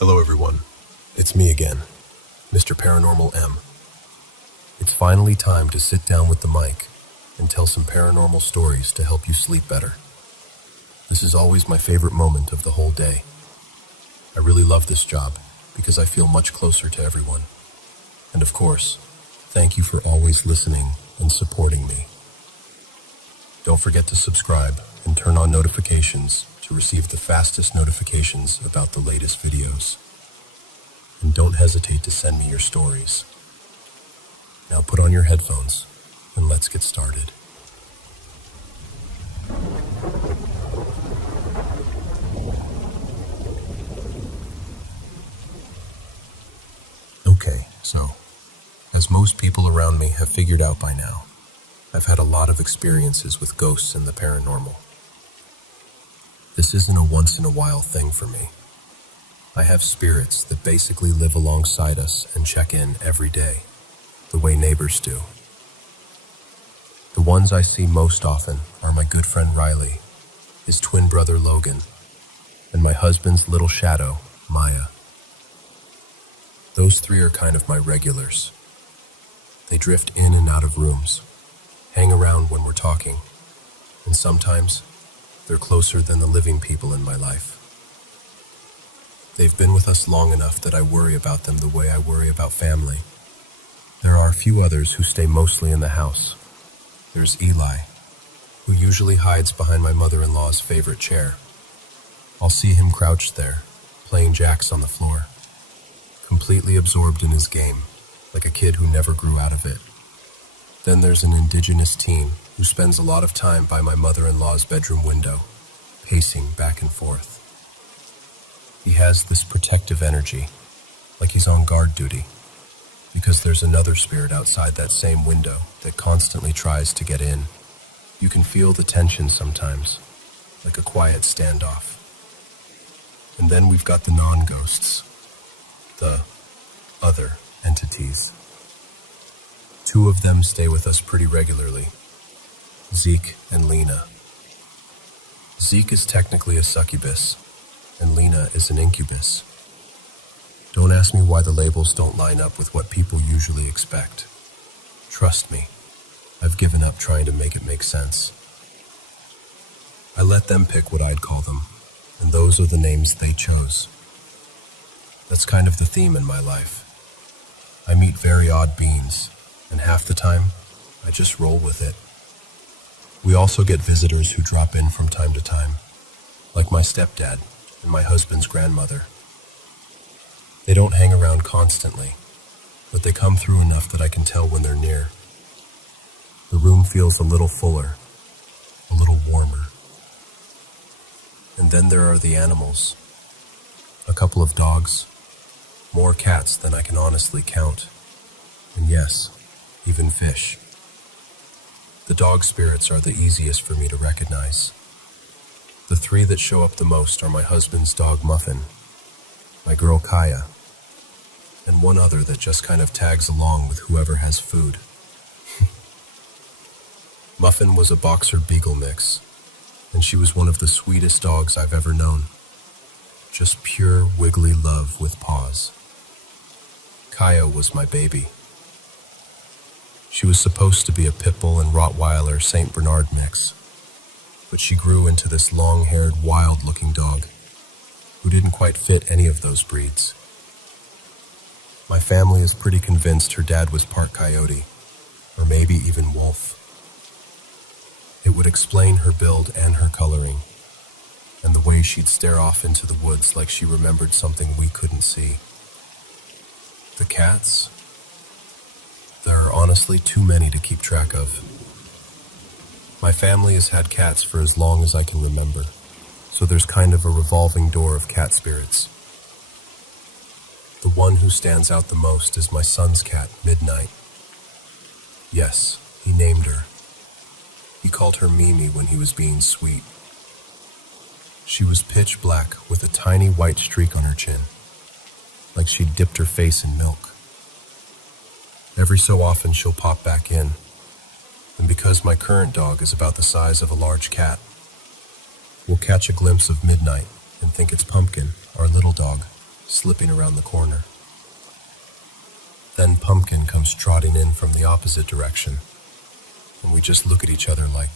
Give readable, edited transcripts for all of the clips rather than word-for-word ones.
Hello everyone, it's me again, Mr. Paranormal M. It's finally time to sit down with the mic and tell some paranormal stories to help you sleep better. This is always my favorite moment of the whole day. I really love this job because I feel much closer to everyone. And of course, thank you for always listening and supporting me. Don't forget to subscribe and turn on notifications to receive the fastest notifications about the latest videos. And don't hesitate to send me your stories. Now put on your headphones and let's get started. Okay, so, as most people around me have figured out by now, I've had a lot of experiences with ghosts and the paranormal. This isn't a once-in-a-while thing for me. I have spirits that basically live alongside us and check in every day, the way neighbors do. The ones I see most often are my good friend Riley, his twin brother Logan, and my husband's little shadow, Maya. Those three are kind of my regulars. They drift in and out of rooms, hang around when we're talking, and sometimes they're closer than the living people in my life. They've been with us long enough that I worry about them the way I worry about family. There are a few others who stay mostly in the house. There's Eli, who usually hides behind my mother-in-law's favorite chair. I'll see him crouched there, playing jacks on the floor, completely absorbed in his game, like a kid who never grew out of it. Then there's an indigenous teen who spends a lot of time by my mother-in-law's bedroom window, pacing back and forth. He has this protective energy, like he's on guard duty, because there's another spirit outside that same window that constantly tries to get in. You can feel the tension sometimes, like a quiet standoff. And then we've got the non-ghosts, the other entities. Two of them stay with us pretty regularly, Zeke and Lena. Zeke is technically a succubus, and Lena is an incubus. Don't ask me why the labels don't line up with what people usually expect. Trust me, I've given up trying to make it make sense. I let them pick what I'd call them, and those are the names they chose. That's kind of the theme in my life. I meet very odd beings, and half the time, I just roll with it. We also get visitors who drop in from time to time, like my stepdad and my husband's grandmother. They don't hang around constantly, but they come through enough that I can tell when they're near. The room feels a little fuller, a little warmer. And then there are the animals. A couple of dogs, more cats than I can honestly count, and yes, even fish. The dog spirits are the easiest for me to recognize. The three that show up the most are my husband's dog Muffin, my girl Kaya, and one other that just kind of tags along with whoever has food. Muffin was a boxer beagle mix, and she was one of the sweetest dogs I've ever known. Just pure wiggly love with paws. Kaya was my baby. She was supposed to be a pit bull and Rottweiler St. Bernard mix, but she grew into this long-haired, wild-looking dog who didn't quite fit any of those breeds. My family is pretty convinced her dad was part coyote, or maybe even wolf. It would explain her build and her coloring, and the way she'd stare off into the woods like she remembered something we couldn't see. The cats? There are honestly too many to keep track of. My family has had cats for as long as I can remember, so there's kind of a revolving door of cat spirits. The one who stands out the most is my son's cat, Midnight. Yes, he named her. He called her Mimi when he was being sweet. She was pitch black with a tiny white streak on her chin, like she'd dipped her face in milk. Every so often she'll pop back in, and because my current dog is about the size of a large cat, we'll catch a glimpse of Midnight and think it's Pumpkin, our little dog, slipping around the corner. Then Pumpkin comes trotting in from the opposite direction, and we just look at each other like,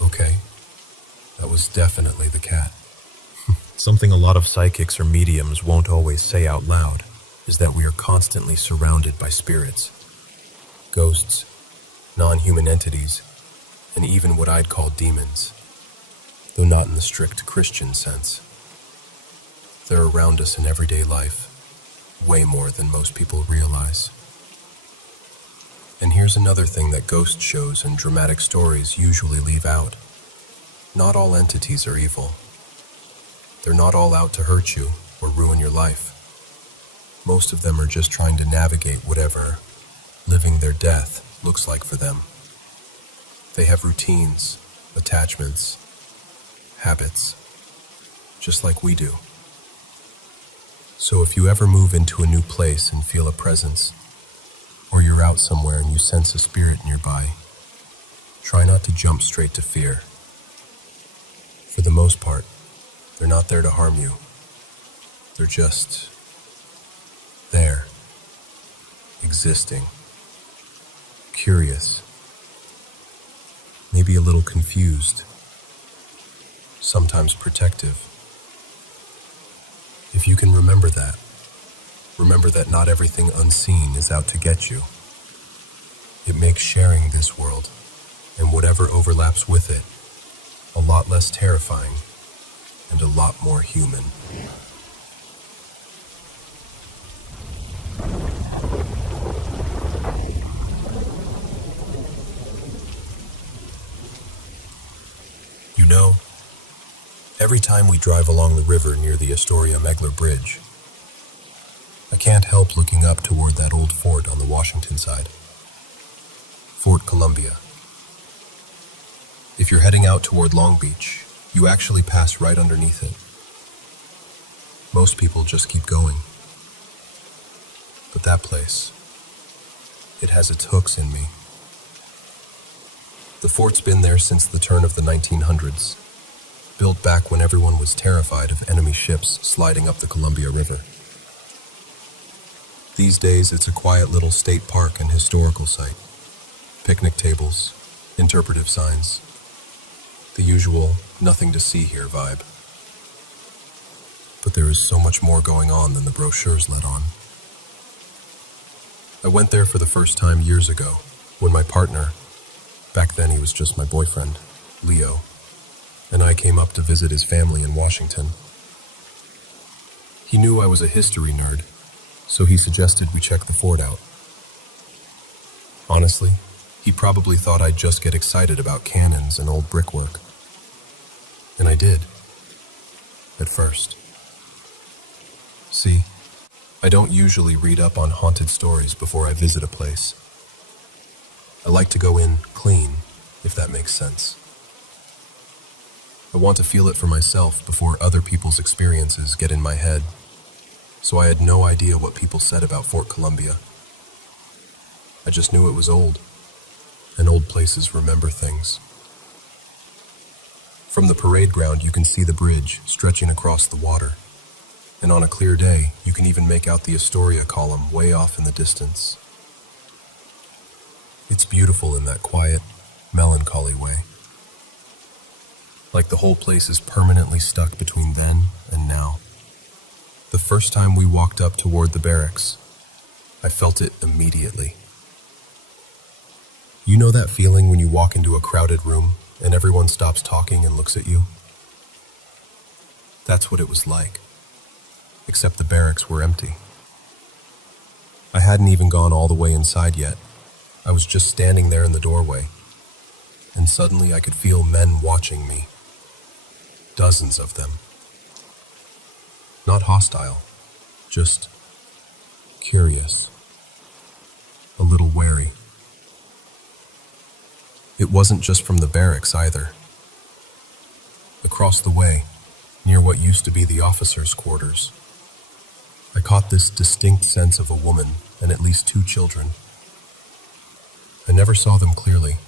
okay, that was definitely the cat. Something a lot of psychics or mediums won't always say out loud is that we are constantly surrounded by spirits, ghosts, non-human entities, and even what I'd call demons, though not in the strict Christian sense. They're around us in everyday life, way more than most people realize. And here's another thing that ghost shows and dramatic stories usually leave out. Not all entities are evil. They're not all out to hurt you or ruin your life. Most of them are just trying to navigate whatever living their death looks like for them. They have routines, attachments, habits, just like we do. So if you ever move into a new place and feel a presence, or you're out somewhere and you sense a spirit nearby, try not to jump straight to fear. For the most part, they're not there to harm you. They're just there, existing, curious, maybe a little confused, sometimes protective. If you can remember that not everything unseen is out to get you. It makes sharing this world, and whatever overlaps with it, a lot less terrifying and a lot more human. You know, every time we drive along the river near the Astoria-Megler Bridge, I can't help looking up toward that old fort on the Washington side. Fort Columbia. If you're heading out toward Long Beach, you actually pass right underneath it. Most people just keep going. But that place, it has its hooks in me. The fort's been there since the turn of the 1900s, built back when everyone was terrified of enemy ships sliding up the Columbia River. These days, it's a quiet little state park and historical site. Picnic tables, interpretive signs, the usual nothing to see here vibe. But there is so much more going on than the brochures let on. I went there for the first time years ago, when my partner, back then he was just my boyfriend, Leo, and I came up to visit his family in Washington. He knew I was a history nerd, so he suggested we check the fort out. Honestly, he probably thought I'd just get excited about cannons and old brickwork. And I did. At first. See, I don't usually read up on haunted stories before I visit a place. I like to go in clean, if that makes sense. I want to feel it for myself before other people's experiences get in my head. So I had no idea what people said about Fort Columbia. I just knew it was old, and old places remember things. From the parade ground, you can see the bridge stretching across the water, and on a clear day, you can even make out the Astoria column way off in the distance. It's beautiful in that quiet, melancholy way. Like the whole place is permanently stuck between then and now. The first time we walked up toward the barracks, I felt it immediately. You know that feeling when you walk into a crowded room and everyone stops talking and looks at you? That's what it was like, except the barracks were empty. I hadn't even gone all the way inside yet. I was just standing there in the doorway, and suddenly I could feel men watching me. Dozens of them. Not hostile, just curious, a little wary. It wasn't just from the barracks either. Across the way, near what used to be the officers' quarters, I caught this distinct sense of a woman and at least 2 children. I never saw them clearly,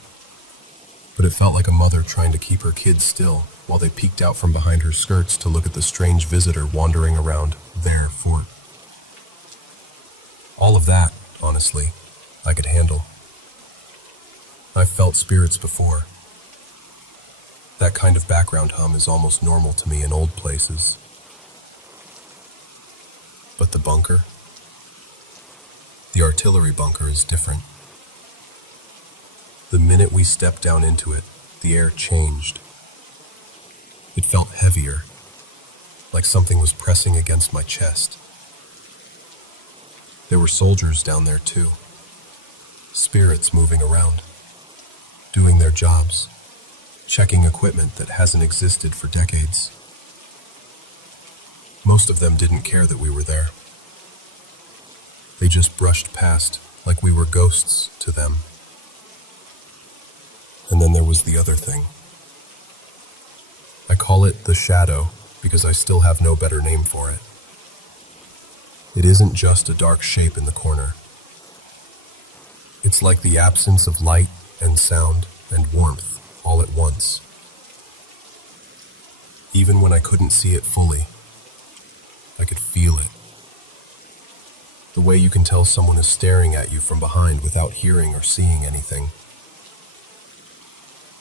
but it felt like a mother trying to keep her kids still while they peeked out from behind her skirts to look at the strange visitor wandering around their fort. All of that, honestly, I could handle. I've felt spirits before. That kind of background hum is almost normal to me in old places. But the bunker? The artillery bunker is different. The minute we stepped down into it, the air changed. It felt heavier, like something was pressing against my chest. There were soldiers down there too. Spirits moving around, doing their jobs, checking equipment that hasn't existed for decades. Most of them didn't care that we were there. They just brushed past like we were ghosts to them. And then there was the other thing. I call it the shadow because I still have no better name for it. It isn't just a dark shape in the corner. It's like the absence of light and sound and warmth all at once. Even when I couldn't see it fully, I could feel it. The way you can tell someone is staring at you from behind without hearing or seeing anything.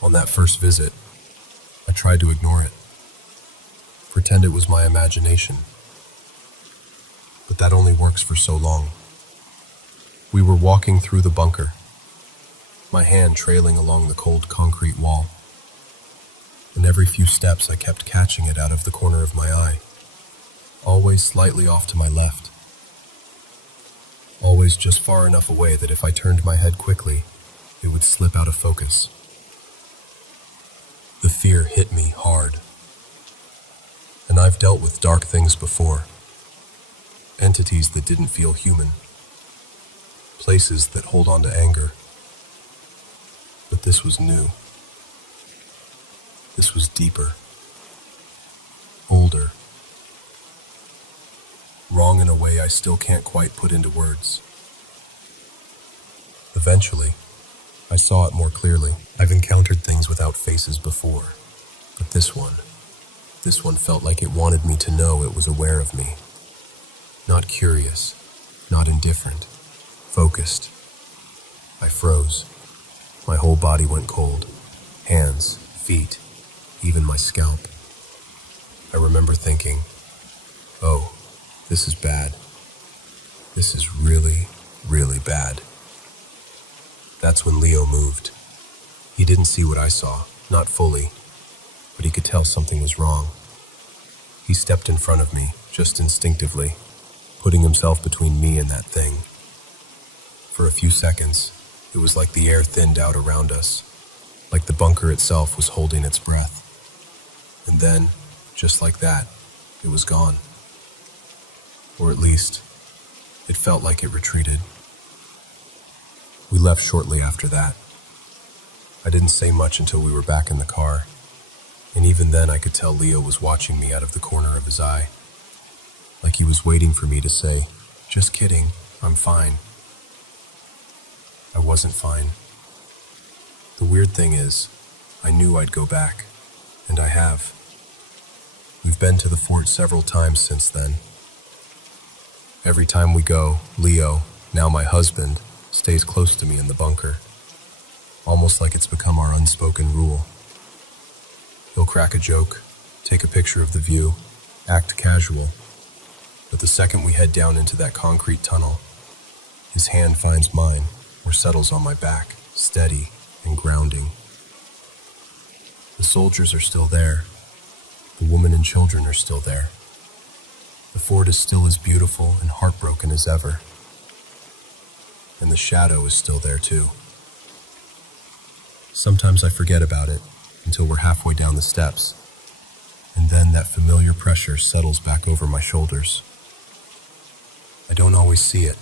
On that first visit, I tried to ignore it, pretend it was my imagination. But that only works for so long. We were walking through the bunker, my hand trailing along the cold concrete wall. And every few steps I kept catching it out of the corner of my eye, always slightly off to my left. Always just far enough away that if I turned my head quickly, it would slip out of focus. The fear hit me hard. And I've dealt with dark things before. Entities that didn't feel human. Places that hold on to anger. But this was new. This was deeper. Older. Wrong in a way I still can't quite put into words. Eventually, I saw it more clearly. I've encountered things without faces before, but this one felt like it wanted me to know it was aware of me. Not curious, not indifferent, focused. I froze. My whole body went cold. Hands, feet, even my scalp. I remember thinking, oh, this is bad. This is really, really bad. That's when Leo moved. He didn't see what I saw, not fully, but he could tell something was wrong. He stepped in front of me, just instinctively, putting himself between me and that thing. For a few seconds, it was like the air thinned out around us, like the bunker itself was holding its breath. And then, just like that, it was gone. Or at least, it felt like it retreated. We left shortly after that. I didn't say much until we were back in the car, and even then I could tell Leo was watching me out of the corner of his eye, like he was waiting for me to say, "Just kidding, I'm fine." I wasn't fine. The weird thing is, I knew I'd go back, and I have. We've been to the fort several times since then. Every time we go, Leo, now my husband, stays close to me in the bunker, almost like it's become our unspoken rule. He'll crack a joke, take a picture of the view, act casual, but the second we head down into that concrete tunnel, his hand finds mine or settles on my back, steady and grounding. The soldiers are still there. The women and children are still there. The fort is still as beautiful and heartbroken as ever. And the shadow is still there too. Sometimes I forget about it until we're halfway down the steps, and then that familiar pressure settles back over my shoulders. I don't always see it,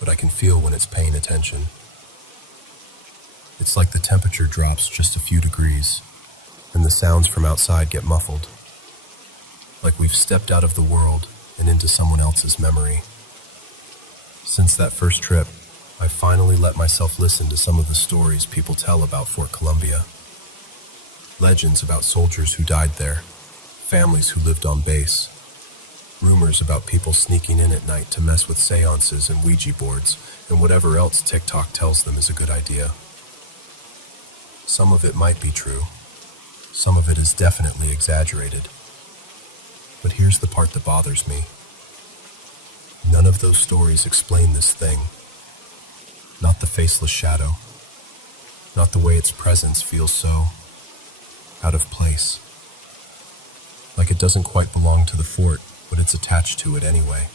but I can feel when it's paying attention. It's like the temperature drops just a few degrees, and the sounds from outside get muffled. Like we've stepped out of the world and into someone else's memory. Since that first trip, I finally let myself listen to some of the stories people tell about Fort Columbia. Legends about soldiers who died there, families who lived on base, rumors about people sneaking in at night to mess with seances and Ouija boards and whatever else TikTok tells them is a good idea. Some of it might be true. Some of it is definitely exaggerated. But here's the part that bothers me. None of those stories explain this thing. Not the faceless shadow. Not the way its presence feels so out of place. Like it doesn't quite belong to the fort, but it's attached to it anyway.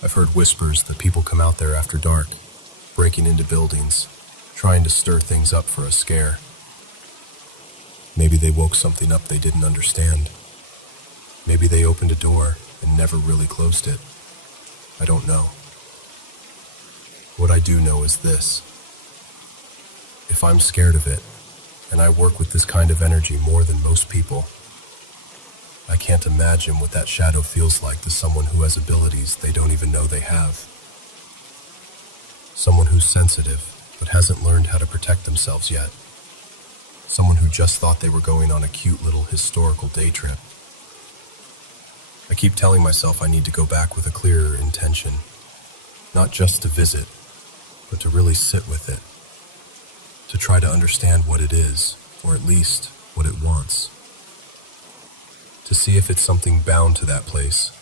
I've heard whispers that people come out there after dark, breaking into buildings, trying to stir things up for a scare. Maybe they woke something up they didn't understand. Maybe they opened a door and never really closed it. I don't know. What I do know is this. If I'm scared of it, and I work with this kind of energy more than most people, I can't imagine what that shadow feels like to someone who has abilities they don't even know they have. Someone who's sensitive, but hasn't learned how to protect themselves yet. Someone who just thought they were going on a cute little historical day trip. I keep telling myself I need to go back with a clearer intention, not just to visit, but to really sit with it, to try to understand what it is, or at least what it wants. To see if it's something bound to that place,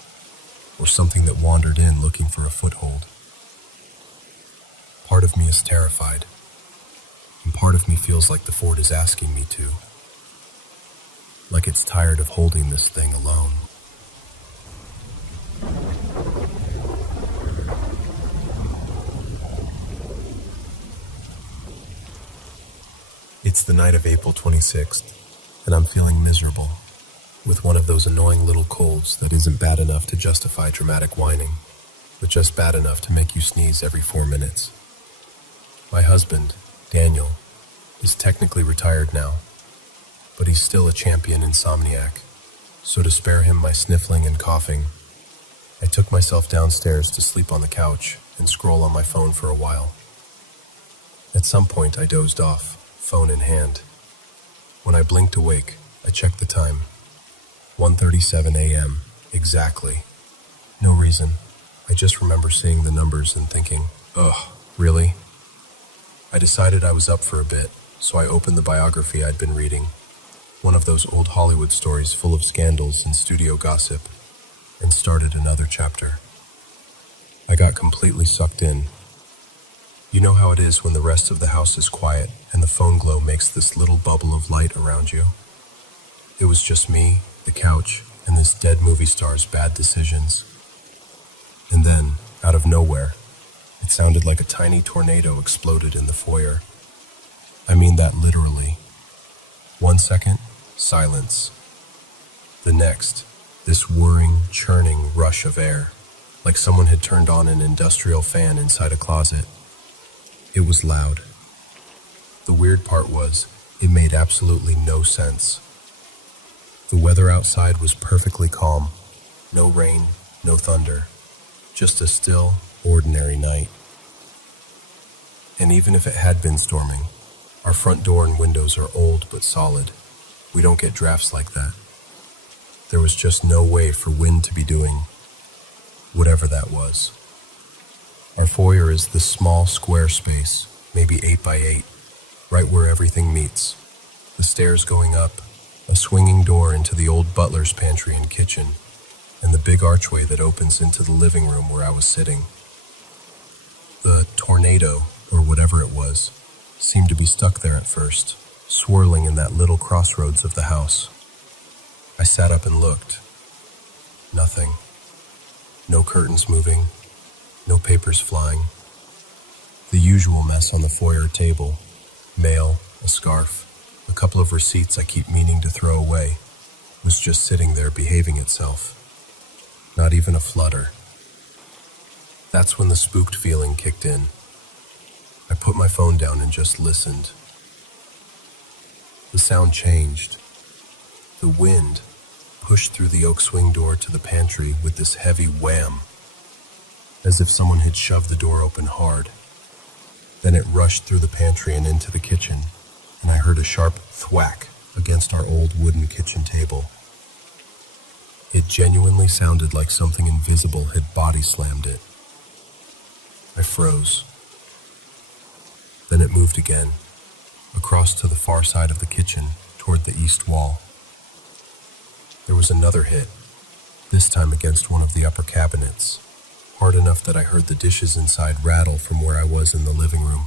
or something that wandered in looking for a foothold. Part of me is terrified, and part of me feels like the fort is asking me to. Like it's tired of holding this thing alone. It's the night of April 26th, and I'm feeling miserable, with one of those annoying little colds that isn't bad enough to justify dramatic whining, but just bad enough to make you sneeze every 4 minutes. My husband, Daniel, is technically retired now, but he's still a champion insomniac, so to spare him my sniffling and coughing, I took myself downstairs to sleep on the couch and scroll on my phone for a while. At some point I dozed off, phone in hand. When I blinked awake, I checked the time. 1:37 a.m. exactly. No reason. I just remember seeing the numbers and thinking, ugh, really? I decided I was up for a bit, so I opened the biography I'd been reading, one of those old Hollywood stories full of scandals and studio gossip, and started another chapter. I got completely sucked in. You know how it is when the rest of the house is quiet and the phone glow makes this little bubble of light around you? It was just me, the couch, and this dead movie star's bad decisions. And then, out of nowhere, it sounded like a tiny tornado exploded in the foyer. I mean that literally. 1 second, silence. The next, this whirring, churning rush of air, like someone had turned on an industrial fan inside a closet. It was loud. The weird part was, it made absolutely no sense. The weather outside was perfectly calm. No rain, no thunder. Just a still, ordinary night. And even if it had been storming, our front door and windows are old but solid. We don't get drafts like that. There was just no way for wind to be doing whatever that was. Our foyer is this small square space, maybe 8 by 8, right where everything meets. The stairs going up, a swinging door into the old butler's pantry and kitchen, and the big archway that opens into the living room where I was sitting. The tornado, or whatever it was, seemed to be stuck there at first, swirling in that little crossroads of the house. I sat up and looked. Nothing. No curtains moving. No papers flying. The usual mess on the foyer table. Mail, a scarf, a couple of receipts I keep meaning to throw away, was just sitting there behaving itself. Not even a flutter. That's when the spooked feeling kicked in. I put my phone down and just listened. The sound changed. The wind pushed through the oak swing door to the pantry with this heavy wham, as if someone had shoved the door open hard. Then it rushed through the pantry and into the kitchen, and I heard a sharp thwack against our old wooden kitchen table. It genuinely sounded like something invisible had body slammed it. I froze. Then it moved again, across to the far side of the kitchen, toward the east wall. There was another hit, this time against one of the upper cabinets, hard enough that I heard the dishes inside rattle from where I was in the living room.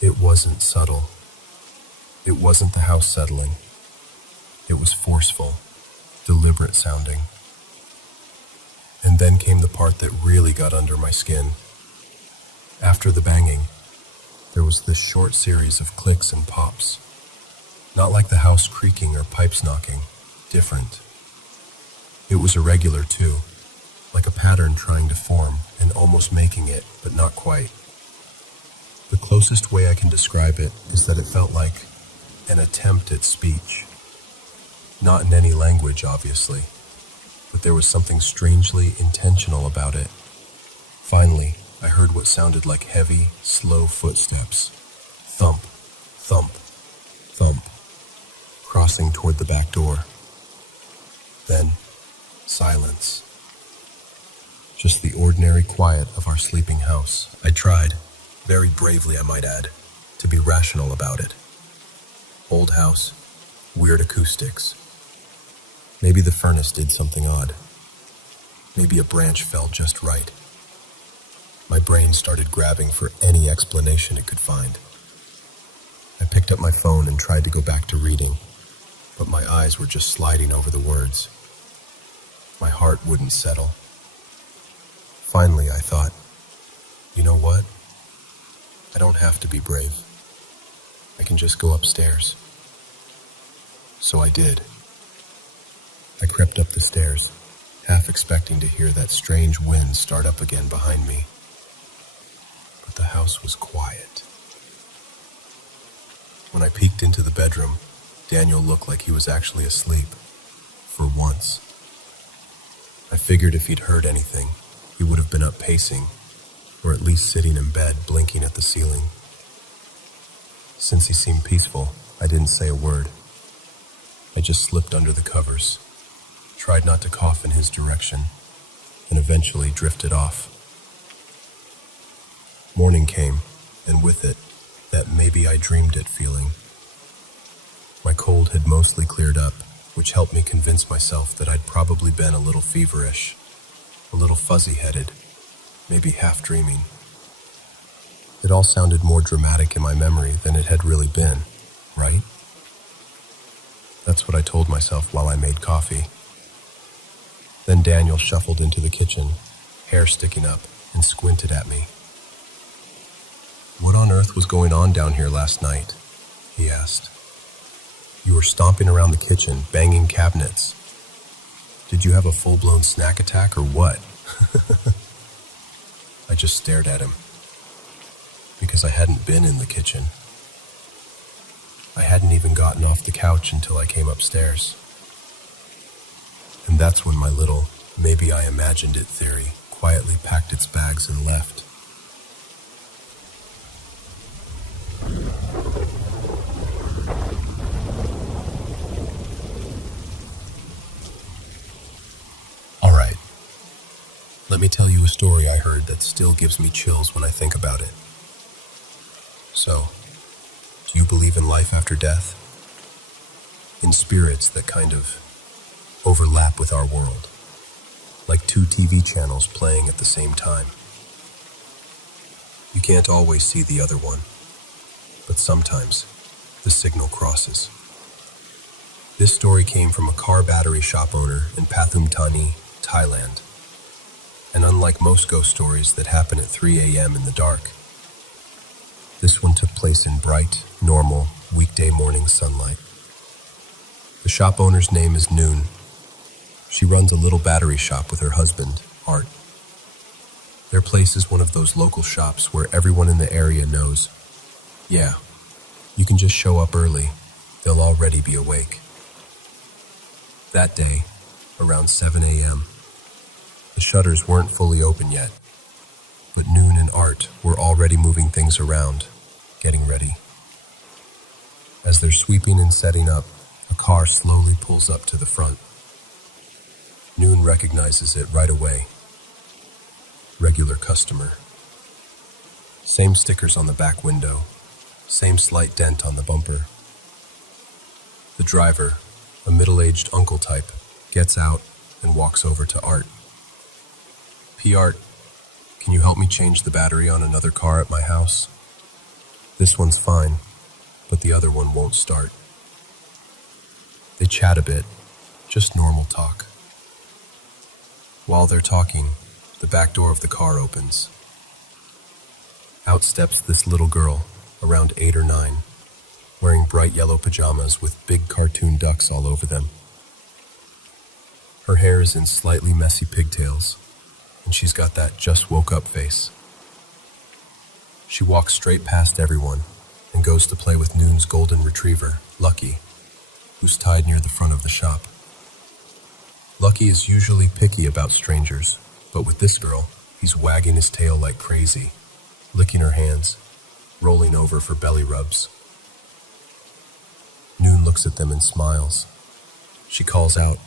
It wasn't subtle. It wasn't the house settling. It was forceful, deliberate sounding. And then came the part that really got under my skin. After the banging, there was this short series of clicks and pops. Not like the house creaking or pipes knocking, different. It was irregular too, like a pattern trying to form and almost making it, but not quite. The closest way I can describe it is that it felt like an attempt at speech. Not in any language, obviously, but there was something strangely intentional about it. Finally, I heard what sounded like heavy, slow footsteps. Thump, thump, thump, crossing toward the back door. Then, silence. Just the ordinary quiet of our sleeping house. I tried, very bravely I might add, to be rational about it. Old house, weird acoustics. Maybe the furnace did something odd. Maybe a branch fell just right. My brain started grabbing for any explanation it could find. I picked up my phone and tried to go back to reading, but my eyes were just sliding over the words. My heart wouldn't settle. Finally, I thought, you know what? I don't have to be brave. I can just go upstairs. So I did. I crept up the stairs, half expecting to hear that strange wind start up again behind me. But the house was quiet. When I peeked into the bedroom, Daniel looked like he was actually asleep, for once. I figured if he'd heard anything, he would have been up pacing, or at least sitting in bed blinking at the ceiling. Since he seemed peaceful, I didn't say a word. I just slipped under the covers, tried not to cough in his direction, and eventually drifted off. Morning came, and with it, that maybe I dreamed it feeling. My cold had mostly cleared up, which helped me convince myself that I'd probably been a little feverish, a little fuzzy-headed, maybe half dreaming. It all sounded more dramatic in my memory than it had really been, right? That's what I told myself while I made coffee. Then Daniel shuffled into the kitchen, hair sticking up, and squinted at me. "What on earth was going on down here last night?" he asked. "You were stomping around the kitchen, banging cabinets. Did you have a full-blown snack attack or what?" I just stared at him, because I hadn't been in the kitchen. I hadn't even gotten off the couch until I came upstairs. And that's when my little, maybe I imagined it theory quietly packed its bags and left. Alright, let me tell you a story I heard that still gives me chills when I think about it. So, do you believe in life after death? In spirits that kind of overlap with our world, like two TV channels playing at the same time. You can't always see the other one, but sometimes the signal crosses. This story came from a car battery shop owner in Pathum Thani, Thailand. And unlike most ghost stories that happen at 3 a.m. in the dark, this one took place in bright, normal, weekday morning sunlight. The shop owner's name is Noon. She runs a little battery shop with her husband, Art. Their place is one of those local shops where everyone in the area knows, yeah, you can just show up early, they'll already be awake. That day, around 7 a.m., the shutters weren't fully open yet, but Noon and Art were already moving things around, getting ready. As they're sweeping and setting up, a car slowly pulls up to the front. Noon recognizes it right away. Regular customer. Same stickers on the back window, same slight dent on the bumper. The driver, a middle-aged uncle type, gets out and walks over to Art. Art, can you help me change the battery on another car at my house? This one's fine, but the other one won't start. They chat a bit, just normal talk. While they're talking, the back door of the car opens. Out steps this little girl, around 8 or 9, wearing bright yellow pajamas with big cartoon ducks all over them. Her hair is in slightly messy pigtails, and she's got that just woke up face. She walks straight past everyone and goes to play with Noon's golden retriever, Lucky, who's tied near the front of the shop. Lucky is usually picky about strangers, but with this girl, he's wagging his tail like crazy, licking her hands, rolling over for belly rubs. Noon looks at them and smiles. She calls out,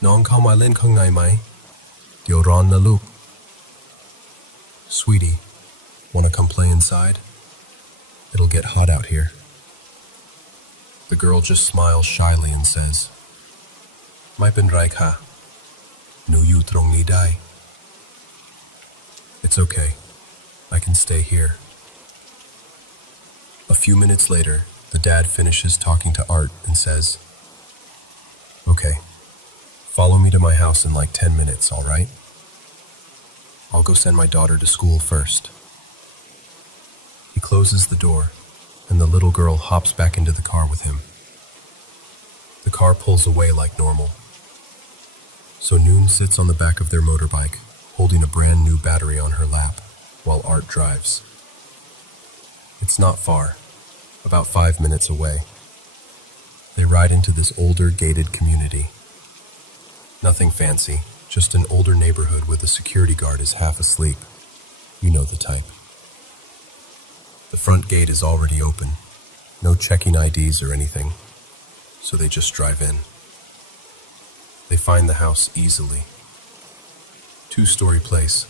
"Nong kau mai len kong nai mai? Dio ron na loop." "Sweetie, wanna come play inside? It'll get hot out here." The girl just smiles shyly and says, "Mai pen rai ka. Nu yu trong ni dai." "It's okay. I can stay here." A few minutes later, the dad finishes talking to Art and says, "Okay, follow me to my house in like 10 minutes, all right? I'll go send my daughter to school first." He closes the door, and the little girl hops back into the car with him. The car pulls away like normal. So Noon sits on the back of their motorbike, holding a brand new battery on her lap, while Art drives. It's not far, about 5 minutes away. They ride into this older, gated community. Nothing fancy, just an older neighborhood where the security guard is half asleep. You know the type. The front gate is already open. No checking IDs or anything, so they just drive in. They find the house easily. 2-story place,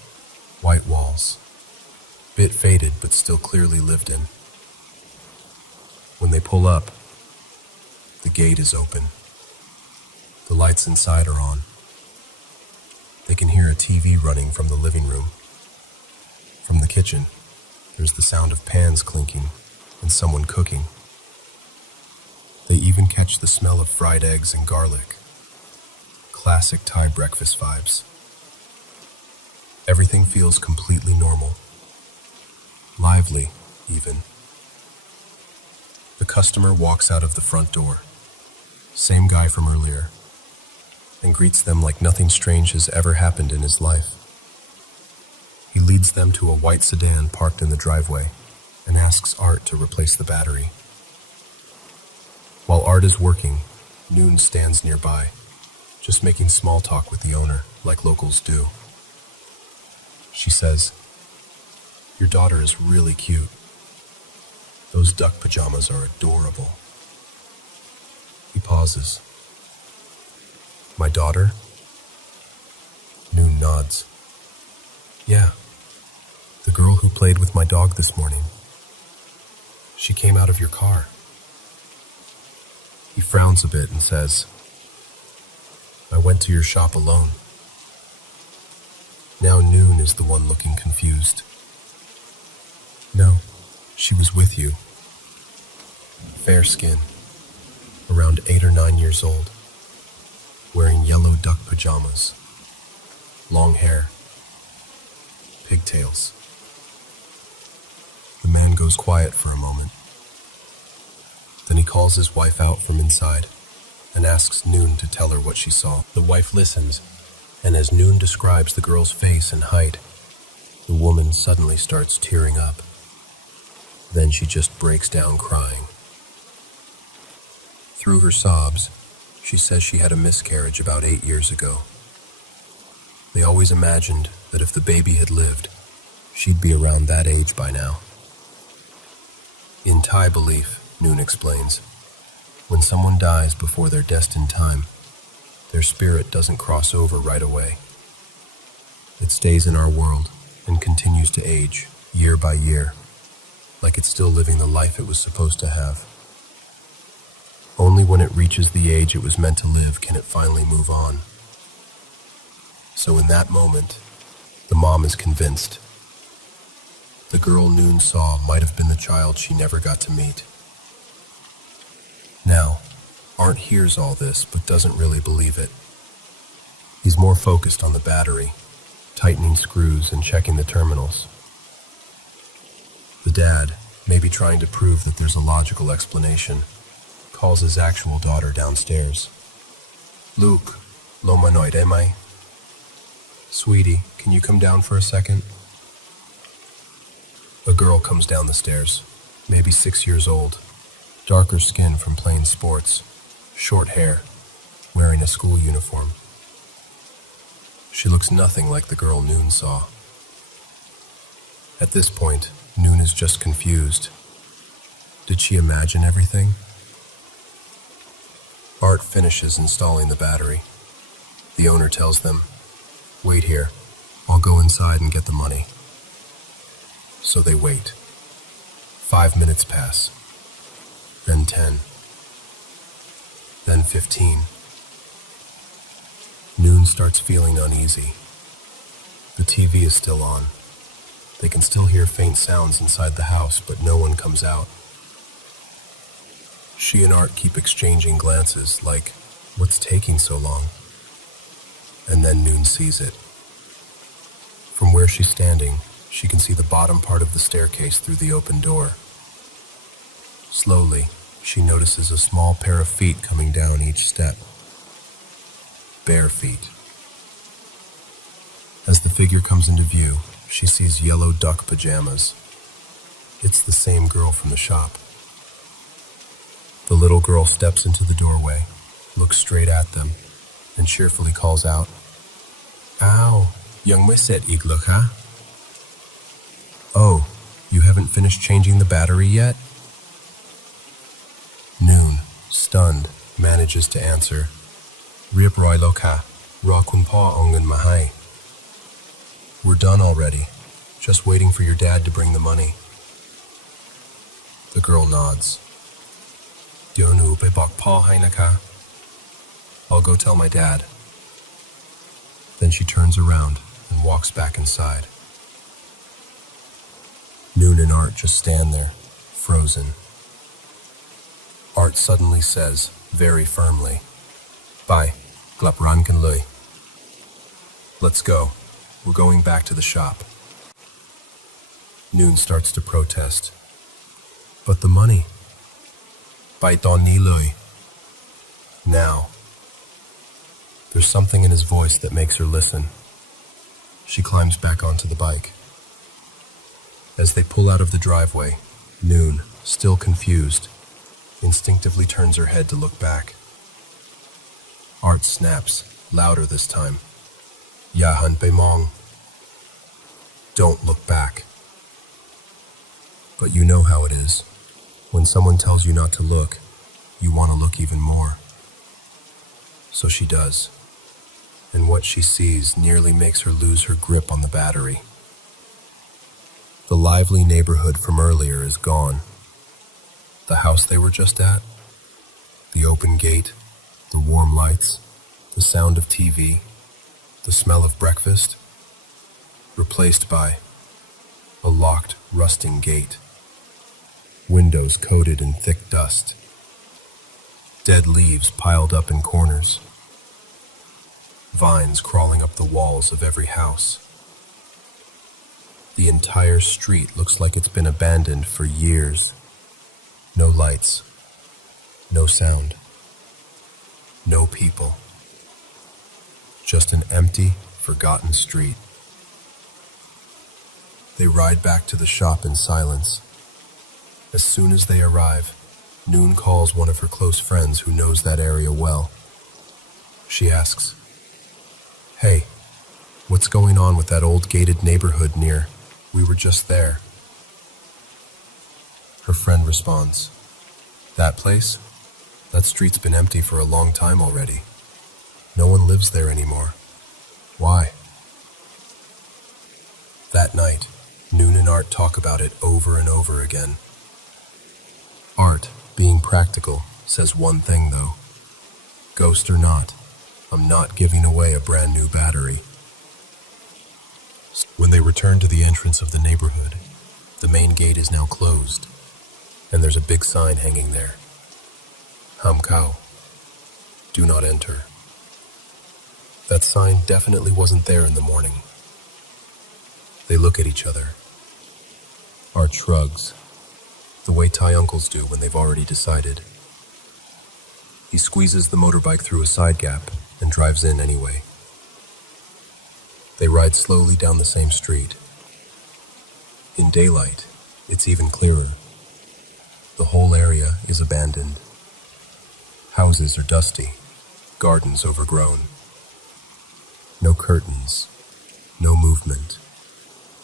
white walls. Bit faded, but still clearly lived in. When they pull up, the gate is open. The lights inside are on. They can hear a TV running from the living room. From the kitchen, there's the sound of pans clinking and someone cooking. They even catch the smell of fried eggs and garlic. Classic Thai breakfast vibes. Everything feels completely normal. Lively, even. The customer walks out of the front door, same guy from earlier, and greets them like nothing strange has ever happened in his life. He leads them to a white sedan parked in the driveway and asks Art to replace the battery. While Art is working, Noon stands nearby, just making small talk with the owner, like locals do. She says, "Your daughter is really cute. Those duck pajamas are adorable." He pauses. "My daughter?" Noon nods. "Yeah, the girl who played with my dog this morning. She came out of your car." He frowns a bit and says, "I went to your shop alone." Now Noon is the one looking confused. "No, she was with you. Fair skin, around 8 or 9 years old, wearing yellow duck pajamas, long hair, pigtails." The man goes quiet for a moment. Then he calls his wife out from inside and asks Noon to tell her what she saw. The wife listens, and as Noon describes the girl's face and height, the woman suddenly starts tearing up. Then she just breaks down crying. Through her sobs, she says she had a miscarriage about 8 years ago. They always imagined that if the baby had lived, she'd be around that age by now. In Thai belief, Noon explains. When someone dies before their destined time, their spirit doesn't cross over right away. It stays in our world and continues to age, year by year, like it's still living the life it was supposed to have. Only when it reaches the age it was meant to live can it finally move on. So in that moment, the mom is convinced. The girl Noon saw might have been the child she never got to meet. Now, Art hears all this but doesn't really believe it. He's more focused on the battery, tightening screws and checking the terminals. The dad, maybe trying to prove that there's a logical explanation, calls his actual daughter downstairs. Luke, lomanoid am I? Sweetie, can you come down for a second? A girl comes down the stairs, maybe 6 years old, darker skin from playing sports, short hair, wearing a school uniform. She looks nothing like the girl Noon saw. At this point, Noon is just confused. Did she imagine everything? Art finishes installing the battery. The owner tells them, "Wait here. I'll go inside and get the money." So they wait. 5 minutes pass. Then 10. Then 15. Noon starts feeling uneasy. The TV is still on. They can still hear faint sounds inside the house, but no one comes out. She and Art keep exchanging glances like, what's taking so long? And then Noon sees it. From where she's standing, she can see the bottom part of the staircase through the open door. Slowly, she notices a small pair of feet coming down each step. Bare feet. As the figure comes into view, she sees yellow duck pajamas. It's the same girl from the shop. The little girl steps into the doorway, looks straight at them, and cheerfully calls out, "Ow, young Wisset Igluka." "Oh, you haven't finished changing the battery yet?" Noon, stunned, manages to answer, "Riep Roy Loka, Ra Kun Pa Ongan Mahai." "We're done already, just waiting for your dad to bring the money." The girl nods. "Dionu be bok pa hainaka." "I'll go tell my dad." Then she turns around and walks back inside. Noon and Art just stand there, frozen. Art suddenly says, very firmly, "Bye, glapran kan lui." "Let's go. We're going back to the shop." Noon starts to protest. "But the money." "Bye don ni lui." Now. There's something in his voice that makes her listen. She climbs back onto the bike. As they pull out of the driveway, Noon, still confused, instinctively turns her head to look back. Art snaps, louder this time. "Ya han be mong." Don't look back. But you know how it is. When someone tells you not to look, you want to look even more. So she does. And what she sees nearly makes her lose her grip on the battery. The lively neighborhood from earlier is gone. The house they were just at, the open gate, the warm lights, the sound of TV, the smell of breakfast, replaced by a locked, rusting gate, windows coated in thick dust, dead leaves piled up in corners, vines crawling up the walls of every house. The entire street looks like it's been abandoned for years. No lights, no sound, no people. Just an empty, forgotten street. They ride back to the shop in silence. As soon as they arrive, Noon calls one of her close friends who knows that area well. She asks, "Hey, what's going on with that old gated neighborhood near? We were just there." Her friend responds, That place? That street's been empty for a long time already. No one lives there anymore. Why? That night, Noon and Art talk about it over and over again. Art, being practical, says one thing though. Ghost or not, I'm not giving away a brand new battery. When they return to the entrance of the neighborhood, the main gate is now closed, and there's a big sign hanging there. Hamkao, do not enter. That sign definitely wasn't there in the morning. They look at each other. Art shrugs, the way Thai uncles do when they've already decided. He squeezes the motorbike through a side gap and drives in anyway. They ride slowly down the same street. In daylight, it's even clearer. The whole area is abandoned. Houses are dusty, gardens overgrown. No curtains, no movement,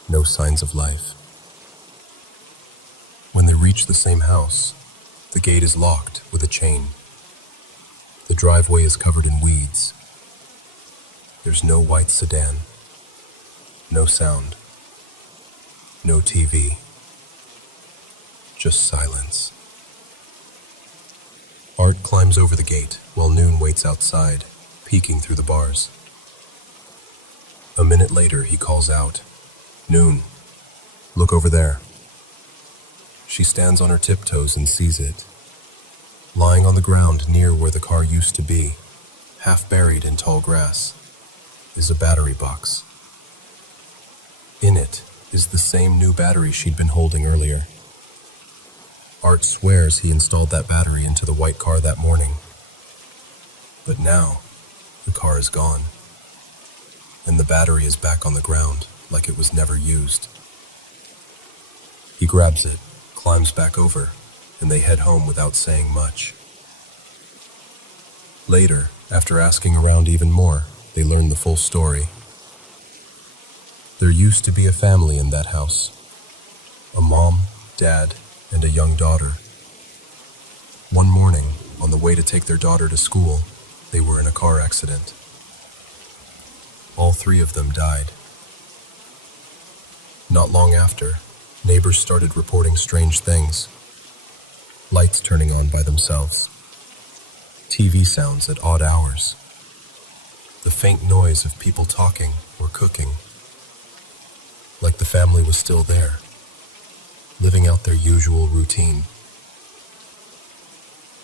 no signs of life. When they reach the same house, the gate is locked with a chain. The driveway is covered in weeds. There's no white sedan, no sound, no TV, just silence. Art climbs over the gate while Noon waits outside, peeking through the bars. A minute later, he calls out, "Noon, look over there." She stands on her tiptoes and sees it. Lying on the ground near where the car used to be, half buried in tall grass, is a battery box. In it is the same new battery she'd been holding earlier. Art swears he installed that battery into the white car that morning. But now, the car is gone, and the battery is back on the ground like it was never used. He grabs it, climbs back over, and they head home without saying much. Later, after asking around even more, they learn the full story. There used to be a family in that house. A mom, dad, and a young daughter. One morning, on the way to take their daughter to school, they were in a car accident. All three of them died. Not long after, neighbors started reporting strange things. Lights turning on by themselves. TV sounds at odd hours. The faint noise of people talking or cooking. Like the family was still there, living out their usual routine.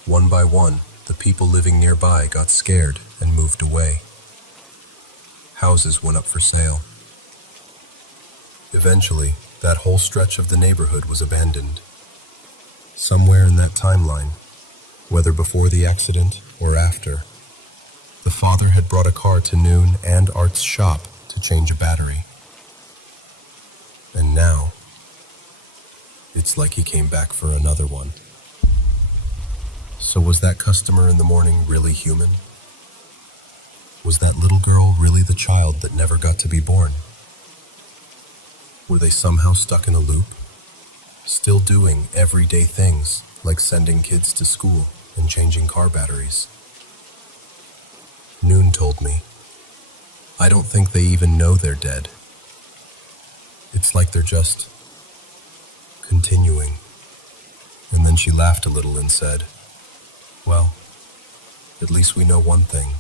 One by one, the people living nearby got scared and moved away. Houses went up for sale. Eventually, that whole stretch of the neighborhood was abandoned. Somewhere in that timeline, whether before the accident or after, the father had brought a car to Noon and Art's shop to change a battery. And now, it's like he came back for another one. So was that customer in the morning really human? Was that little girl really the child that never got to be born? Were they somehow stuck in a loop, still doing everyday things like sending kids to school and changing car batteries? Noon told me, "I don't think they even know they're dead. It's like they're just continuing." And then she laughed a little and said, "Well, at least we know one thing.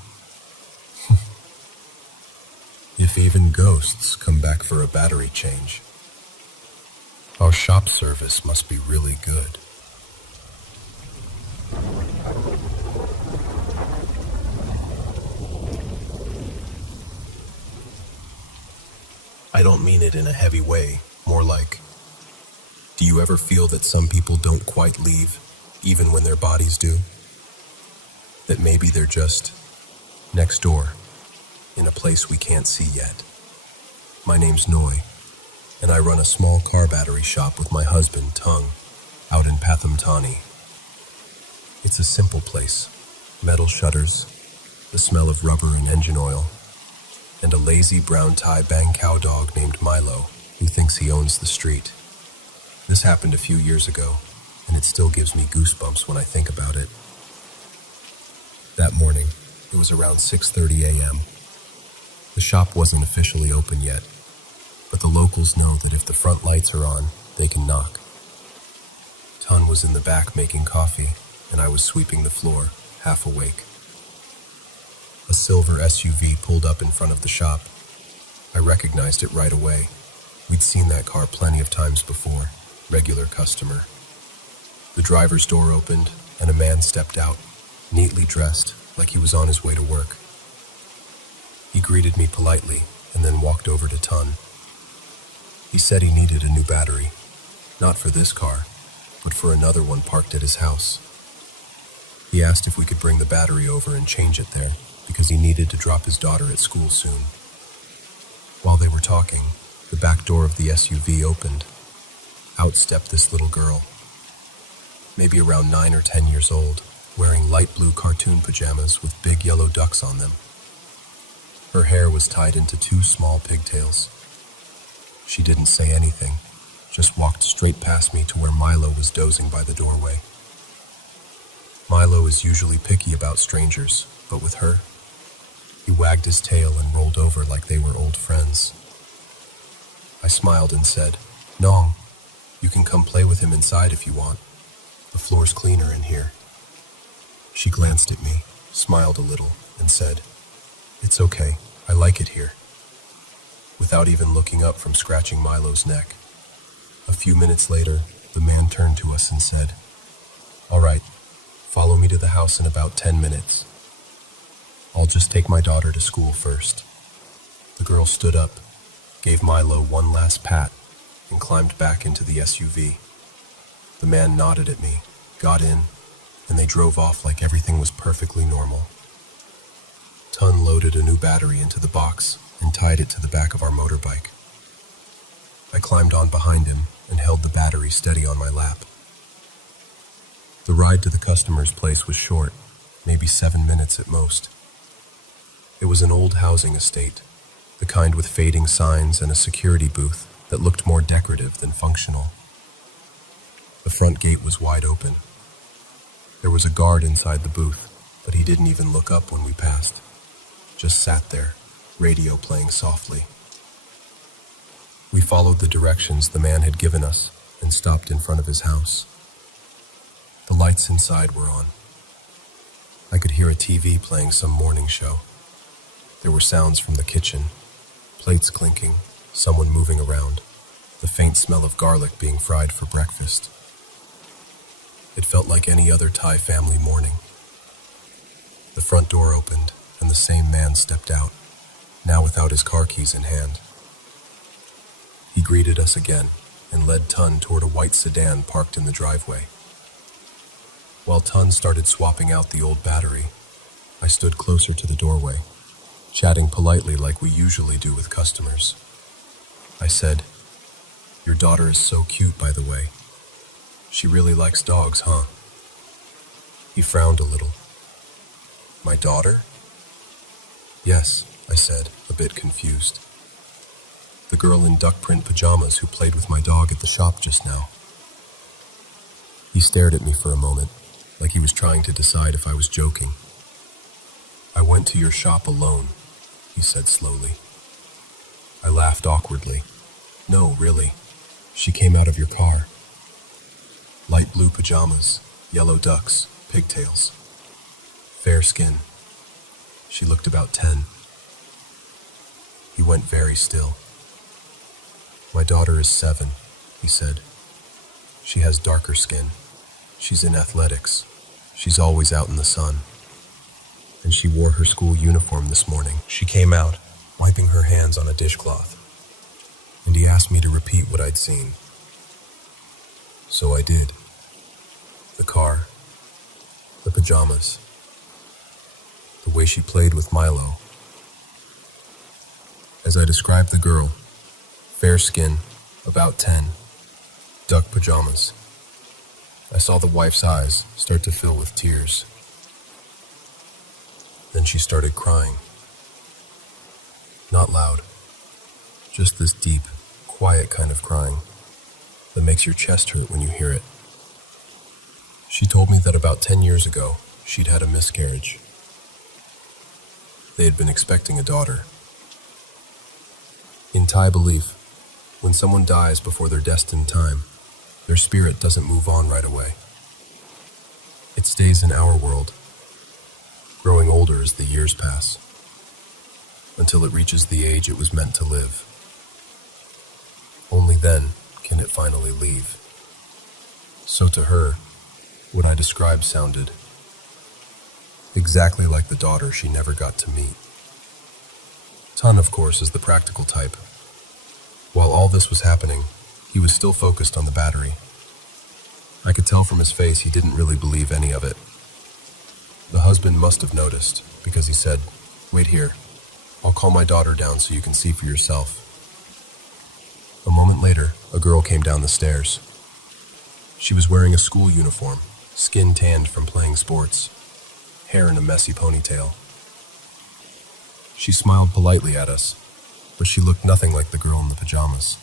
If even ghosts come back for a battery change, our shop service must be really good." I don't mean it in a heavy way, more like, do you ever feel that some people don't quite leave, even when their bodies do? That maybe they're just next door, in a place we can't see yet. My name's Noi, and I run a small car battery shop with my husband, Tung, out in Pathamtani. It's a simple place, metal shutters, the smell of rubber and engine oil, and a lazy brown Thai Bang cow dog named Milo, who thinks he owns the street. This happened a few years ago. and it still gives me goosebumps when I think about it. That morning, it was around 6:30 a.m. The shop wasn't officially open yet, but the locals know that if the front lights are on, they can knock. Tun was in the back making coffee, and I was sweeping the floor, half awake. A silver SUV pulled up in front of the shop. I recognized it right away. We'd seen that car plenty of times before, regular customer. The driver's door opened, and a man stepped out, neatly dressed, like he was on his way to work. He greeted me politely, and then walked over to Tun. He said he needed a new battery, not for this car, but for another one parked at his house. He asked if we could bring the battery over and change it there, because he needed to drop his daughter at school soon. While they were talking, the back door of the SUV opened. Out stepped this little girl, maybe around 9 or 10 years old, wearing light blue cartoon pajamas with big yellow ducks on them. Her hair was tied into 2 small pigtails. She didn't say anything, just walked straight past me to where Milo was dozing by the doorway. Milo is usually picky about strangers, but with her, he wagged his tail and rolled over like they were old friends. I smiled and said, "Nong, you can come play with him inside if you want. The floor's cleaner in here." She glanced at me, smiled a little, and said, "It's okay, I like it here," without even looking up from scratching Milo's neck. A few minutes later, the man turned to us and said, "All right, follow me to the house in about 10 minutes. I'll just take my daughter to school first." The girl stood up, gave Milo one last pat, and climbed back into the SUV. The man nodded at me, got in, and they drove off like everything was perfectly normal. Tun loaded a new battery into the box and tied it to the back of our motorbike. I climbed on behind him and held the battery steady on my lap. The ride to the customer's place was short, maybe 7 minutes at most. It was an old housing estate, the kind with fading signs and a security booth that looked more decorative than functional. The front gate was wide open. There was a guard inside the booth, but he didn't even look up when we passed. Just sat there, radio playing softly. We followed the directions the man had given us and stopped in front of his house. The lights inside were on. I could hear a TV playing some morning show. There were sounds from the kitchen, plates clinking, someone moving around, the faint smell of garlic being fried for breakfast. It felt like any other Thai family morning. The front door opened, and the same man stepped out, now without his car keys in hand. He greeted us again and led Tun toward a white sedan parked in the driveway. While Tun started swapping out the old battery, I stood closer to the doorway, chatting politely like we usually do with customers. I said, "Your daughter is so cute, by the way. She really likes dogs, huh?" He frowned a little. "My daughter?" "Yes," I said, a bit confused. "The girl in duck print pajamas who played with my dog at the shop just now." He stared at me for a moment, like he was trying to decide if I was joking. "I went to your shop alone," he said slowly. I laughed awkwardly. "No, really. She came out of your car. Light blue pajamas, yellow ducks, pigtails. Fair skin. She looked about 10. He went very still. "My daughter is 7, he said. "She has darker skin. She's in athletics. She's always out in the sun. And she wore her school uniform this morning." She came out, wiping her hands on a dishcloth. And he asked me to repeat what I'd seen. So I did. The car, the pajamas, the way she played with Milo. As I described the girl, fair skin, about 10, duck pajamas, I saw the wife's eyes start to fill with tears. Then she started crying. Not loud, just this deep, quiet kind of crying that makes your chest hurt when you hear it. She told me that about 10 years ago, she'd had a miscarriage. They had been expecting a daughter. In Thai belief, when someone dies before their destined time, their spirit doesn't move on right away. It stays in our world, growing older as the years pass, until it reaches the age it was meant to live. Only then can it finally leave. So to her, what I described sounded exactly like the daughter she never got to meet. Ton, of course, is the practical type. While all this was happening, he was still focused on the battery. I could tell from his face he didn't really believe any of it. The husband must have noticed, because he said, "Wait here. I'll call my daughter down so you can see for yourself." A moment later, a girl came down the stairs. She was wearing a school uniform, skin tanned from playing sports, hair in a messy ponytail. She smiled politely at us, but she looked nothing like the girl in the pajamas.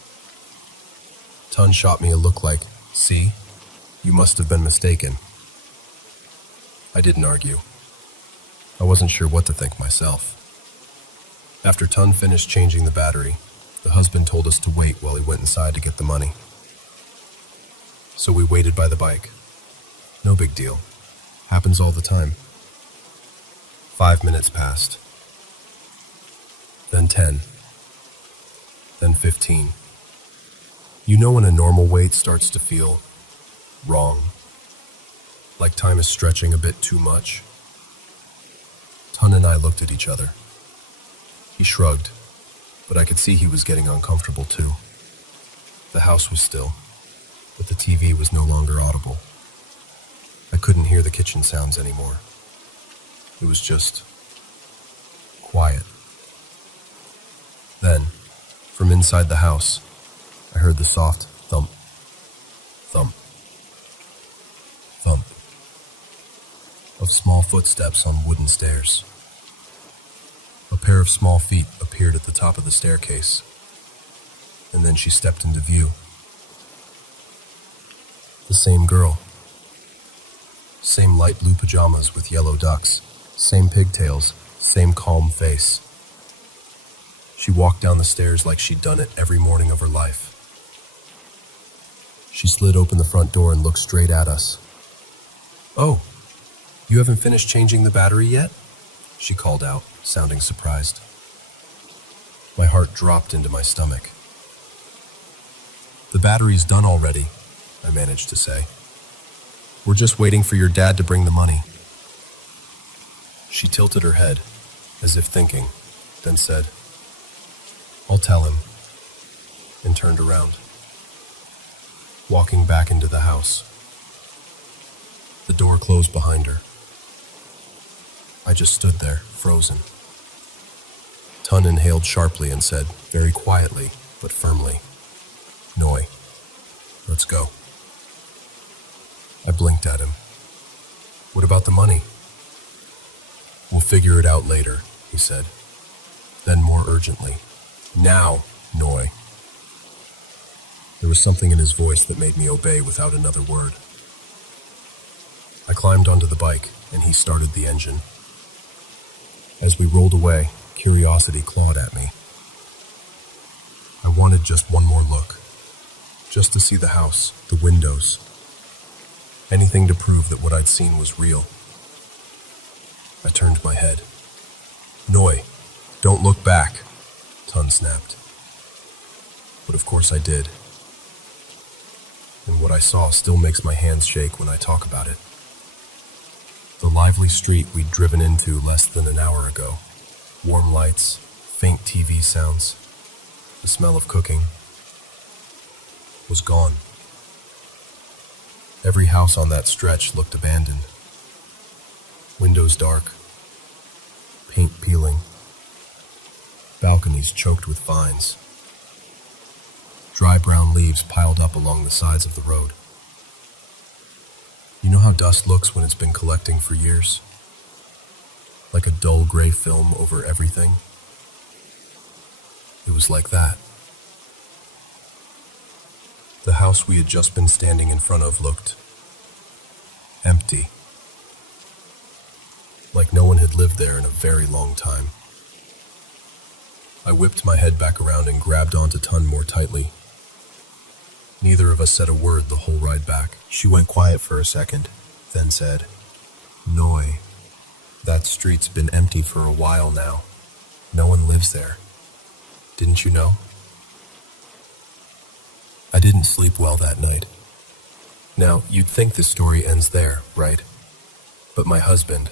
Ton shot me a look like, "See? You must have been mistaken." I didn't argue. I wasn't sure what to think myself. After Ton finished changing the battery, the husband told us to wait while he went inside to get the money. So we waited by the bike. No big deal. Happens all the time. 5 minutes passed. Then 10. Then 15. You know when a normal wait starts to feel wrong, like time is stretching a bit too much? Ton and I looked at each other. He shrugged, but I could see he was getting uncomfortable too. The house was still, but the TV was no longer audible. I couldn't hear the kitchen sounds anymore. It was just quiet. Then, from inside the house, I heard the soft thump, thump, thump of small footsteps on wooden stairs. A pair of small feet appeared at the top of the staircase, and then she stepped into view. The same girl. Same light blue pajamas with yellow ducks, same pigtails, same calm face. She walked down the stairs like she'd done it every morning of her life. She slid open the front door and looked straight at us. "Oh, you haven't finished changing the battery yet?" she called out, sounding surprised. My heart dropped into my stomach. "The battery's done already," I managed to say. "We're just waiting for your dad to bring the money." She tilted her head, as if thinking, then said, "I'll tell him," and turned around, walking back into the house. The door closed behind her. I just stood there, frozen. Ton inhaled sharply and said, very quietly, but firmly, "Noi, let's go." I blinked at him. "What about the money?" "We'll figure it out later," he said. Then more urgently, "Now, Noi." There was something in his voice that made me obey without another word. I climbed onto the bike, and he started the engine. As we rolled away, curiosity clawed at me. I wanted just one more look, just to see the house, the windows, anything to prove that what I'd seen was real. I turned my head. "Noi, don't look back," Ton snapped. But of course I did. And what I saw still makes my hands shake when I talk about it. The lively street we'd driven into less than an hour ago. Warm lights, faint TV sounds, the smell of cooking, was gone. Every house on that stretch looked abandoned. Windows dark, paint peeling, balconies choked with vines, dry brown leaves piled up along the sides of the road. You know how dust looks when it's been collecting for years? Like a dull gray film over everything? It was like that. The house we had just been standing in front of looked empty. Like no one had lived there in a very long time. I whipped my head back around and grabbed onto Tun more tightly. Neither of us said a word the whole ride back. She went quiet for a second, then said, "Noi, that street's been empty for a while now. No one lives there. Didn't you know?" I didn't sleep well that night. Now, you'd think the story ends there, right? But my husband,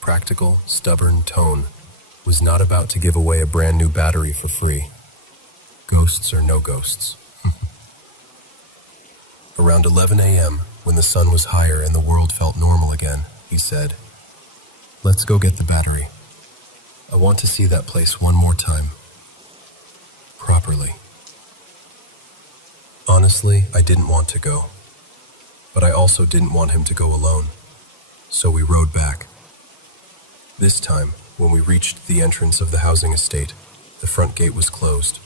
practical, stubborn Tone, was not about to give away a brand new battery for free. Ghosts or no ghosts. Around 11 a.m., when the sun was higher and the world felt normal again, he said, "Let's go get the battery. I want to see that place one more time. Properly." Honestly, I didn't want to go. But I also didn't want him to go alone. So we rode back. This time, when we reached the entrance of the housing estate, the front gate was closed.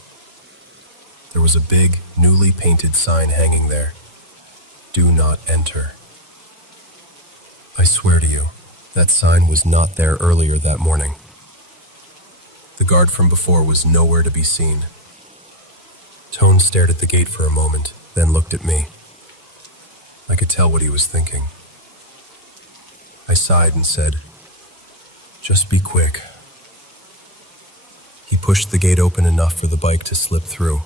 There was a big, newly painted sign hanging there. "Do not enter." I swear to you, that sign was not there earlier that morning. The guard from before was nowhere to be seen. Tone stared at the gate for a moment, then looked at me. I could tell what he was thinking. I sighed and said, "Just be quick." He pushed the gate open enough for the bike to slip through,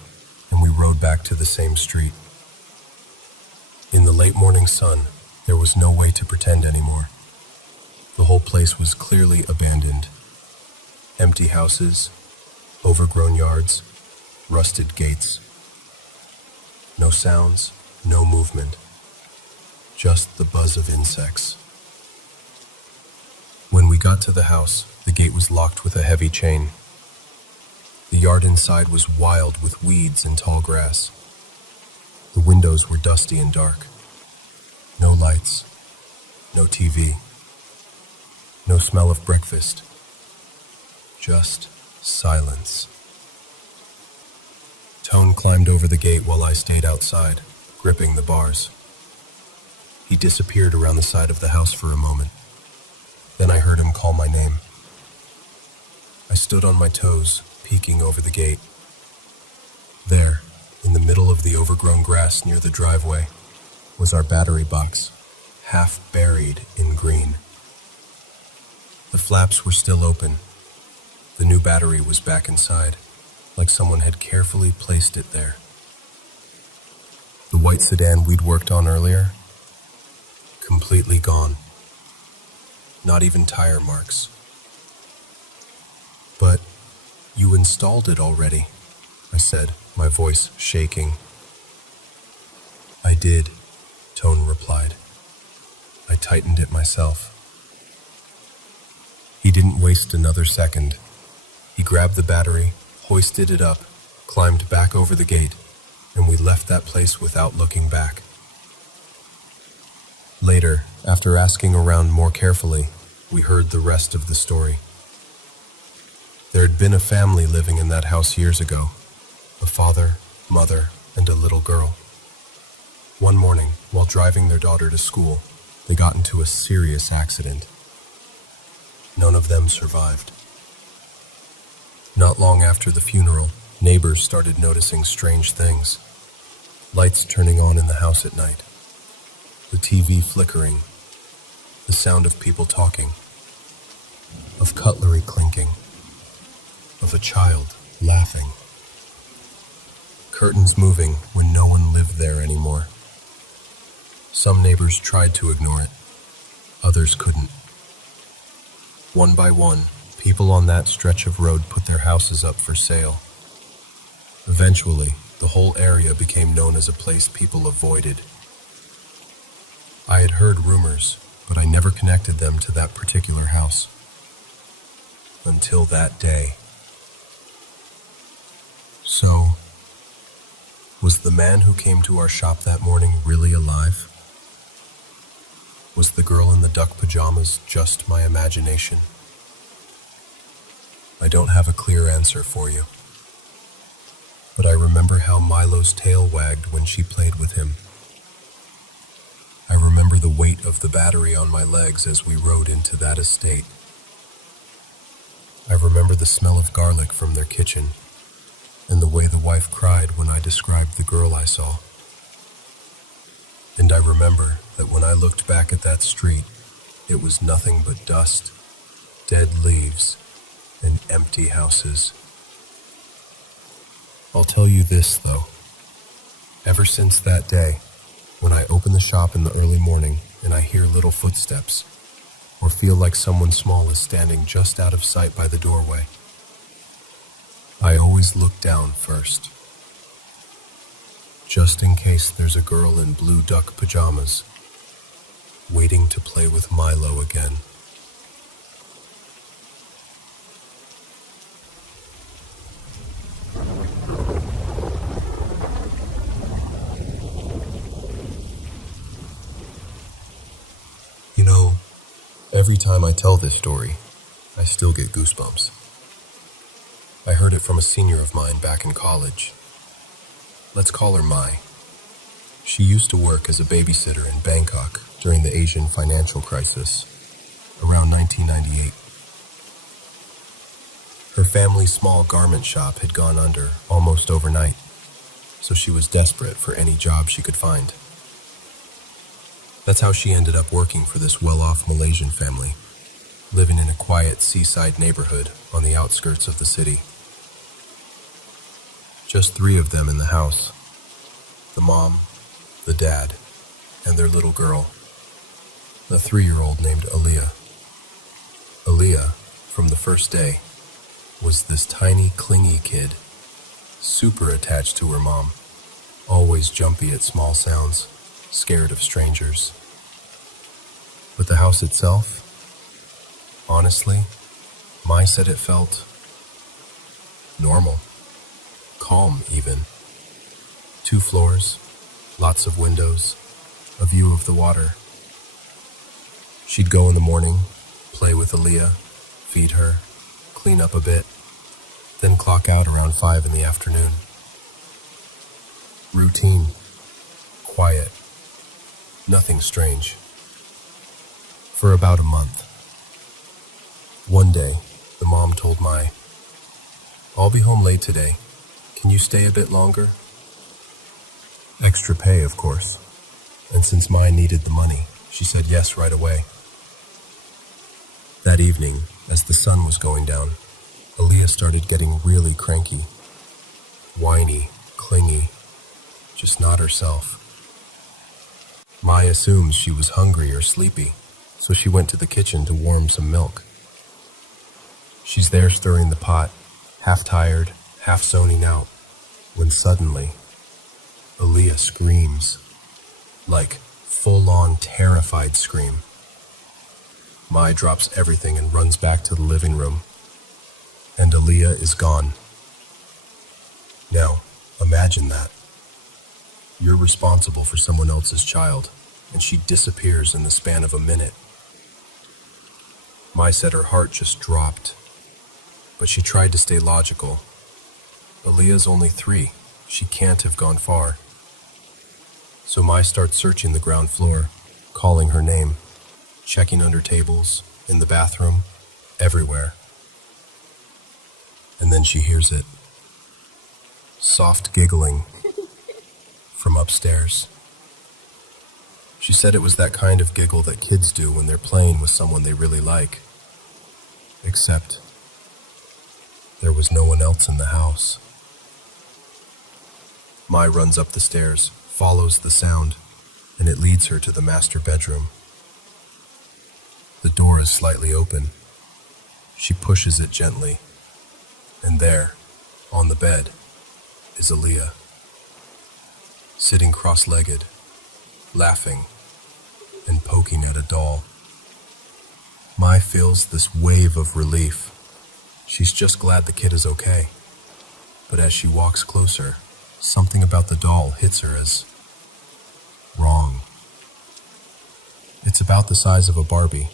and we rode back to the same street. In the late morning sun, there was no way to pretend anymore. The whole place was clearly abandoned. Empty houses, overgrown yards, rusted gates. No sounds, no movement. Just the buzz of insects. When we got to the house, the gate was locked with a heavy chain. The yard inside was wild with weeds and tall grass. The windows were dusty and dark. No lights, no TV, no smell of breakfast. Just silence. Tone climbed over the gate while I stayed outside, gripping the bars. He disappeared around the side of the house for a moment. Then I heard him call my name. I stood on my toes, peeking over the gate. There, in the middle of the overgrown grass near the driveway, was our battery box, half buried in green. The flaps were still open. The new battery was back inside, like someone had carefully placed it there. The white sedan we'd worked on earlier, completely gone. Not even tire marks. "But you installed it already," I said, my voice shaking. "I did," Tone replied. "I tightened it myself." He didn't waste another second. He grabbed the battery, hoisted it up, climbed back over the gate, and we left that place without looking back. Later, after asking around more carefully, we heard the rest of the story. There had been a family living in that house years ago, a father, mother, and a little girl. One morning, while driving their daughter to school, they got into a serious accident. None of them survived. Not long after the funeral, neighbors started noticing strange things. Lights turning on in the house at night, the TV flickering, the sound of people talking, of cutlery clinking, of a child laughing. Curtains moving when no one lived there anymore. Some neighbors tried to ignore it, others couldn't. One by one, people on that stretch of road put their houses up for sale. Eventually, the whole area became known as a place people avoided. I had heard rumors, but I never connected them to that particular house. Until that day. So, was the man who came to our shop that morning really alive? Was the girl in the duck pajamas just my imagination? I don't have a clear answer for you. But I remember how Milo's tail wagged when she played with him. I remember the weight of the battery on my legs as we rode into that estate. I remember the smell of garlic from their kitchen and the way the wife cried when I described the girl I saw. And I remember that when I looked back at that street, it was nothing but dust, dead leaves, and empty houses. I'll tell you this, though. Ever since that day, when I open the shop in the early morning and I hear little footsteps, or feel like someone small is standing just out of sight by the doorway, I always look down first, just in case there's a girl in blue duck pajamas waiting to play with Milo again. You know, every time I tell this story, I still get goosebumps. I heard it from a senior of mine back in college. Let's call her Mai. She used to work as a babysitter in Bangkok during the Asian financial crisis, around 1998. Her family's small garment shop had gone under almost overnight, so she was desperate for any job she could find. That's how she ended up working for this well-off Malaysian family, living in a quiet seaside neighborhood on the outskirts of the city. Just 3 of them in the house: the mom, the dad, and their little girl, a 3-year-old named Aaliyah. Aaliyah, from the first day, was this tiny, clingy kid, super attached to her mom, always jumpy at small sounds, scared of strangers. But the house itself, honestly, Mai said it felt normal, calm even. 2 floors, lots of windows, a view of the water. She'd go in the morning, play with Aaliyah, feed her, clean up a bit, then clock out around 5 in the afternoon. Routine, quiet, nothing strange. For about a month. One day, the mom told Mai, "I'll be home late today. Can you stay a bit longer?" Extra pay, of course. And since Mai needed the money, she said yes right away. That evening, as the sun was going down, Aaliyah started getting really cranky. Whiny, clingy, just not herself. Mai assumed she was hungry or sleepy, so she went to the kitchen to warm some milk. She's there stirring the pot, half tired, half zoning out, when suddenly, Aaliyah screams. Like, full-on terrified scream. Mai drops everything and runs back to the living room, and Aaliyah is gone. Now, imagine that. You're responsible for someone else's child, and she disappears in the span of a minute. Mai said her heart just dropped, but she tried to stay logical. Aaliyah's only 3. She can't have gone far. So Mai starts searching the ground floor, calling her name, checking under tables, in the bathroom, everywhere. And then she hears it. Soft giggling from upstairs. She said it was that kind of giggle that kids do when they're playing with someone they really like. Except there was no one else in the house. Mai runs up the stairs, follows the sound, and it leads her to the master bedroom. The door is slightly open. She pushes it gently, and there, on the bed, is Aaliyah, sitting cross-legged, laughing, and poking at a doll. Mai feels this wave of relief. She's just glad the kid is okay. But as she walks closer, something about the doll hits her as wrong. It's about the size of a Barbie,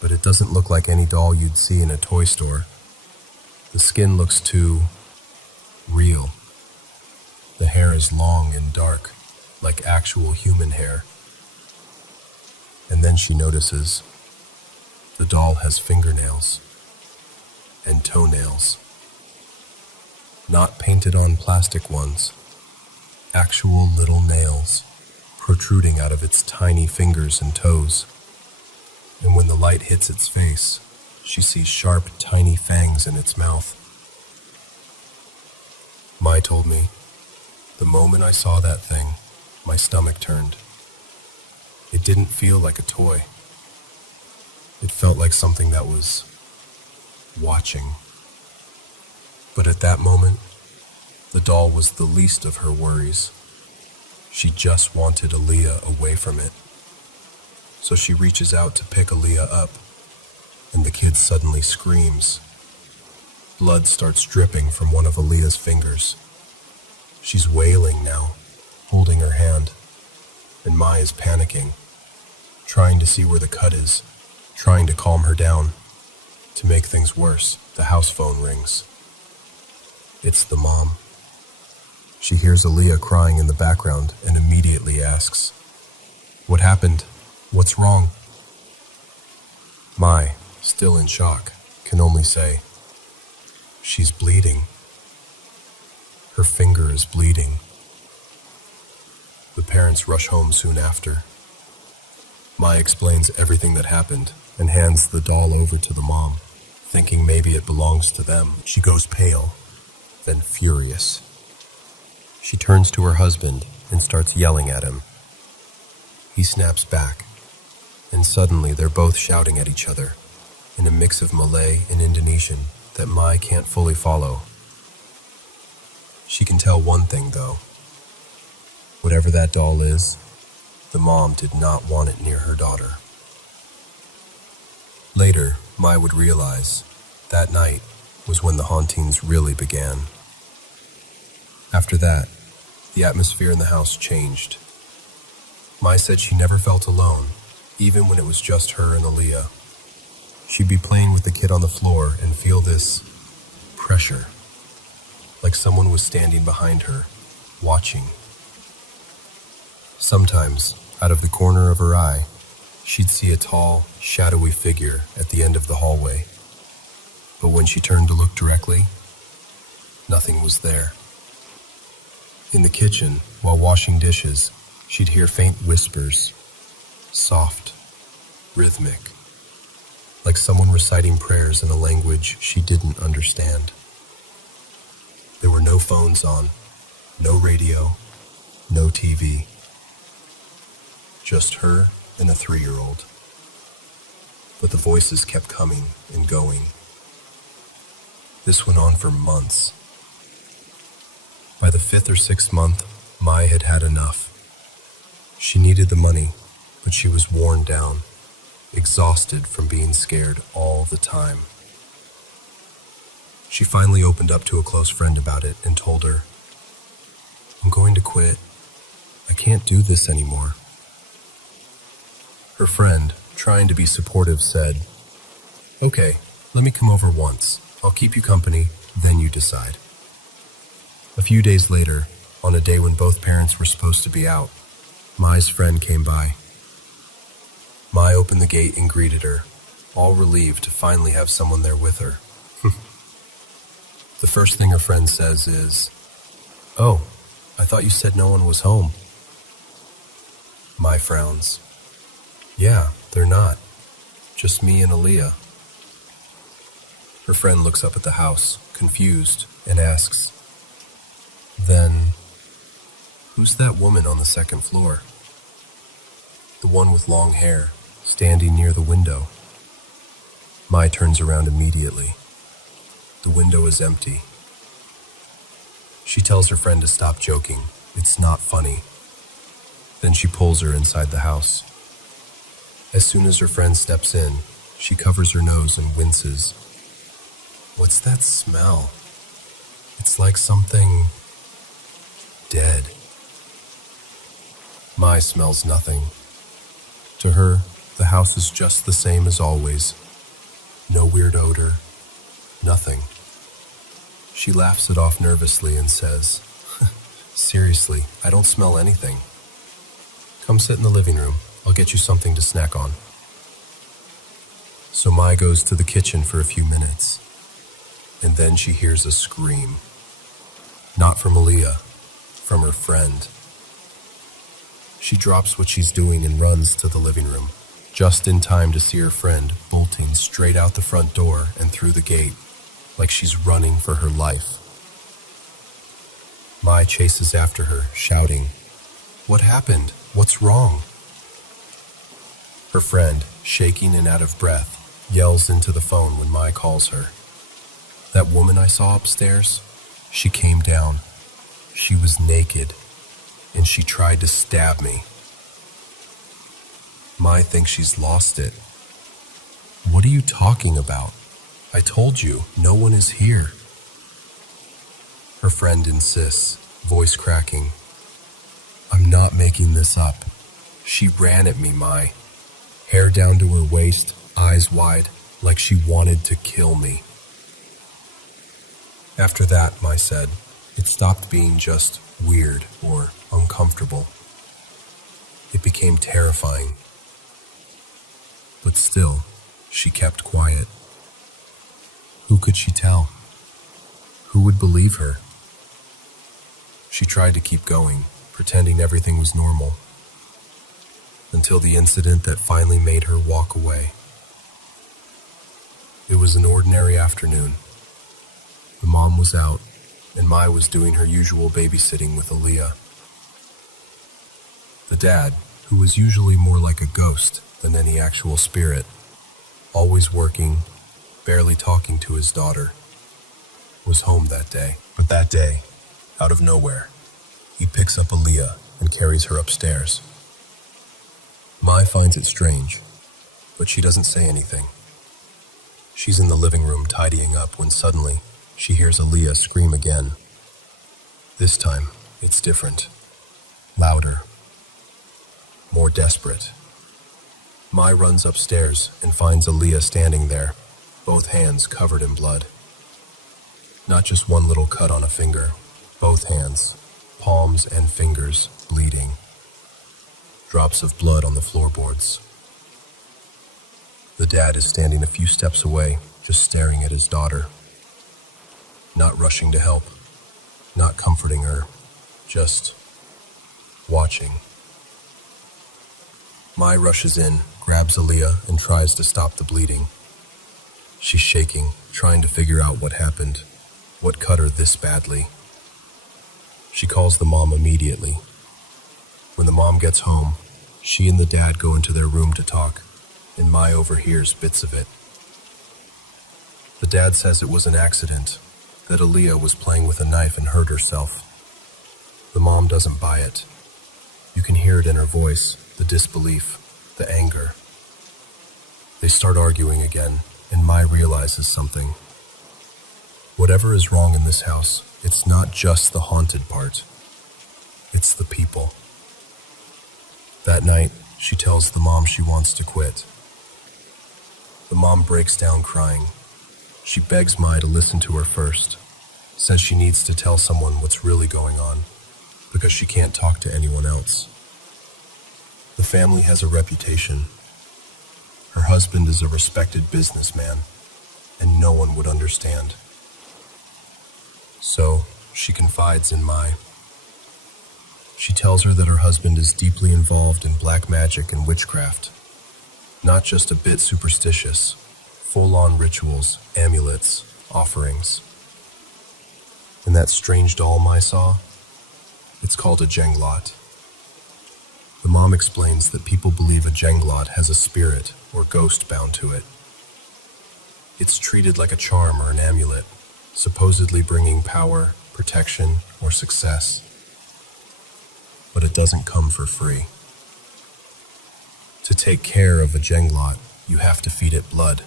but it doesn't look like any doll you'd see in a toy store. The skin looks too real. The hair is long and dark, like actual human hair. And then she notices the doll has fingernails and toenails. Not painted on plastic ones, actual little nails protruding out of its tiny fingers and toes. And when the light hits its face, she sees sharp, tiny fangs in its mouth. Mai told me, the moment I saw that thing, my stomach turned. It didn't feel like a toy. It felt like something that was watching. But at that moment, the doll was the least of her worries. She just wanted Aaliyah away from it. So she reaches out to pick Aaliyah up, and the kid suddenly screams. Blood starts dripping from one of Aaliyah's fingers. She's wailing now, holding her hand, and Mai is panicking, trying to see where the cut is, trying to calm her down. To make things worse, the house phone rings. It's the mom. She hears Aaliyah crying in the background and immediately asks, "What happened? What's wrong?" Mai, still in shock, can only say, "She's bleeding. Her finger is bleeding." The parents rush home soon after. Mai explains everything that happened and hands the doll over to the mom, thinking maybe it belongs to them. She goes pale, then furious. She turns to her husband and starts yelling at him. He snaps back, and suddenly they're both shouting at each other in a mix of Malay and Indonesian that Mai can't fully follow. She can tell one thing, though. Whatever that doll is, the mom did not want it near her daughter. Later, Mai would realize that night was when the hauntings really began. After that, the atmosphere in the house changed. Mai said she never felt alone, even when it was just her and Aaliyah. She'd be playing with the kid on the floor and feel this pressure, like someone was standing behind her, watching. Sometimes, out of the corner of her eye, she'd see a tall, shadowy figure at the end of the hallway. But when she turned to look directly, nothing was there. In the kitchen, while washing dishes, she'd hear faint whispers, soft, rhythmic, like someone reciting prayers in a language she didn't understand. There were no phones on, no radio, no TV. Just her and a 3-year-old. But the voices kept coming and going. This went on for months. By the 5th or 6th month, Mai had had enough. She needed the money, but she was worn down, exhausted from being scared all the time. She finally opened up to a close friend about it and told her, "I'm going to quit. I can't do this anymore." Her friend, trying to be supportive, said, "Okay, let me come over once. I'll keep you company, then you decide." A few days later, on a day when both parents were supposed to be out, Mai's friend came by. Mai opened the gate and greeted her, all relieved to finally have someone there with her. The first thing her friend says is, "Oh, I thought you said no one was home." Mai frowns. "Yeah, they're not. Just me and Aaliyah." Her friend looks up at the house, confused, and asks, "Then, who's that woman on the 2nd floor?" "The one with long hair, standing near the window." Mai turns around immediately. The window is empty. She tells her friend to stop joking. It's not funny. Then she pulls her inside the house. As soon as her friend steps in, she covers her nose and winces. "What's that smell? It's like something dead." Mai smells nothing. To her, the house is just the same as always. No weird odor, nothing. She laughs it off nervously and says, "Seriously, I don't smell anything. Come sit in the living room. I'll get you something to snack on. So Mai goes to the kitchen for a few minutes, and then she hears a scream. Not from Aaliyah, from her friend. She drops what she's doing and runs to the living room, just in time to see her friend bolting straight out the front door and through the gate, like she's running for her life. Mai chases after her, shouting, "What happened? What's wrong?" Her friend, shaking and out of breath, yells into the phone when Mai calls her. "That woman I saw upstairs, she came down. She was naked, and she tried to stab me." Mai thinks she's lost it. "What are you talking about? I told you, no one is here." Her friend insists, voice cracking, "I'm not making this up. She ran at me, Mai. Hair down to her waist, eyes wide, like she wanted to kill me." After that, Mai said, it stopped being just weird or uncomfortable. It became terrifying. But still, she kept quiet. Who could she tell? Who would believe her? She tried to keep going, pretending everything was normal, until the incident that finally made her walk away. It was an ordinary afternoon. The mom was out, and Mai was doing her usual babysitting with Aaliyah. The dad, who was usually more like a ghost than any actual spirit, always working, barely talking to his daughter, was home that day. But that day, out of nowhere, he picks up Aaliyah and carries her upstairs. Mai finds it strange, but she doesn't say anything. She's in the living room tidying up when suddenly she hears Aaliyah scream again. This time, it's different. Louder. More desperate. Mai runs upstairs and finds Aaliyah standing there, both hands covered in blood. Not just one little cut on a finger, both hands, palms and fingers, bleeding. Drops of blood on the floorboards. The dad is standing a few steps away, just staring at his daughter. Not rushing to help, not comforting her, just watching. Mai rushes in, grabs Aaliyah, and tries to stop the bleeding. She's shaking, trying to figure out what happened, what cut her this badly. She calls the mom immediately. When the mom gets home, she and the dad go into their room to talk, and Mai overhears bits of it. The dad says it was an accident, that Aaliyah was playing with a knife and hurt herself. The mom doesn't buy it. You can hear it in her voice, the disbelief, the anger. They start arguing again, and Mai realizes something. Whatever is wrong in this house, it's not just the haunted part. It's the people. That night, she tells the mom she wants to quit. The mom breaks down crying. She begs Mai to listen to her first, says she needs to tell someone what's really going on, because she can't talk to anyone else. The family has a reputation. Her husband is a respected businessman, and no one would understand. So, she confides in Mai. She tells her that her husband is deeply involved in black magic and witchcraft. Not just a bit superstitious, full-on rituals, amulets, offerings. And that strange doll Mai saw? It's called a jenglot. The mom explains that people believe a jenglot has a spirit or ghost bound to it. It's treated like a charm or an amulet, supposedly bringing power, protection, or success. But it doesn't come for free. To take care of a jenglot, you have to feed it blood.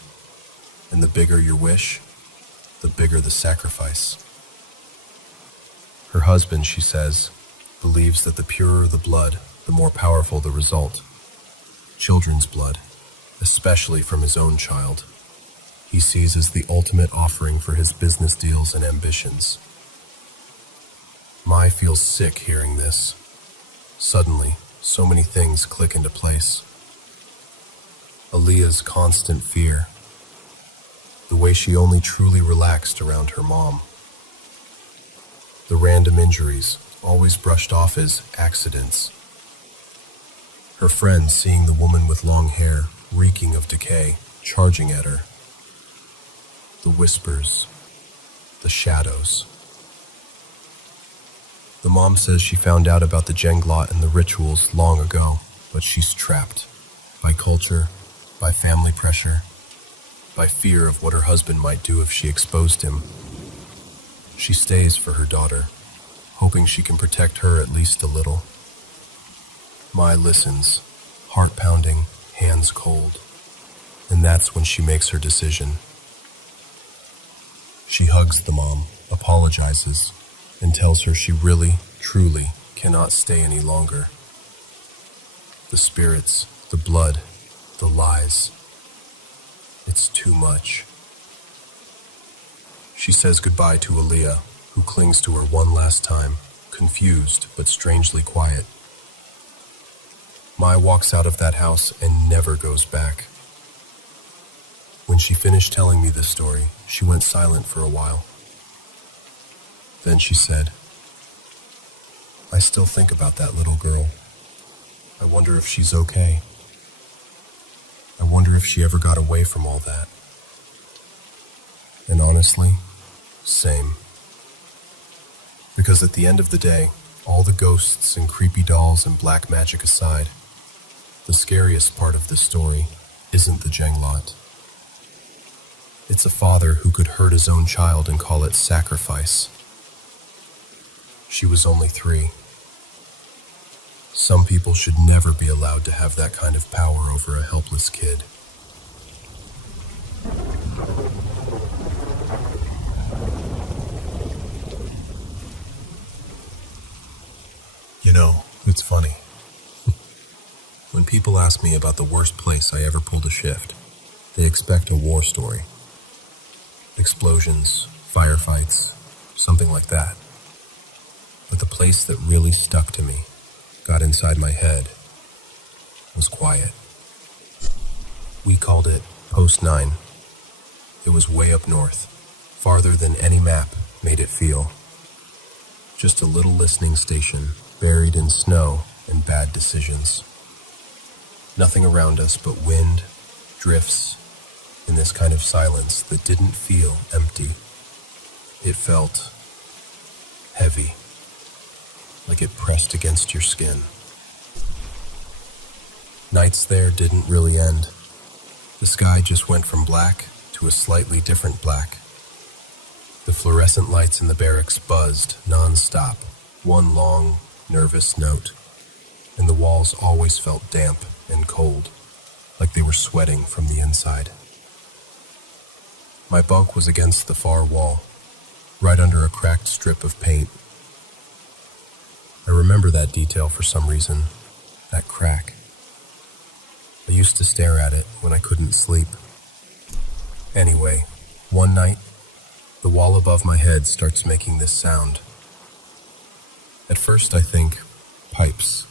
And the bigger your wish, the bigger the sacrifice. Her husband, she says, believes that the purer the blood, the more powerful the result. Children's blood, especially from his own child, he sees as the ultimate offering for his business deals and ambitions. Mai feels sick hearing this. Suddenly, so many things click into place. Aaliyah's constant fear, the way she only truly relaxed around her mom. The random injuries, always brushed off as accidents. Her friends seeing the woman with long hair, reeking of decay, charging at her. The whispers, the shadows. The mom says she found out about the jenglot and the rituals long ago, but she's trapped by culture, by family pressure, by fear of what her husband might do if she exposed him. She stays for her daughter, hoping she can protect her at least a little. Mai listens, heart pounding, hands cold, and that's when she makes her decision. She hugs the mom, apologizes, and tells her she really, truly cannot stay any longer. The spirits, the blood, the lies. It's too much. She says goodbye to Aaliyah, who clings to her one last time, confused but strangely quiet. Mai walks out of that house and never goes back. When she finished telling me this story, she went silent for a while. Then she said, "I still think about that little girl. I wonder if she's okay. I wonder if she ever got away from all that." And honestly, same. Because at the end of the day, all the ghosts and creepy dolls and black magic aside, the scariest part of this story isn't the jenglot. It's a father who could hurt his own child and call it sacrifice. She was only 3. Some people should never be allowed to have that kind of power over a helpless kid. You know, it's funny. When people ask me about the worst place I ever pulled a shift, they expect a war story. Explosions, firefights, something like that. But the place that really stuck to me, got inside my head, was quiet. We called it Post 9. It was way up north, farther than any map made it feel. Just a little listening station, buried in snow and bad decisions. Nothing around us but wind, drifts, and this kind of silence that didn't feel empty. It felt heavy, like it pressed against your skin. Nights there didn't really end. The sky just went from black to a slightly different black. The fluorescent lights in the barracks buzzed non-stop, one long, nervous note, and the walls always felt damp and cold, like they were sweating from the inside. My bunk was against the far wall, right under a cracked strip of paint. I remember that detail for some reason, that crack. I used to stare at it when I couldn't sleep. Anyway, one night, the wall above my head starts making this sound. At first I think, pipes.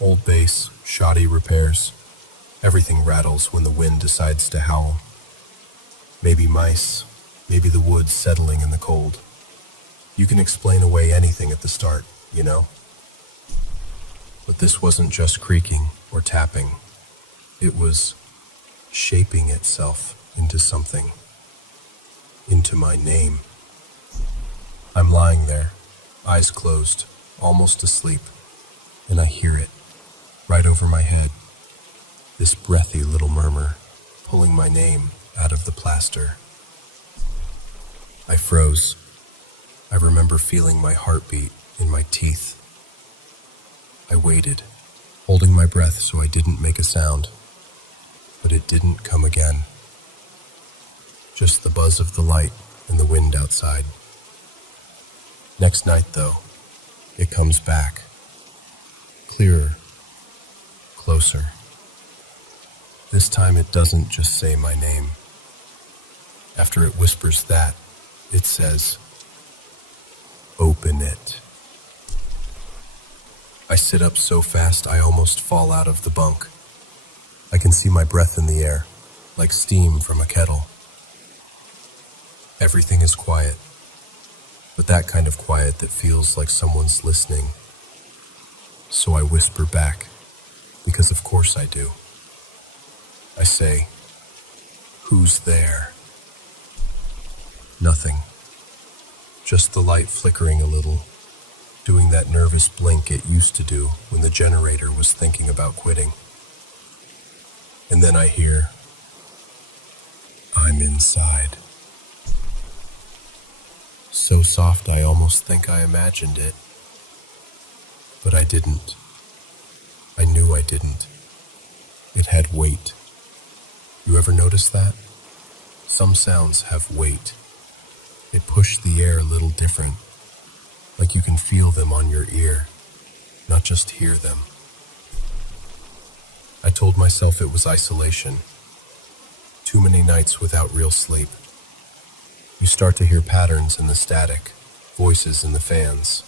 Old bass, shoddy repairs. Everything rattles when the wind decides to howl. Maybe mice, maybe the woods settling in the cold. You can explain away anything at the start, you know? But this wasn't just creaking or tapping. It was shaping itself into something. Into my name. I'm lying there, eyes closed, almost asleep, and I hear it, right over my head. This breathy little murmur, pulling my name out of the plaster. I froze. I remember feeling my heartbeat in my teeth. I waited, holding my breath so I didn't make a sound. But it didn't come again. Just the buzz of the light and the wind outside. Next night, though, it comes back. Clearer. Closer. This time it doesn't just say my name. After it whispers that, it says, "Open it." I sit up so fast I almost fall out of the bunk. I can see my breath in the air, like steam from a kettle. Everything is quiet, but that kind of quiet that feels like someone's listening. So I whisper back, because of course I do. I say, "Who's there?" Nothing. Just the light flickering a little, doing that nervous blink it used to do when the generator was thinking about quitting. And then I hear, "I'm inside." So soft I almost think I imagined it. But I didn't. I knew I didn't. It had weight. You ever notice that? Some sounds have weight. They push the air a little different, like you can feel them on your ear, not just hear them. I told myself it was isolation. Too many nights without real sleep. You start to hear patterns in the static, voices in the fans.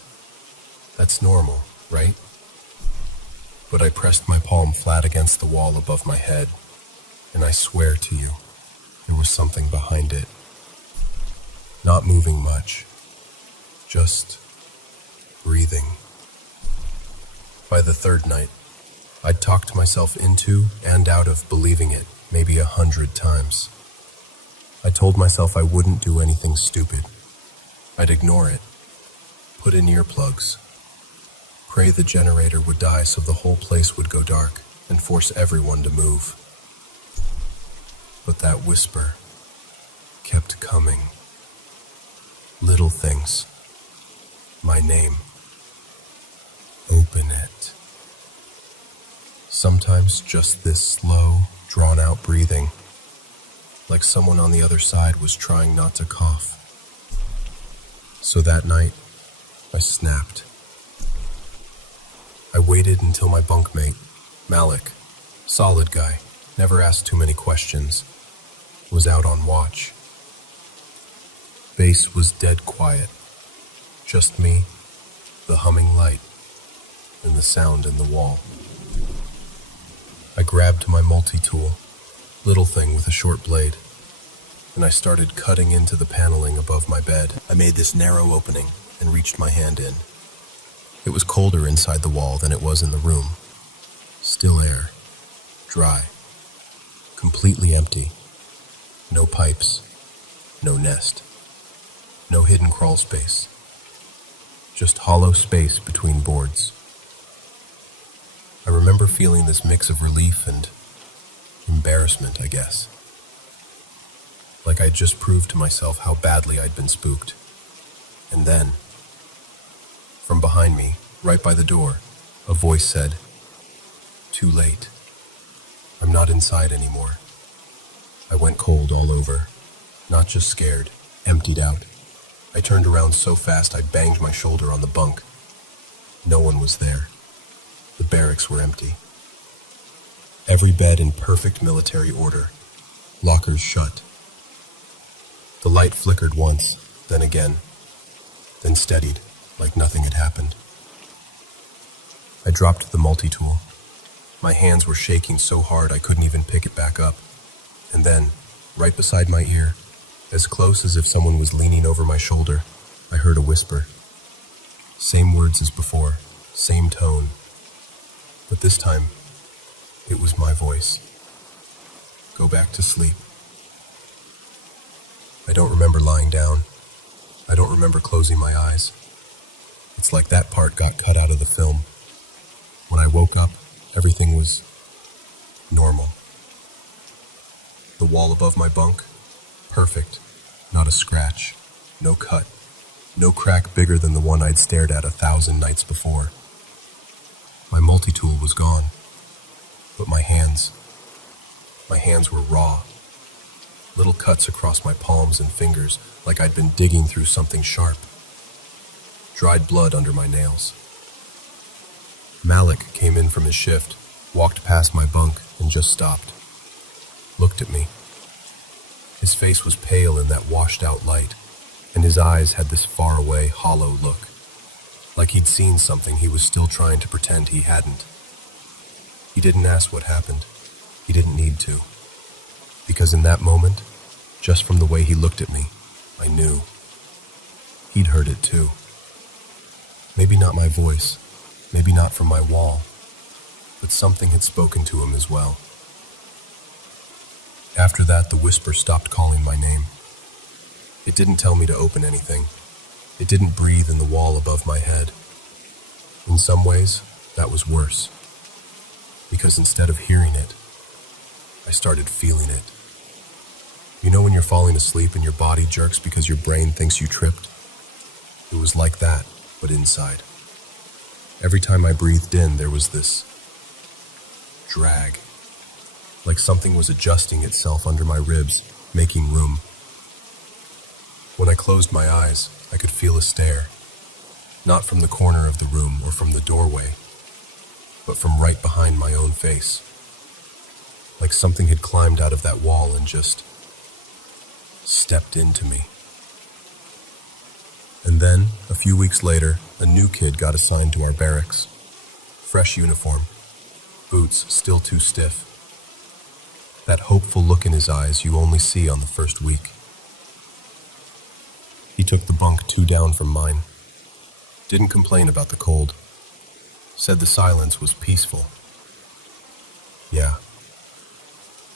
That's normal, right? But I pressed my palm flat against the wall above my head, and I swear to you, there was something behind it. Not moving much, just breathing. By the third night, I'd talked myself into and out of believing it maybe 100 times. I told myself I wouldn't do anything stupid. I'd ignore it, put in earplugs, pray the generator would die so the whole place would go dark and force everyone to move. But that whisper kept coming. Little things. My name. Open it. Sometimes just this slow, drawn-out breathing, like someone on the other side was trying not to cough. So that night, I snapped. I waited until my bunkmate, Malik, solid guy, never asked too many questions, was out on watch. Base was dead quiet. Just me, the humming light, and the sound in the wall. I grabbed my multi-tool, little thing with a short blade, and I started cutting into the paneling above my bed. I made this narrow opening and reached my hand in. It was colder inside the wall than it was in the room. Still air, dry, completely empty. No pipes, no nest, no hidden crawl space. Just hollow space between boards. I remember feeling this mix of relief and embarrassment, I guess. Like I'd just proved to myself how badly I'd been spooked. And then, from behind me, right by the door, a voice said, "Too late. I'm not inside anymore." I went cold all over, not just scared, emptied out. I turned around so fast I banged my shoulder on the bunk. No one was there. The barracks were empty. Every bed in perfect military order. Lockers shut. The light flickered once, then again, then steadied, like nothing had happened. I dropped the multi-tool. My hands were shaking so hard I couldn't even pick it back up. And then, right beside my ear, as close as if someone was leaning over my shoulder, I heard a whisper. Same words as before, same tone. But this time, it was my voice. Go back to sleep. I don't remember lying down. I don't remember closing my eyes. It's like that part got cut out of the film. When I woke up, everything was normal. The wall above my bunk, perfect. Not a scratch, no cut, no crack bigger than the one I'd stared at 1,000 nights before. My multi-tool was gone, but my hands were raw. Little cuts across my palms and fingers, like I'd been digging through something sharp. Dried blood under my nails. Malik came in from his shift, walked past my bunk, and just stopped. Looked at me. His face was pale in that washed-out light, and his eyes had this far-away, hollow look, like he'd seen something he was still trying to pretend he hadn't. He didn't ask what happened. He didn't need to, because in that moment, just from the way he looked at me, I knew. He'd heard it too. Maybe not my voice, maybe not from my wall, but something had spoken to him as well. After that, the whisper stopped calling my name. It didn't tell me to open anything. It didn't breathe in the wall above my head. In some ways, that was worse, because instead of hearing it, I started feeling it. You know when you're falling asleep and your body jerks because your brain thinks you tripped? It was like that, but inside. Every time I breathed in, there was this drag, like something was adjusting itself under my ribs, making room. When I closed my eyes, I could feel a stare, not from the corner of the room or from the doorway, but from right behind my own face. Like something had climbed out of that wall and just stepped into me. And then, a few weeks later, a new kid got assigned to our barracks. Fresh uniform, boots still too stiff. That hopeful look in his eyes you only see on the first week. He took the bunk 2 down from mine. Didn't complain about the cold. Said the silence was peaceful. Yeah.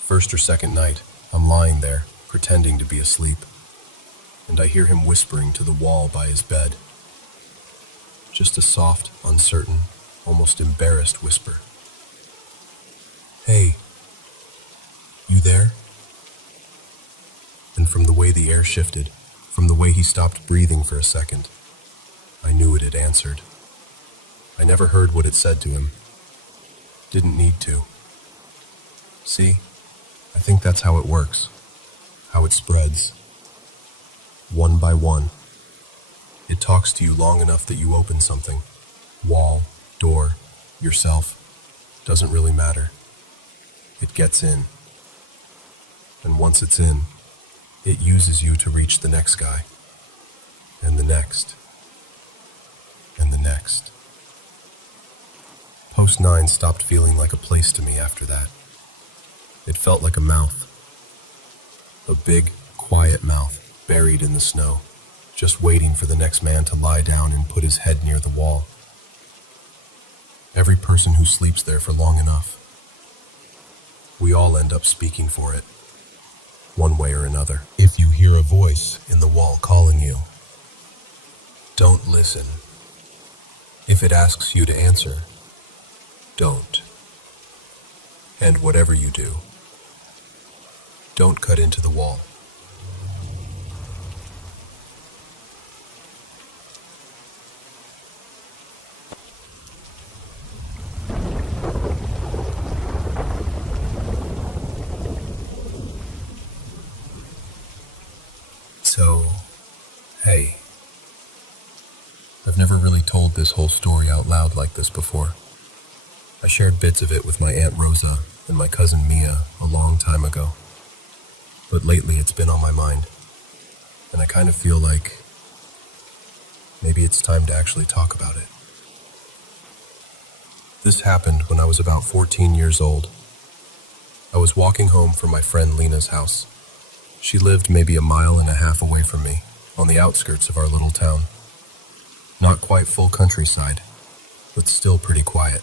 First or second night, I'm lying there, pretending to be asleep, and I hear him whispering to the wall by his bed. Just a soft, uncertain, almost embarrassed whisper. "Hey, you there?" And from the way the air shifted, from the way he stopped breathing for a second, I knew it had answered. I never heard what it said to him. Didn't need to. See, I think that's how it works, how it spreads. One by one. It talks to you long enough that you open something. Wall, door, yourself. Doesn't really matter. It gets in. And once it's in, it uses you to reach the next guy. And the next. And the next. Post 9 stopped feeling like a place to me after that. It felt like a mouth. A big, quiet mouth, buried in the snow, just waiting for the next man to lie down and put his head near the wall. Every person who sleeps there for long enough, we all end up speaking for it, one way or another. If you hear a voice in the wall calling you, don't listen. If it asks you to answer, don't. And whatever you do, don't cut into the wall. So, hey, I've never really told this whole story out loud like this before. I shared bits of it with my Aunt Rosa and my cousin Mia a long time ago. But lately it's been on my mind, and I kind of feel like maybe it's time to actually talk about it. This happened when I was about 14 years old. I was walking home from my friend Lena's house. She lived maybe 1.5 miles away from me, on the outskirts of our little town. Not quite full countryside, but still pretty quiet.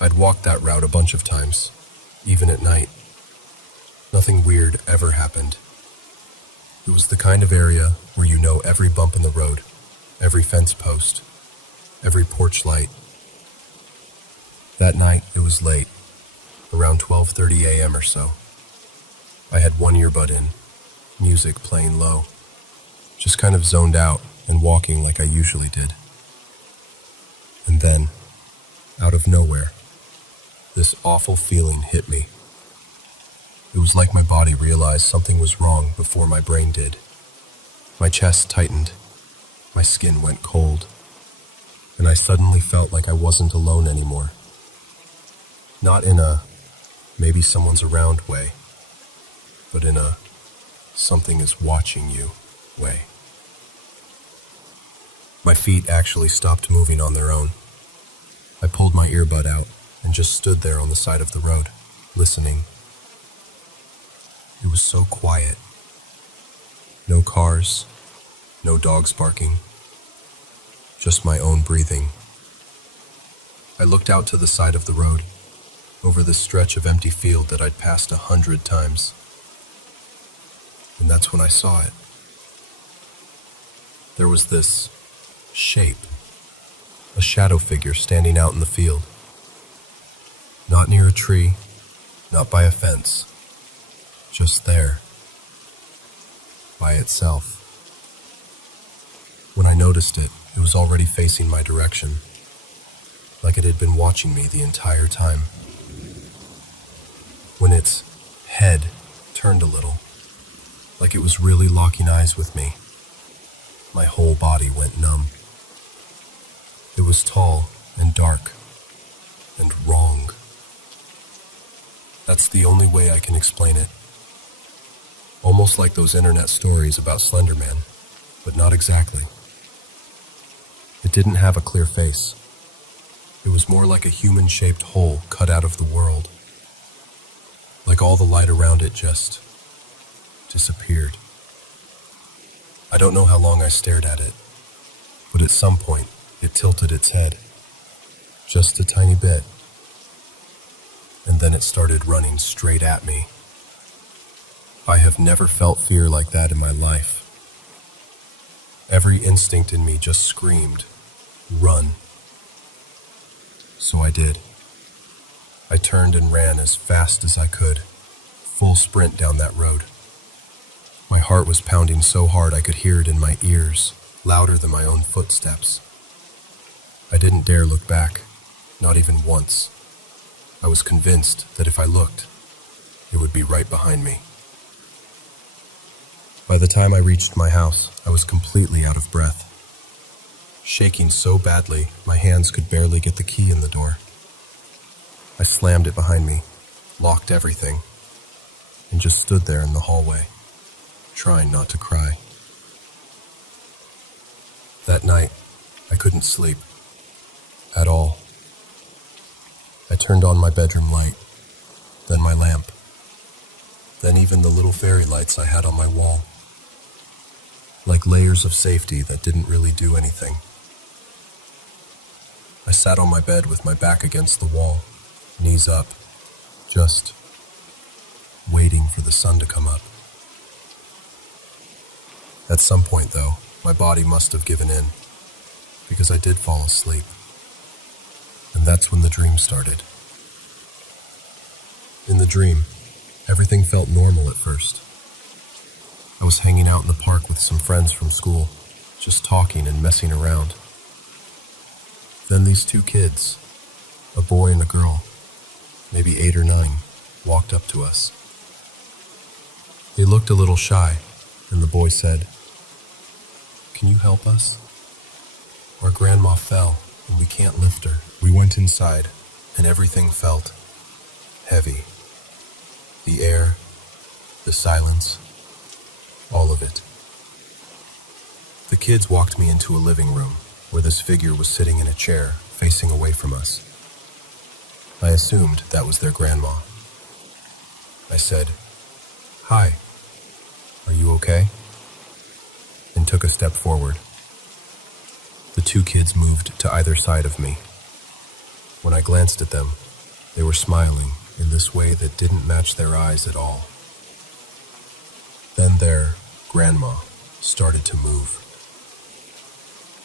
I'd walked that route a bunch of times, even at night. Nothing weird ever happened. It was the kind of area where you know every bump in the road, every fence post, every porch light. That night, it was late, around 12:30 a.m. or so. I had one earbud in, music playing low, just kind of zoned out and walking like I usually did. And then, out of nowhere, this awful feeling hit me. It was like my body realized something was wrong before my brain did. My chest tightened, my skin went cold, and I suddenly felt like I wasn't alone anymore. Not in a maybe someone's around way, but in a something is watching you way. My feet actually stopped moving on their own. I pulled my earbud out and just stood there on the side of the road, listening. It was so quiet. No cars, no dogs barking, just my own breathing. I looked out to the side of the road, over this stretch of empty field that I'd passed 100 times. And that's when I saw it. There was this shape, a shadow figure standing out in the field. Not near a tree, not by a fence, just there, by itself. When I noticed it, it was already facing my direction, like it had been watching me the entire time. When its head turned a little, like it was really locking eyes with me, my whole body went numb. It was tall and dark and wrong. That's the only way I can explain it. Almost like those internet stories about Slender Man, but not exactly. It didn't have a clear face. It was more like a human-shaped hole cut out of the world. Like all the light around it just disappeared. I don't know how long I stared at it, but at some point it tilted its head, just a tiny bit, and then it started running straight at me. I have never felt fear like that in my life. Every instinct in me just screamed, "Run." So I did. I turned and ran as fast as I could, full sprint down that road. My heart was pounding so hard I could hear it in my ears, louder than my own footsteps. I didn't dare look back, not even once. I was convinced that if I looked, it would be right behind me. By the time I reached my house, I was completely out of breath. Shaking so badly, my hands could barely get the key in the door. I slammed it behind me, locked everything, and just stood there in the hallway, trying not to cry. That night, I couldn't sleep. At all. I turned on my bedroom light, then my lamp, then even the little fairy lights I had on my wall. Like layers of safety that didn't really do anything. I sat on my bed with my back against the wall, knees up, just waiting for the sun to come up. At some point, though, my body must have given in, because I did fall asleep. And that's when the dream started. In the dream, everything felt normal at first. I was hanging out in the park with some friends from school, just talking and messing around. Then these two kids, a boy and a girl, maybe 8 or 9, walked up to us. They looked a little shy, and the boy said, "Can you help us? Our grandma fell, and we can't lift her." We went inside, and everything felt heavy. The air, the silence, all of it. The kids walked me into a living room where this figure was sitting in a chair facing away from us. I assumed that was their grandma. I said, "Hi, are you okay?" and took a step forward. The two kids moved to either side of me. When I glanced at them, they were smiling in this way that didn't match their eyes at all. Then their grandma started to move.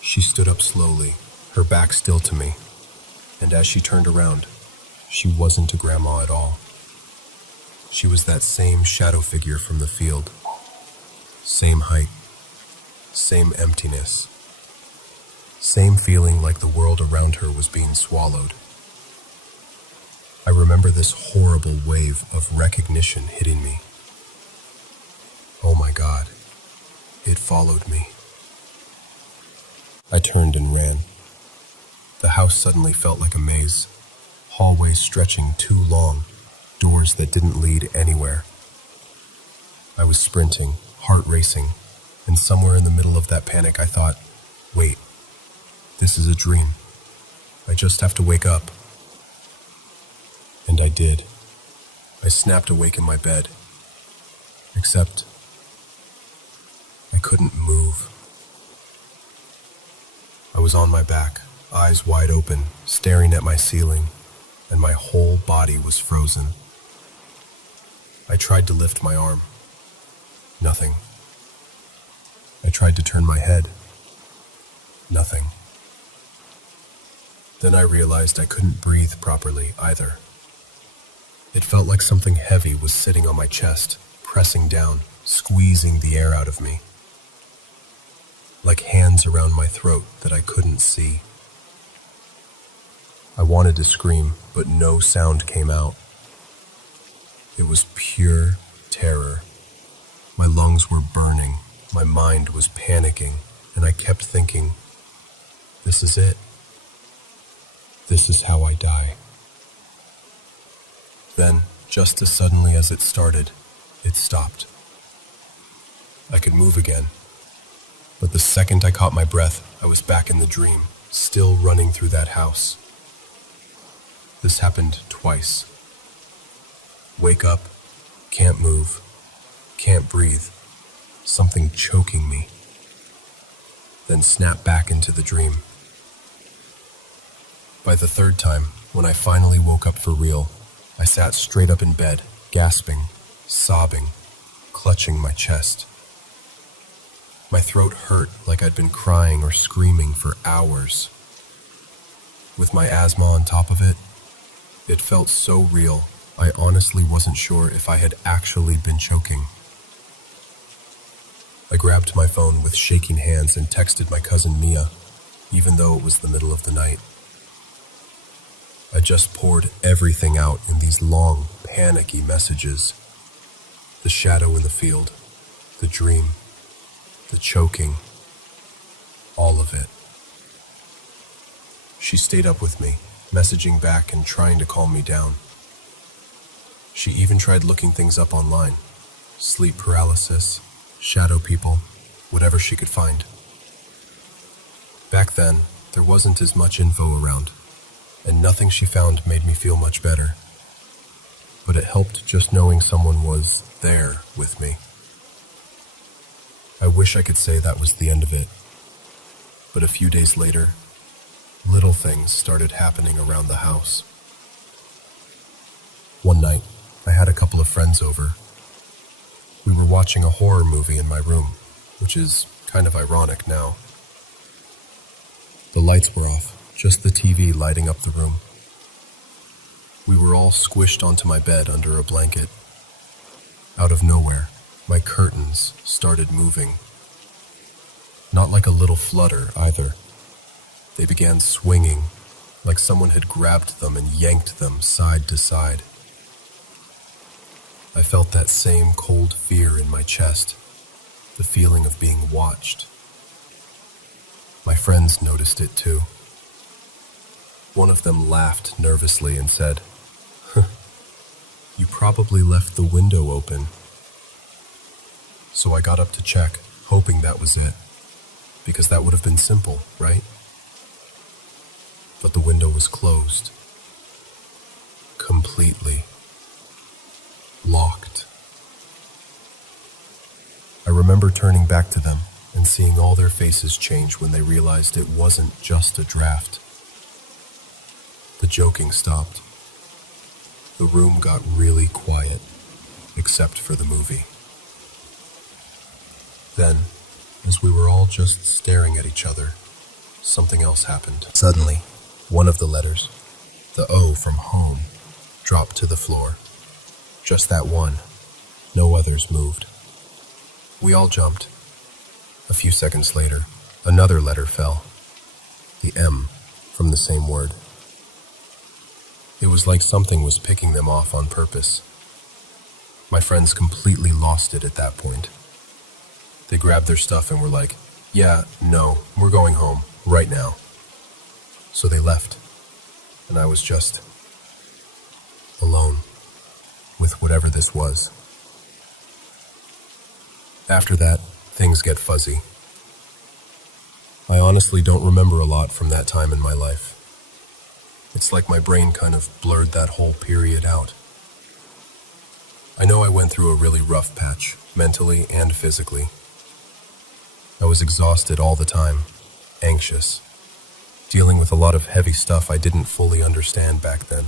She stood up slowly, her back still to me, and as she turned around, she wasn't a grandma at all. She was that same shadow figure from the field. Same height, same emptiness, same feeling like the world around her was being swallowed. I remember this horrible wave of recognition hitting me. Oh my God, it followed me. I turned and ran. The house suddenly felt like a maze, hallways stretching too long, doors that didn't lead anywhere. I was sprinting, heart racing, and somewhere in the middle of that panic I thought, wait, this is a dream. I just have to wake up. And I did. I snapped awake in my bed, except I couldn't move. I was on my back, eyes wide open, staring at my ceiling, and my whole body was frozen. I tried to lift my arm. Nothing. I tried to turn my head. Nothing. Then I realized I couldn't breathe properly either. It felt like something heavy was sitting on my chest, pressing down, squeezing the air out of me. Like hands around my throat that I couldn't see. I wanted to scream, but no sound came out. It was pure terror. My lungs were burning, my mind was panicking, and I kept thinking, this is it. This is how I die. Then, just as suddenly as it started, it stopped. I could move again, but the second I caught my breath, I was back in the dream, still running through that house. This happened twice. Wake up, can't move, can't breathe, something choking me. Then snap back into the dream. By the third time, when I finally woke up for real, I sat straight up in bed, gasping, sobbing, clutching my chest. My throat hurt like I'd been crying or screaming for hours. With my asthma on top of it, it felt so real, I honestly wasn't sure if I had actually been choking. I grabbed my phone with shaking hands and texted my cousin Mia, even though it was the middle of the night. I just poured everything out in these long, panicky messages. The shadow in the field, the dream, the choking, all of it. She stayed up with me, messaging back and trying to calm me down. She even tried looking things up online, sleep paralysis, shadow people, whatever she could find. Back then, there wasn't as much info around, and nothing she found made me feel much better. But it helped just knowing someone was there with me. I wish I could say that was the end of it, but a few days later, little things started happening around the house. One night, I had a couple of friends over. We were watching a horror movie in my room, which is kind of ironic now. The lights were off, just the TV lighting up the room. We were all squished onto my bed under a blanket. Out of nowhere, my curtains started moving. Not like a little flutter either. They began swinging, like someone had grabbed them and yanked them side to side. I felt that same cold fear in my chest, the feeling of being watched. My friends noticed it too. One of them laughed nervously and said, "You probably left the window open." So I got up to check, hoping that was it, because that would have been simple, right? But the window was closed. Completely. Locked. I remember turning back to them and seeing all their faces change when they realized it wasn't just a draft. The joking stopped. The room got really quiet, except for the movie. Then, as we were all just staring at each other, something else happened. Suddenly, one of the letters, the O from home, dropped to the floor. Just that one. No others moved. We all jumped. A few seconds later, another letter fell. The M from the same word. It was like something was picking them off on purpose. My friends completely lost it at that point. They grabbed their stuff and were like, "Yeah, no, we're going home, right now." So they left, and I was just alone with whatever this was. After that, things get fuzzy. I honestly don't remember a lot from that time in my life. It's like my brain kind of blurred that whole period out. I know I went through a really rough patch, mentally and physically. I was exhausted all the time, anxious, dealing with a lot of heavy stuff I didn't fully understand back then.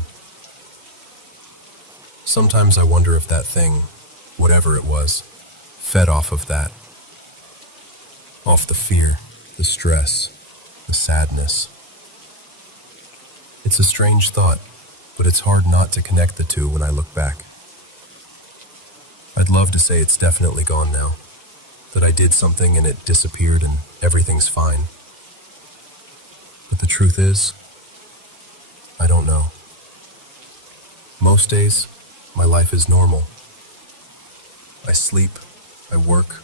Sometimes I wonder if that thing, whatever it was, fed off of that. Off the fear, the stress, the sadness. It's a strange thought, but it's hard not to connect the two when I look back. I'd love to say it's definitely gone now, that I did something and it disappeared and everything's fine. But the truth is, I don't know. Most days, my life is normal. I sleep, I work,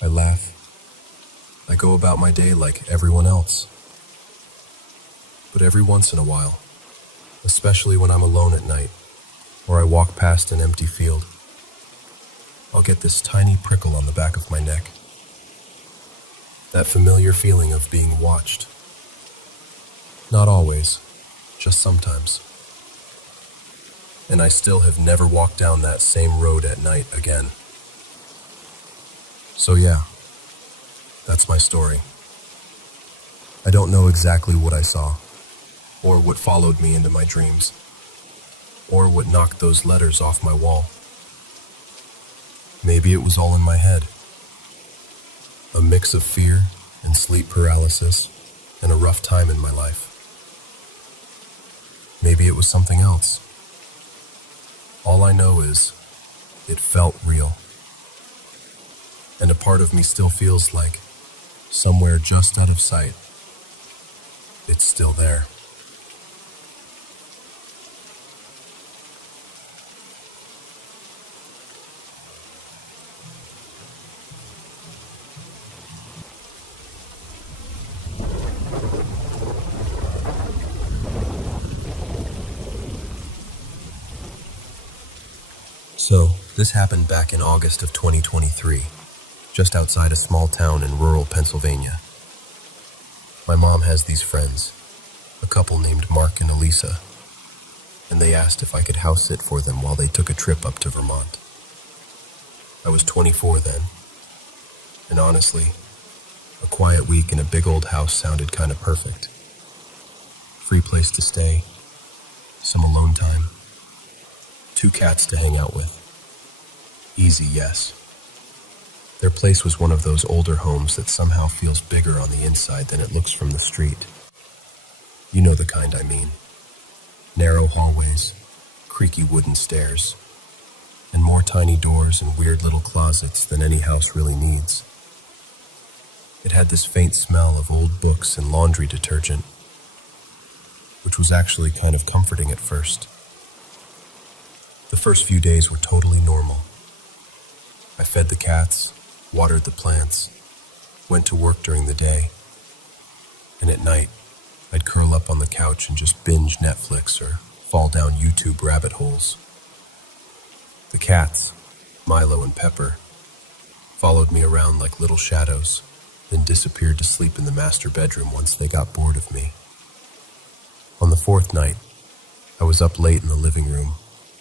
I laugh. I go about my day like everyone else. But every once in a while, especially when I'm alone at night, or I walk past an empty field, I'll get this tiny prickle on the back of my neck. That familiar feeling of being watched. Not always, just sometimes. And I still have never walked down that same road at night again. So yeah, that's my story. I don't know exactly what I saw, or what followed me into my dreams, or what knocked those letters off my wall. Maybe it was all in my head. A mix of fear and sleep paralysis and a rough time in my life. Maybe it was something else. All I know is, it felt real. And a part of me still feels like, somewhere just out of sight, it's still there. So, this happened back in August of 2023, just outside a small town in rural Pennsylvania. My mom has these friends, a couple named Mark and Elisa, and they asked if I could house sit for them while they took a trip up to Vermont. I was 24 then, and honestly, a quiet week in a big old house sounded kind of perfect. Free place to stay, some alone time, 2 cats to hang out with. Easy, yes. Their place was one of those older homes that somehow feels bigger on the inside than it looks from the street. You know the kind I mean. Narrow hallways, creaky wooden stairs, and more tiny doors and weird little closets than any house really needs. It had this faint smell of old books and laundry detergent, which was actually kind of comforting at first. The first few days were totally normal. I fed the cats, watered the plants, went to work during the day, and at night, I'd curl up on the couch and just binge Netflix or fall down YouTube rabbit holes. The cats, Milo and Pepper, followed me around like little shadows, then disappeared to sleep in the master bedroom once they got bored of me. On the 4th night, I was up late in the living room,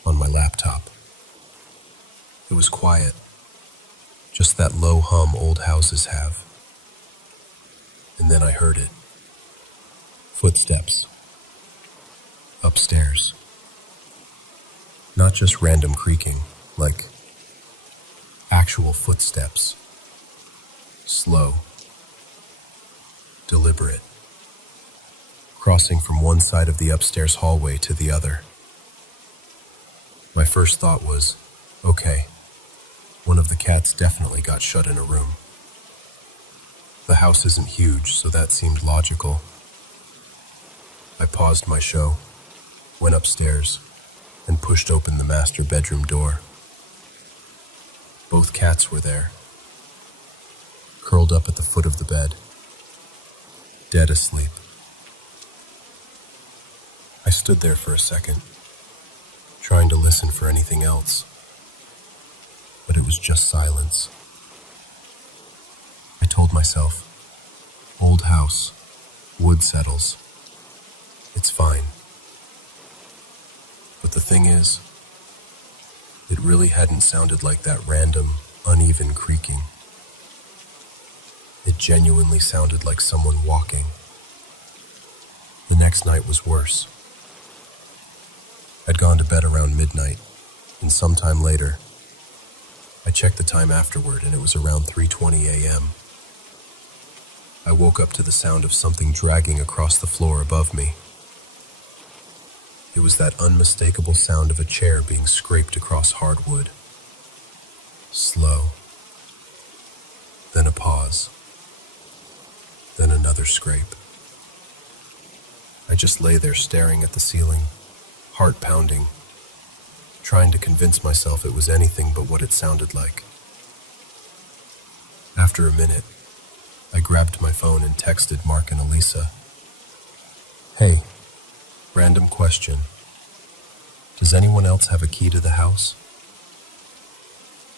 on my laptop. It was quiet, just that low hum old houses have. And then I heard it. Footsteps. Upstairs. Not just random creaking, like actual footsteps. Slow. Deliberate. Crossing from one side of the upstairs hallway to the other. My first thought was, okay, one of the cats definitely got shut in a room. The house isn't huge, so that seemed logical. I paused my show, went upstairs, and pushed open the master bedroom door. Both cats were there, curled up at the foot of the bed, dead asleep. I stood there for a second, trying to listen for anything else, but it was just silence. I told myself, old house, wood settles, it's fine. But the thing is, It really hadn't sounded like that random, uneven creaking. It genuinely sounded like someone walking. The next night was worse. I'd gone to bed around midnight, and sometime later, I checked the time afterward, and it was around 3:20 a.m. I woke up to the sound of something dragging across the floor above me. It was that unmistakable sound of a chair being scraped across hardwood. Slow. Then a pause. Then another scrape. I just lay there staring at the ceiling, heart pounding, trying to convince myself it was anything but what it sounded like. After a minute, I grabbed my phone and texted Mark and Elisa. Hey, random question. Does anyone else have a key to the house?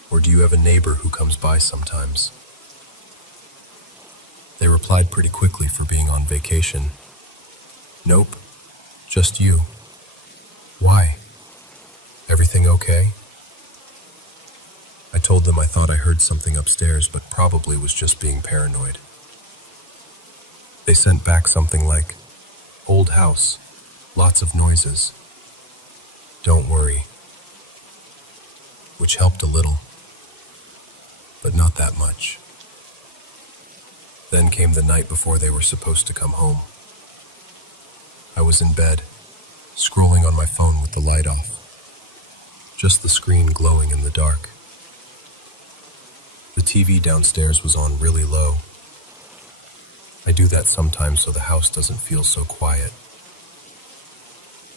Or do you have a neighbor who comes by sometimes? They replied pretty quickly for being on vacation. Nope, just you. Why? Everything okay? I told them I thought I heard something upstairs, but probably was just being paranoid. They sent back something like, "Old house, lots of noises. Don't worry." Which helped a little, but not that much. Then came the night before they were supposed to come home. I was in bed, scrolling on my phone with the light off, just the screen glowing in the dark. The TV downstairs was on really low. I do that sometimes so the house doesn't feel so quiet.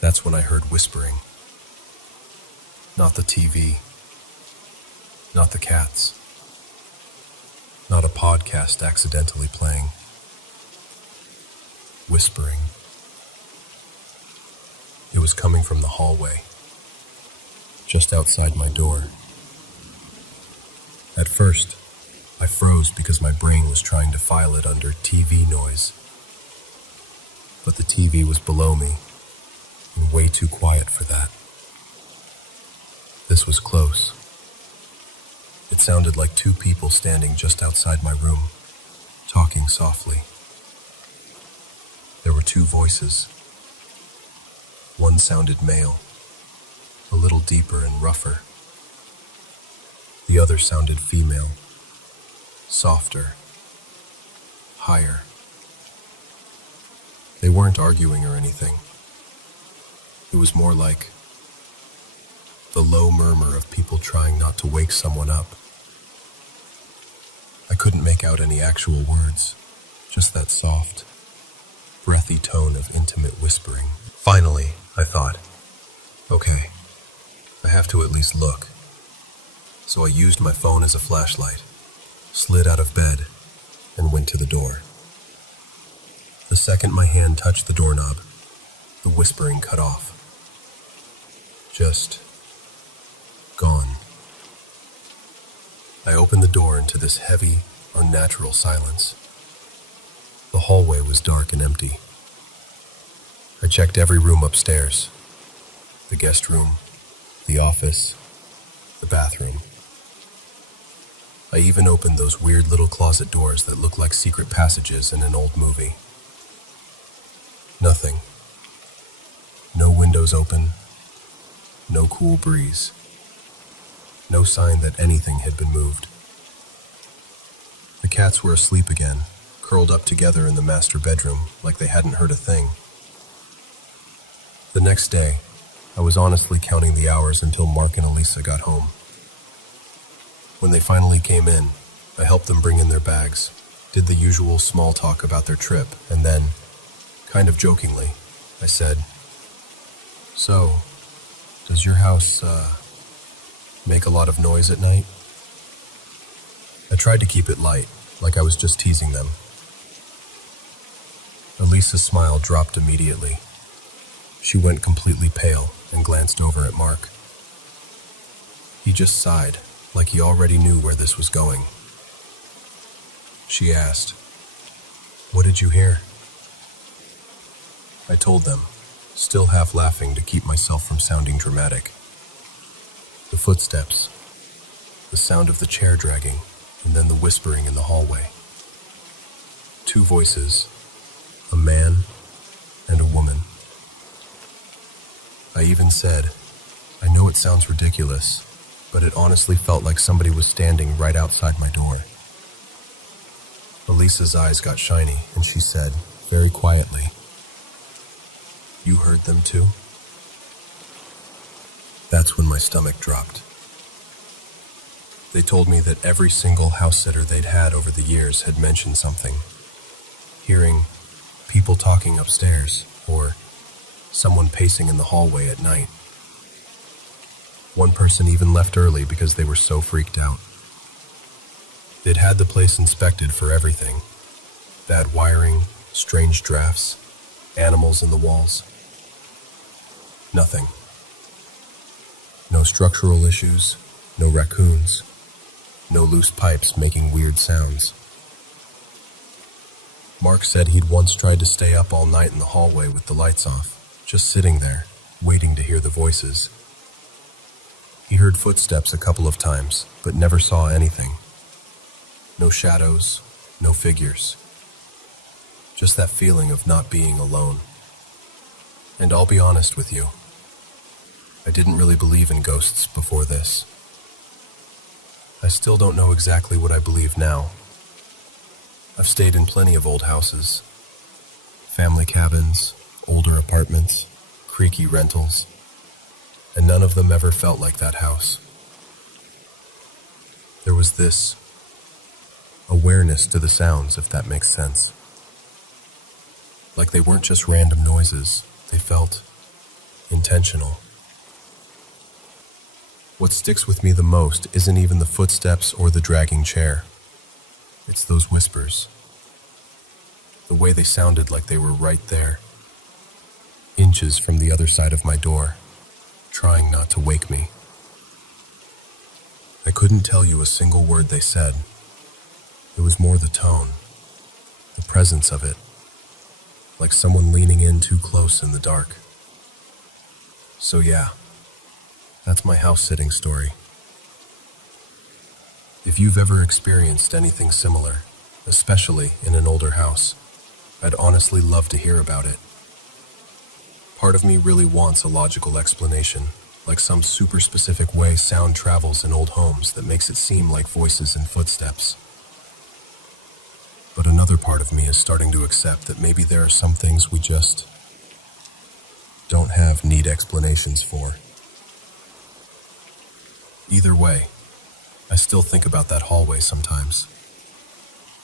That's when I heard whispering. Not the TV. Not the cats. Not a podcast accidentally playing. Whispering. It was coming from the hallway, just outside my door. At first, I froze because my brain was trying to file it under TV noise. But the TV was below me, and way too quiet for that. This was close. It sounded like two people standing just outside my room, talking softly. There were two voices. One sounded male, a little deeper and rougher. The other sounded female, softer, higher. They weren't arguing or anything. It was more like the low murmur of people trying not to wake someone up. I couldn't make out any actual words, just that soft, breathy tone of intimate whispering. Finally, I thought, okay, I have to at least look. So I used my phone as a flashlight, slid out of bed, and went to the door. The second my hand touched the doorknob, the whispering cut off. Just gone. I opened the door into this heavy, unnatural silence. The hallway was dark and empty. I checked every room upstairs. The guest room, the office, the bathroom. I even opened those weird little closet doors that look like secret passages in an old movie. Nothing. No windows open. No cool breeze. No sign that anything had been moved. The cats were asleep again, curled up together in the master bedroom like they hadn't heard a thing. The next day, I was honestly counting the hours until Mark and Elisa got home. When they finally came in, I helped them bring in their bags, did the usual small talk about their trip, and then, kind of jokingly, I said, "So, does your house, make a lot of noise at night?" I tried to keep it light, like I was just teasing them. Elisa's smile dropped immediately. She went completely pale and glanced over at Mark. He just sighed, like he already knew where this was going. She asked, "What did you hear?" I told them, still half laughing to keep myself from sounding dramatic. The footsteps, the sound of the chair dragging, and then the whispering in the hallway. Two voices, a man and a woman. I even said, I know it sounds ridiculous, but it honestly felt like somebody was standing right outside my door. Elisa's eyes got shiny, and she said, very quietly, "You heard them too?" That's when my stomach dropped. They told me that every single house sitter they'd had over the years had mentioned something. Hearing people talking upstairs, or someone pacing in the hallway at night. One person even left early because they were so freaked out. They'd had the place inspected for everything. Bad wiring, strange drafts, animals in the walls. Nothing. No structural issues, no raccoons, no loose pipes making weird sounds. Mark said he'd once tried to stay up all night in the hallway with the lights off, just sitting there, waiting to hear the voices. He heard footsteps a couple of times, but never saw anything. No shadows, no figures. Just that feeling of not being alone. And I'll be honest with you, I didn't really believe in ghosts before this. I still don't know exactly what I believe now. I've stayed in plenty of old houses, family cabins, older apartments, creaky rentals, and none of them ever felt like that house. There was this awareness to the sounds, if that makes sense. Like they weren't just random noises, they felt intentional. What sticks with me the most isn't even the footsteps or the dragging chair. It's those whispers. The way they sounded like they were right there, inches from the other side of my door, trying not to wake me. I couldn't tell you a single word they said. It was more the tone, the presence of it, like someone leaning in too close in the dark. So yeah, that's my house-sitting story. If you've ever experienced anything similar, especially in an older house, I'd honestly love to hear about it. Part of me really wants a logical explanation, like some super specific way sound travels in old homes that makes it seem like voices and footsteps. But another part of me is starting to accept that maybe there are some things we just don't have neat explanations for. Either way, I still think about that hallway sometimes,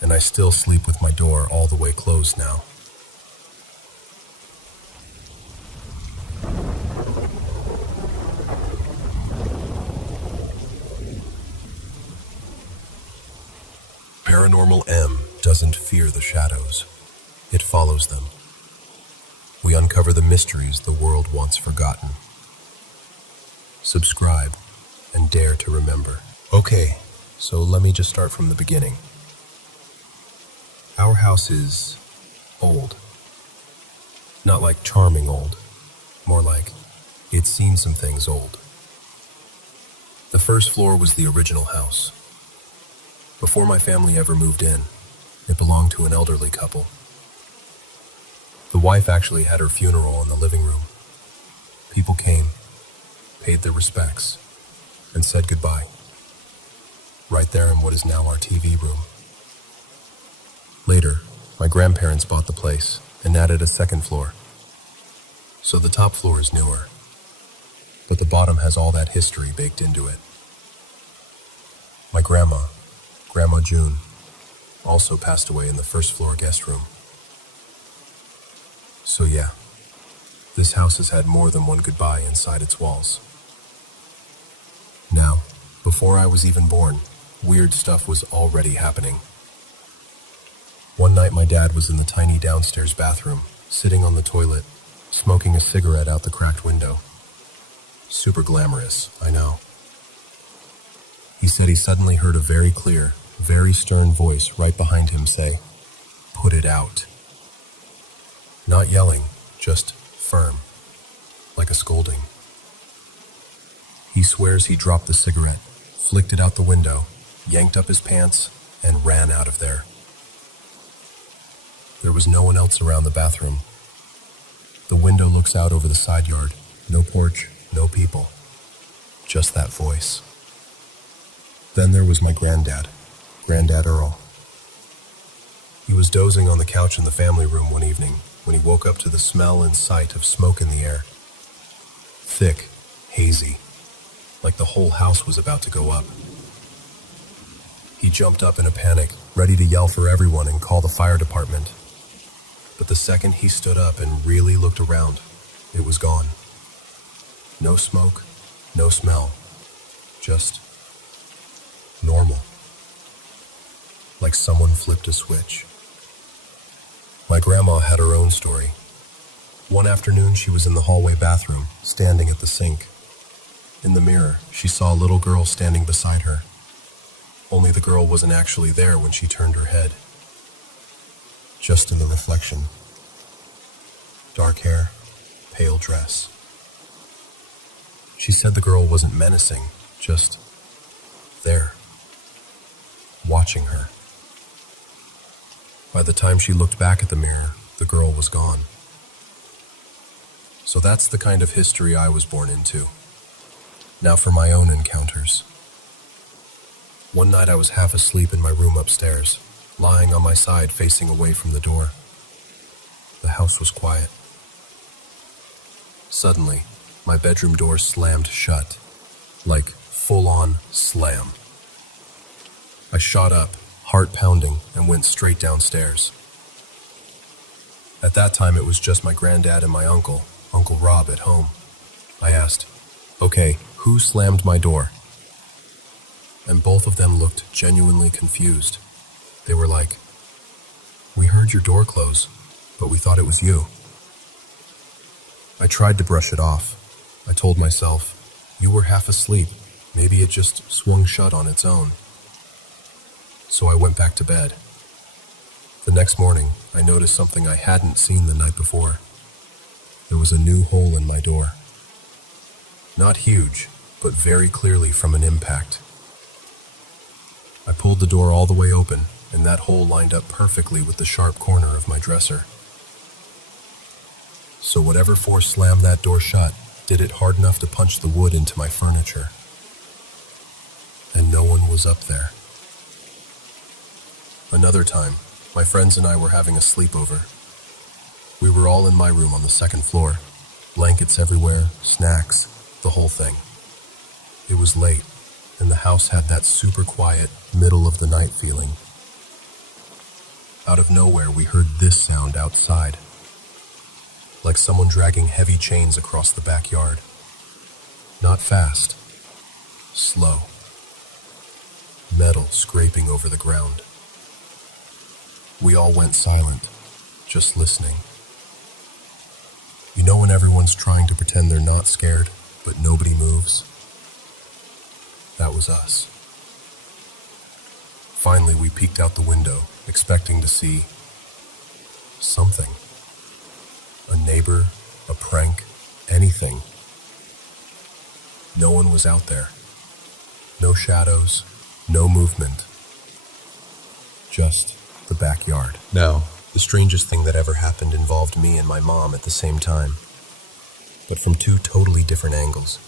and I still sleep with my door all the way closed now. Paranormal M doesn't fear the shadows. It follows them. We uncover the mysteries the world wants forgotten. Subscribe and dare to remember. Okay, so let me just start from the beginning. Our house is old. Not like charming old, more like it's seen some things old. The first floor was the original house. Before my family ever moved in, it belonged to an elderly couple. The wife actually had her funeral in the living room. People came, paid their respects, and said goodbye. Right there in what is now our TV room. Later, my grandparents bought the place and added a second floor. So the top floor is newer, but the bottom has all that history baked into it. My Grandma June, also passed away in the first floor guest room. So yeah, this house has had more than one goodbye inside its walls. Now, before I was even born, weird stuff was already happening. One night my dad was in the tiny downstairs bathroom, sitting on the toilet, smoking a cigarette out the cracked window. Super glamorous, I know. He said he suddenly heard a very clear, very stern voice right behind him say, "Put it out." Not yelling, just firm, like a scolding. He swears he dropped the cigarette, flicked it out the window, yanked up his pants, and ran out of there. There was no one else around the bathroom. The window looks out over the side yard. No porch, no people. Just that voice. Then there was my Granddad Earl. He was dozing on the couch in the family room one evening when he woke up to the smell and sight of smoke in the air. Thick, hazy, like the whole house was about to go up. He jumped up in a panic, ready to yell for everyone and call the fire department. But the second he stood up and really looked around, it was gone. No smoke, no smell, just normal. Like someone flipped a switch. My grandma had her own story. One afternoon, she was in the hallway bathroom, standing at the sink. In the mirror, she saw a little girl standing beside her. Only the girl wasn't actually there when she turned her head. Just in the reflection. Dark hair, pale dress. She said the girl wasn't menacing, just there, watching her. By the time she looked back at the mirror, the girl was gone. So that's the kind of history I was born into. Now for my own encounters. One night I was half asleep in my room upstairs, lying on my side facing away from the door. The house was quiet. Suddenly, my bedroom door slammed shut, like full-on slam. I shot up, heart pounding, and went straight downstairs. At that time, it was just my granddad and my Uncle Rob, at home. I asked, "Okay, who slammed my door?" And both of them looked genuinely confused. They were like, "We heard your door close, but we thought it was you." I tried to brush it off. I told myself, "You were half asleep. Maybe it just swung shut on its own." So I went back to bed. The next morning, I noticed something I hadn't seen the night before. There was a new hole in my door. Not huge, but very clearly from an impact. I pulled the door all the way open, and that hole lined up perfectly with the sharp corner of my dresser. So whatever force slammed that door shut did it hard enough to punch the wood into my furniture. And no one was up there. Another time, my friends and I were having a sleepover. We were all in my room on the second floor. Blankets everywhere, snacks, the whole thing. It was late, and the house had that super quiet, middle-of-the-night feeling. Out of nowhere, we heard this sound outside. Like someone dragging heavy chains across the backyard. Not fast. Slow. Metal scraping over the ground. We all went silent, just listening. You know when everyone's trying to pretend they're not scared, but nobody moves? That was us. Finally, we peeked out the window, expecting to see something. A neighbor, a prank, anything. No one was out there. No shadows, no movement. Just the backyard. Now, the strangest thing that ever happened involved me and my mom at the same time, but from two totally different angles.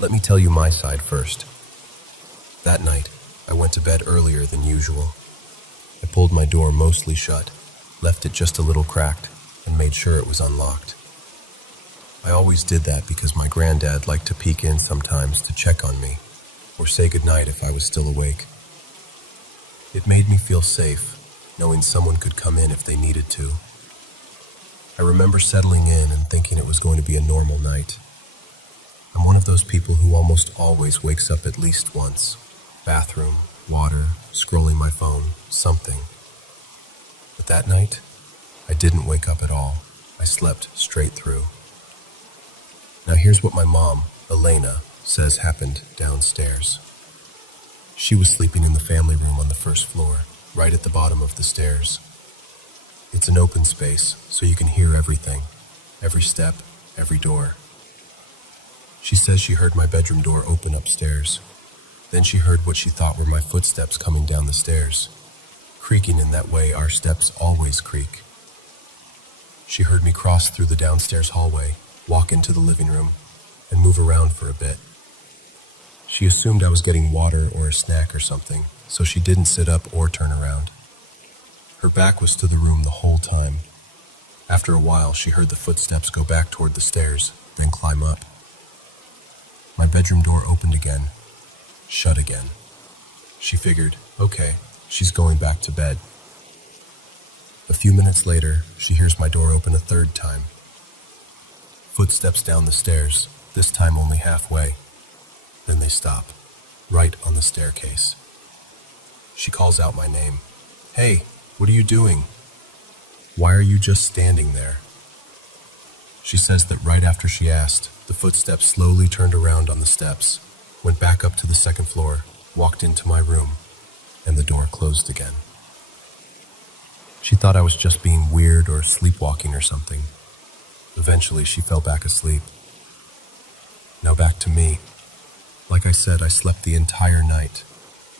Let me tell you my side first. That night, I went to bed earlier than usual. I pulled my door mostly shut, left it just a little cracked, and made sure it was unlocked. I always did that because my granddad liked to peek in sometimes to check on me, or say goodnight if I was still awake. It made me feel safe, knowing someone could come in if they needed to. I remember settling in and thinking it was going to be a normal night. I'm one of those people who almost always wakes up at least once. Bathroom, water, scrolling my phone, something. But that night, I didn't wake up at all. I slept straight through. Now here's what my mom, Elena, says happened downstairs. She was sleeping in the family room on the first floor, right at the bottom of the stairs. It's an open space, so you can hear everything, every step, every door. She says she heard my bedroom door open upstairs. Then she heard what she thought were my footsteps coming down the stairs, creaking in that way our steps always creak. She heard me cross through the downstairs hallway, walk into the living room, and move around for a bit. She assumed I was getting water or a snack or something, so she didn't sit up or turn around. Her back was to the room the whole time. After a while, she heard the footsteps go back toward the stairs, then climb up. My bedroom door opened again, shut again. She figured, okay, she's going back to bed. A few minutes later, she hears my door open a third time. Footsteps down the stairs, this time only halfway. Then they stop, right on the staircase. She calls out my name. Hey, what are you doing? Why are you just standing there? She says that right after she asked, the footsteps slowly turned around on the steps, went back up to the second floor, walked into my room, and the door closed again. She thought I was just being weird or sleepwalking or something. Eventually, she fell back asleep. Now back to me. Like I said, I slept the entire night.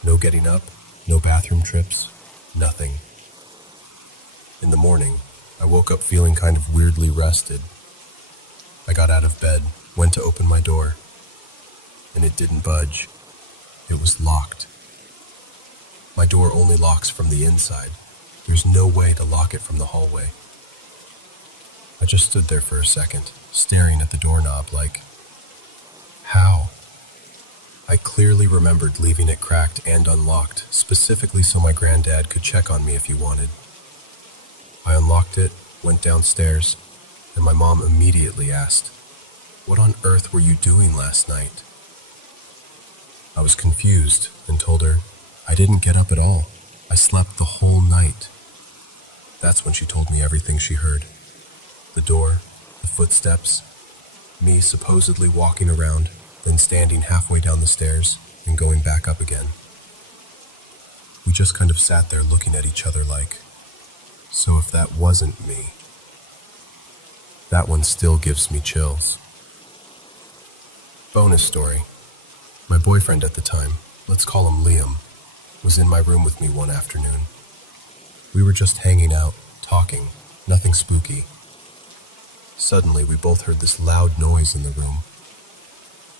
No getting up, no bathroom trips, nothing. In the morning, I woke up feeling kind of weirdly rested. I got out of bed, went to open my door, and it didn't budge. It was locked. My door only locks from the inside. There's no way to lock it from the hallway. I just stood there for a second, staring at the doorknob like, how? I clearly remembered leaving it cracked and unlocked, specifically so my granddad could check on me if he wanted. I unlocked it, went downstairs, and my mom immediately asked, "What on earth were you doing last night?" I was confused and told her, "I didn't get up at all. I slept the whole night." That's when she told me everything she heard. The door, the footsteps, me supposedly walking around, then standing halfway down the stairs and going back up again. We just kind of sat there looking at each other like, so if that wasn't me. That one still gives me chills. Bonus story. My boyfriend at the time, let's call him Liam, was in my room with me one afternoon. We were just hanging out, talking, nothing spooky. Suddenly, we both heard this loud noise in the room.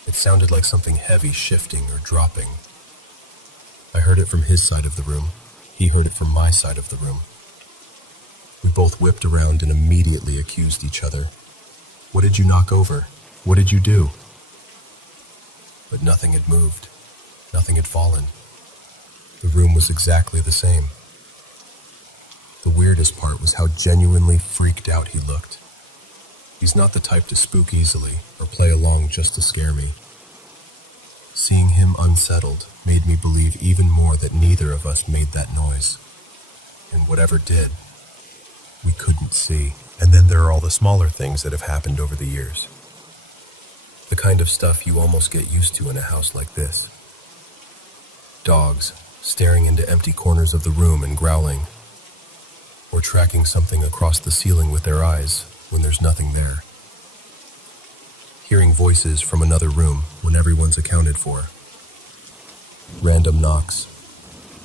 It sounded like something heavy shifting or dropping. I heard it from his side of the room. He heard it from my side of the room. We both whipped around and immediately accused each other. "What did you knock over? What did you do?" But nothing had moved. Nothing had fallen. The room was exactly the same. The weirdest part was how genuinely freaked out he looked. He's not the type to spook easily or play along just to scare me. Seeing him unsettled made me believe even more that neither of us made that noise. And whatever did, we couldn't see. And then there are all the smaller things that have happened over the years. The kind of stuff you almost get used to in a house like this. Dogs staring into empty corners of the room and growling, or tracking something across the ceiling with their eyes when there's nothing there. Hearing voices from another room when everyone's accounted for. Random knocks.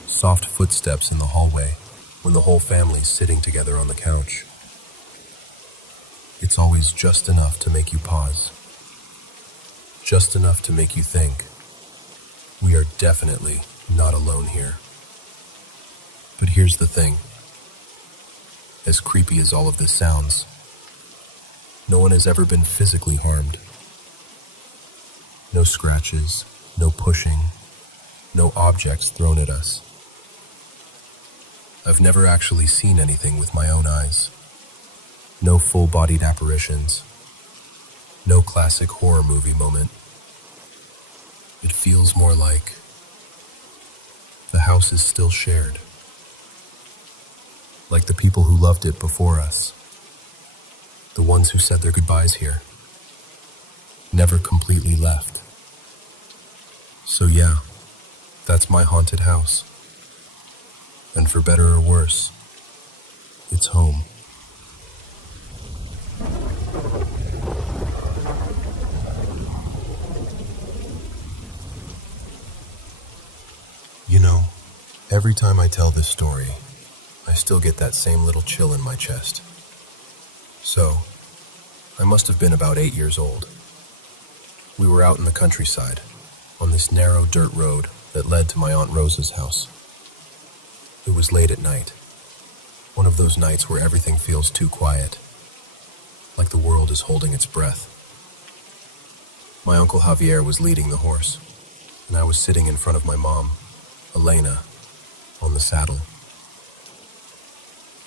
Soft footsteps in the hallway when the whole family's sitting together on the couch. It's always just enough to make you pause. Just enough to make you think, we are definitely not alone here. But here's the thing. As creepy as all of this sounds, no one has ever been physically harmed. No scratches, no pushing, no objects thrown at us. I've never actually seen anything with my own eyes. No full-bodied apparitions. No classic horror movie moment. It feels more like the house is still shared. Like the people who loved it before us. The ones who said their goodbyes here. Never completely left. So yeah, that's my haunted house. And for better or worse, it's home. Every time I tell this story, I still get that same little chill in my chest. So, I must have been about 8 years old. We were out in the countryside, on this narrow dirt road that led to my Aunt Rosa's house. It was late at night, one of those nights where everything feels too quiet, like the world is holding its breath. My Uncle Javier was leading the horse, and I was sitting in front of my mom, Elena, on the saddle.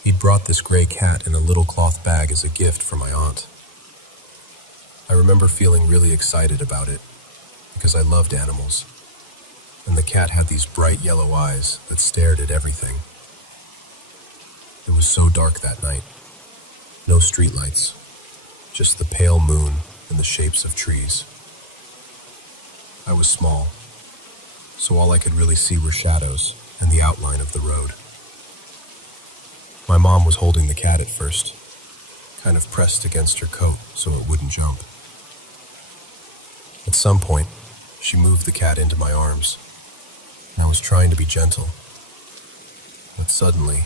He'd brought this gray cat in a little cloth bag as a gift for my aunt. I remember feeling really excited about it because I loved animals, and the cat had these bright yellow eyes that stared at everything. It was so dark that night. No streetlights, just the pale moon and the shapes of trees. I was small, so all I could really see were shadows and the outline of the road. My mom was holding the cat at first, kind of pressed against her coat so it wouldn't jump. At some point, she moved the cat into my arms, and I was trying to be gentle. But suddenly,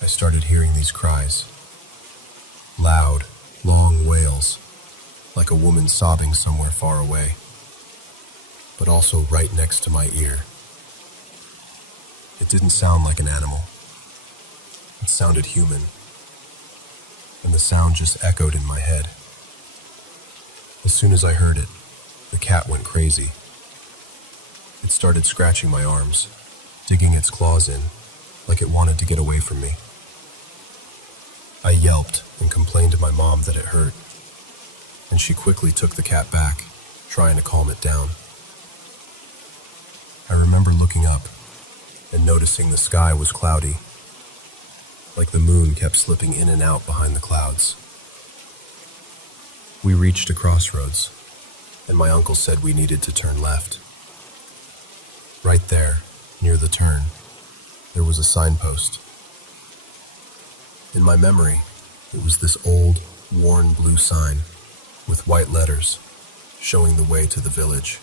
I started hearing these cries. Loud, long wails, like a woman sobbing somewhere far away, but also right next to my ear. It didn't sound like an animal. It sounded human, and the sound just echoed in my head. As soon as I heard it, the cat went crazy. It started scratching my arms, digging its claws in, like it wanted to get away from me. I yelped and complained to my mom that it hurt, and she quickly took the cat back, trying to calm it down. I remember looking up and noticing the sky was cloudy, like the moon kept slipping in and out behind the clouds. We reached a crossroads, and my uncle said we needed to turn left. Right there, near the turn, there was a signpost. In my memory, it was this old, worn blue sign with white letters showing the way to the village.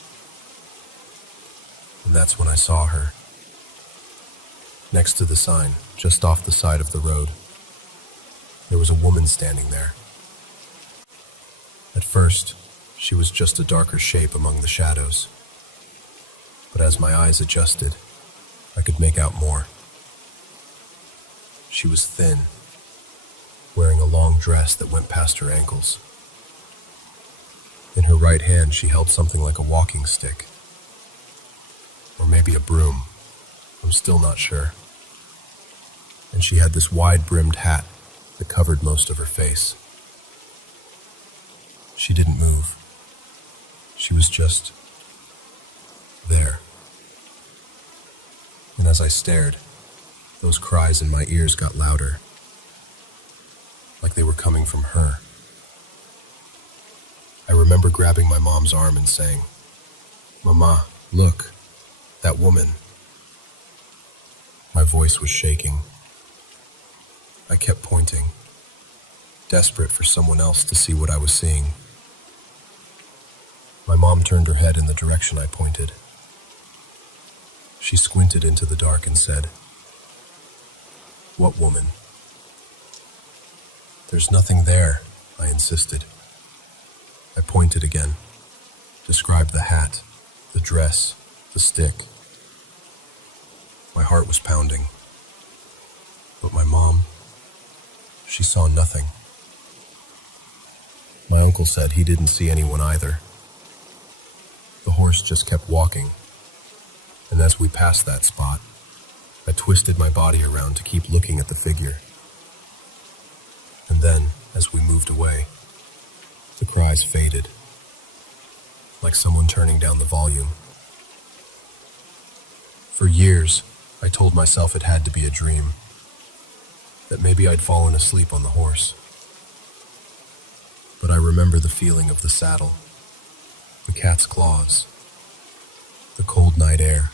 And that's when I saw her. Next to the sign, just off the side of the road, there was a woman standing there. At first, she was just a darker shape among the shadows. But as my eyes adjusted, I could make out more. She was thin, wearing a long dress that went past her ankles. In her right hand, she held something like a walking stick. Or maybe a broom. I'm still not sure. And she had this wide-brimmed hat that covered most of her face. She didn't move. She was just there. And as I stared, those cries in my ears got louder, like they were coming from her. I remember grabbing my mom's arm and saying, "Mama, look, that woman." My voice was shaking. I kept pointing, desperate for someone else to see what I was seeing. My mom turned her head in the direction I pointed. She squinted into the dark and said, "What woman?" "There's nothing there," I insisted. I pointed again, described the hat, the dress, the stick. My heart was pounding. But my mom, she saw nothing. My uncle said he didn't see anyone either. The horse just kept walking, and as we passed that spot, I twisted my body around to keep looking at the figure. And then, as we moved away, the cries faded, like someone turning down the volume. For years, I told myself it had to be a dream, that maybe I'd fallen asleep on the horse. But I remember the feeling of the saddle, the cat's claws, the cold night air.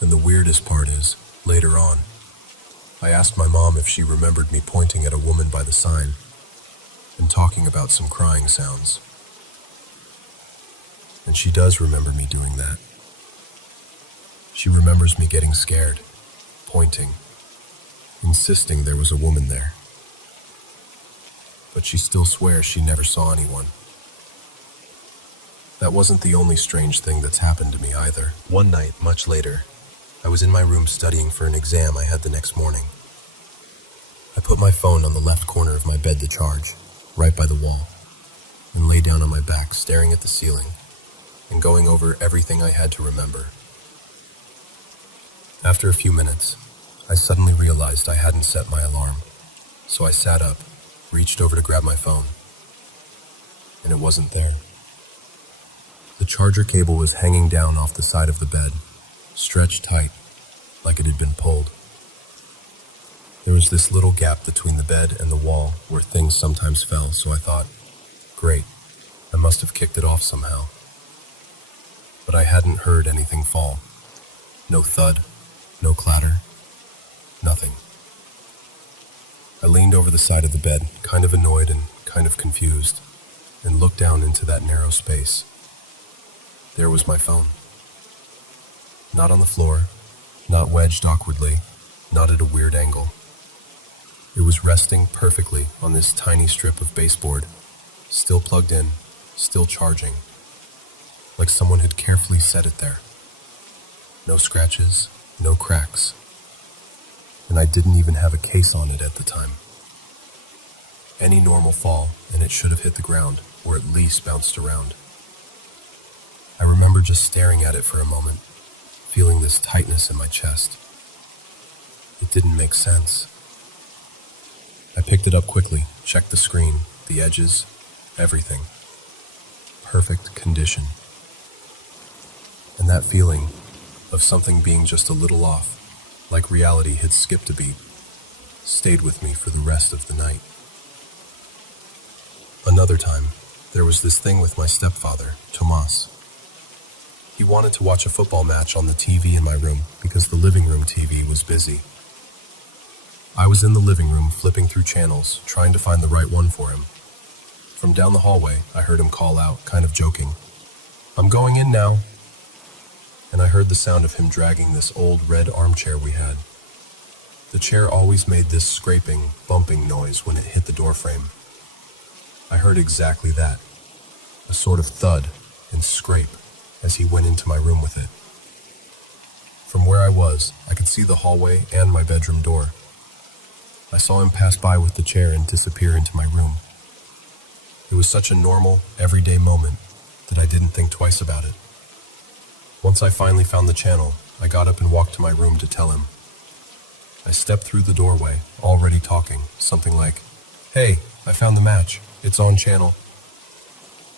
And the weirdest part is, later on, I asked my mom if she remembered me pointing at a woman by the sign and talking about some crying sounds. And she does remember me doing that. She remembers me getting scared, pointing, insisting there was a woman there. But she still swears she never saw anyone. That wasn't the only strange thing that's happened to me either. One night, much later, I was in my room studying for an exam I had the next morning. I put my phone on the left corner of my bed to charge, right by the wall, and lay down on my back staring at the ceiling and going over everything I had to remember. After a few minutes, I suddenly realized I hadn't set my alarm, so I sat up, reached over to grab my phone, and it wasn't there. The charger cable was hanging down off the side of the bed, stretched tight, like it had been pulled. There was this little gap between the bed and the wall where things sometimes fell, so I thought, great, I must have kicked it off somehow. But I hadn't heard anything fall. No thud, no clatter, nothing. I leaned over the side of the bed, kind of annoyed and kind of confused, and looked down into that narrow space. There was my phone. Not on the floor, not wedged awkwardly, not at a weird angle. It was resting perfectly on this tiny strip of baseboard, still plugged in, still charging, like someone had carefully set it there. No scratches, no cracks, and I didn't even have a case on it at the time. Any normal fall, and it should have hit the ground, or at least bounced around. I remember just staring at it for a moment, feeling this tightness in my chest. It didn't make sense. I picked it up quickly, checked the screen, the edges, everything. Perfect condition. And that feeling of something being just a little off, like reality had skipped a beat, stayed with me for the rest of the night. Another time, there was this thing with my stepfather, Tomas. He wanted to watch a football match on the TV in my room because the living room TV was busy. I was in the living room flipping through channels, trying to find the right one for him. From down the hallway, I heard him call out, kind of joking, "I'm going in now." And I heard the sound of him dragging this old red armchair we had. The chair always made this scraping, bumping noise when it hit the doorframe. I heard exactly that, a sort of thud and scrape as he went into my room with it. From where I was, I could see the hallway and my bedroom door. I saw him pass by with the chair and disappear into my room. It was such a normal, everyday moment that I didn't think twice about it. Once I finally found the channel, I got up and walked to my room to tell him. I stepped through the doorway, already talking, something like, "Hey, I found the match. It's on channel."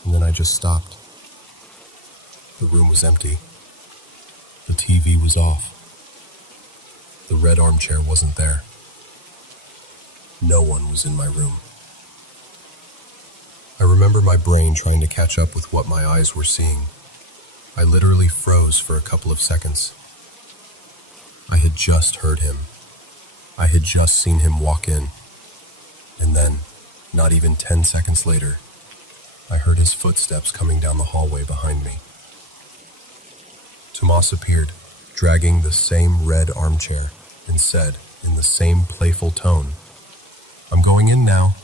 And then I just stopped. The room was empty. The TV was off. The red armchair wasn't there. No one was in my room. I remember my brain trying to catch up with what my eyes were seeing. I literally froze for a couple of seconds. I had just heard him. I had just seen him walk in. And then, not even 10 seconds later, I heard his footsteps coming down the hallway behind me. Tomas appeared, dragging the same red armchair, and said, in the same playful tone, "I'm going in now,"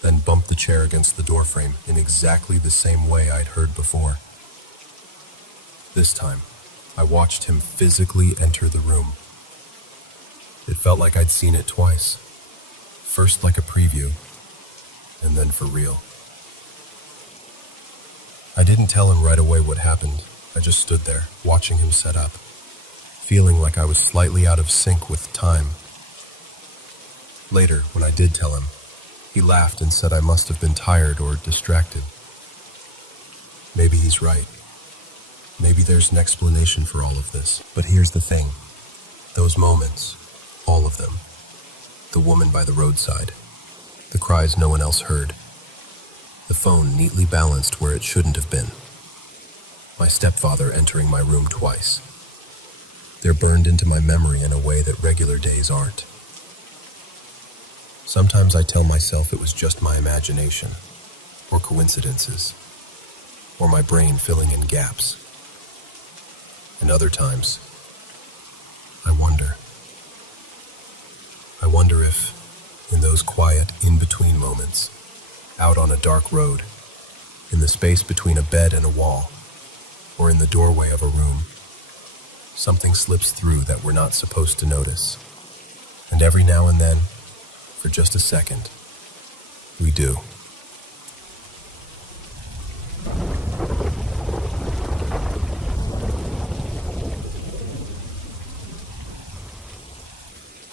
then bumped the chair against the doorframe in exactly the same way I'd heard before. This time, I watched him physically enter the room. It felt like I'd seen it twice. First like a preview, and then for real. I didn't tell him right away what happened. I just stood there, watching him set up, feeling like I was slightly out of sync with time. Later, when I did tell him, he laughed and said I must have been tired or distracted. Maybe he's right. Maybe there's an explanation for all of this. But here's the thing. Those moments, all of them. The woman by the roadside. The cries no one else heard. The phone neatly balanced where it shouldn't have been. My stepfather entering my room twice. They're burned into my memory in a way that regular days aren't. Sometimes I tell myself it was just my imagination, or coincidences, or my brain filling in gaps. And other times, I wonder if, in those quiet, in-between moments, out on a dark road, in the space between a bed and a wall, or in the doorway of a room, something slips through that we're not supposed to notice. And every now and then, for just a second, we do.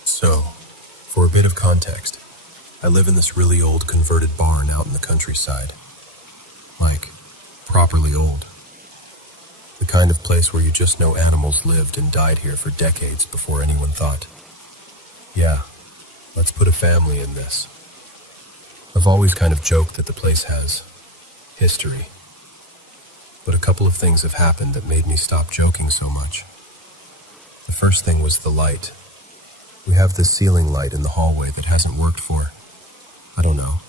So, for a bit of context, I live in this really old converted barn out in the countryside. Like, properly old. The kind of place where you just know animals lived and died here for decades before anyone thought, yeah, let's put a family in this. I've always kind of joked that the place has history. But a couple of things have happened that made me stop joking so much. The first thing was the light. We have this ceiling light in the hallway that hasn't worked for, I don't know,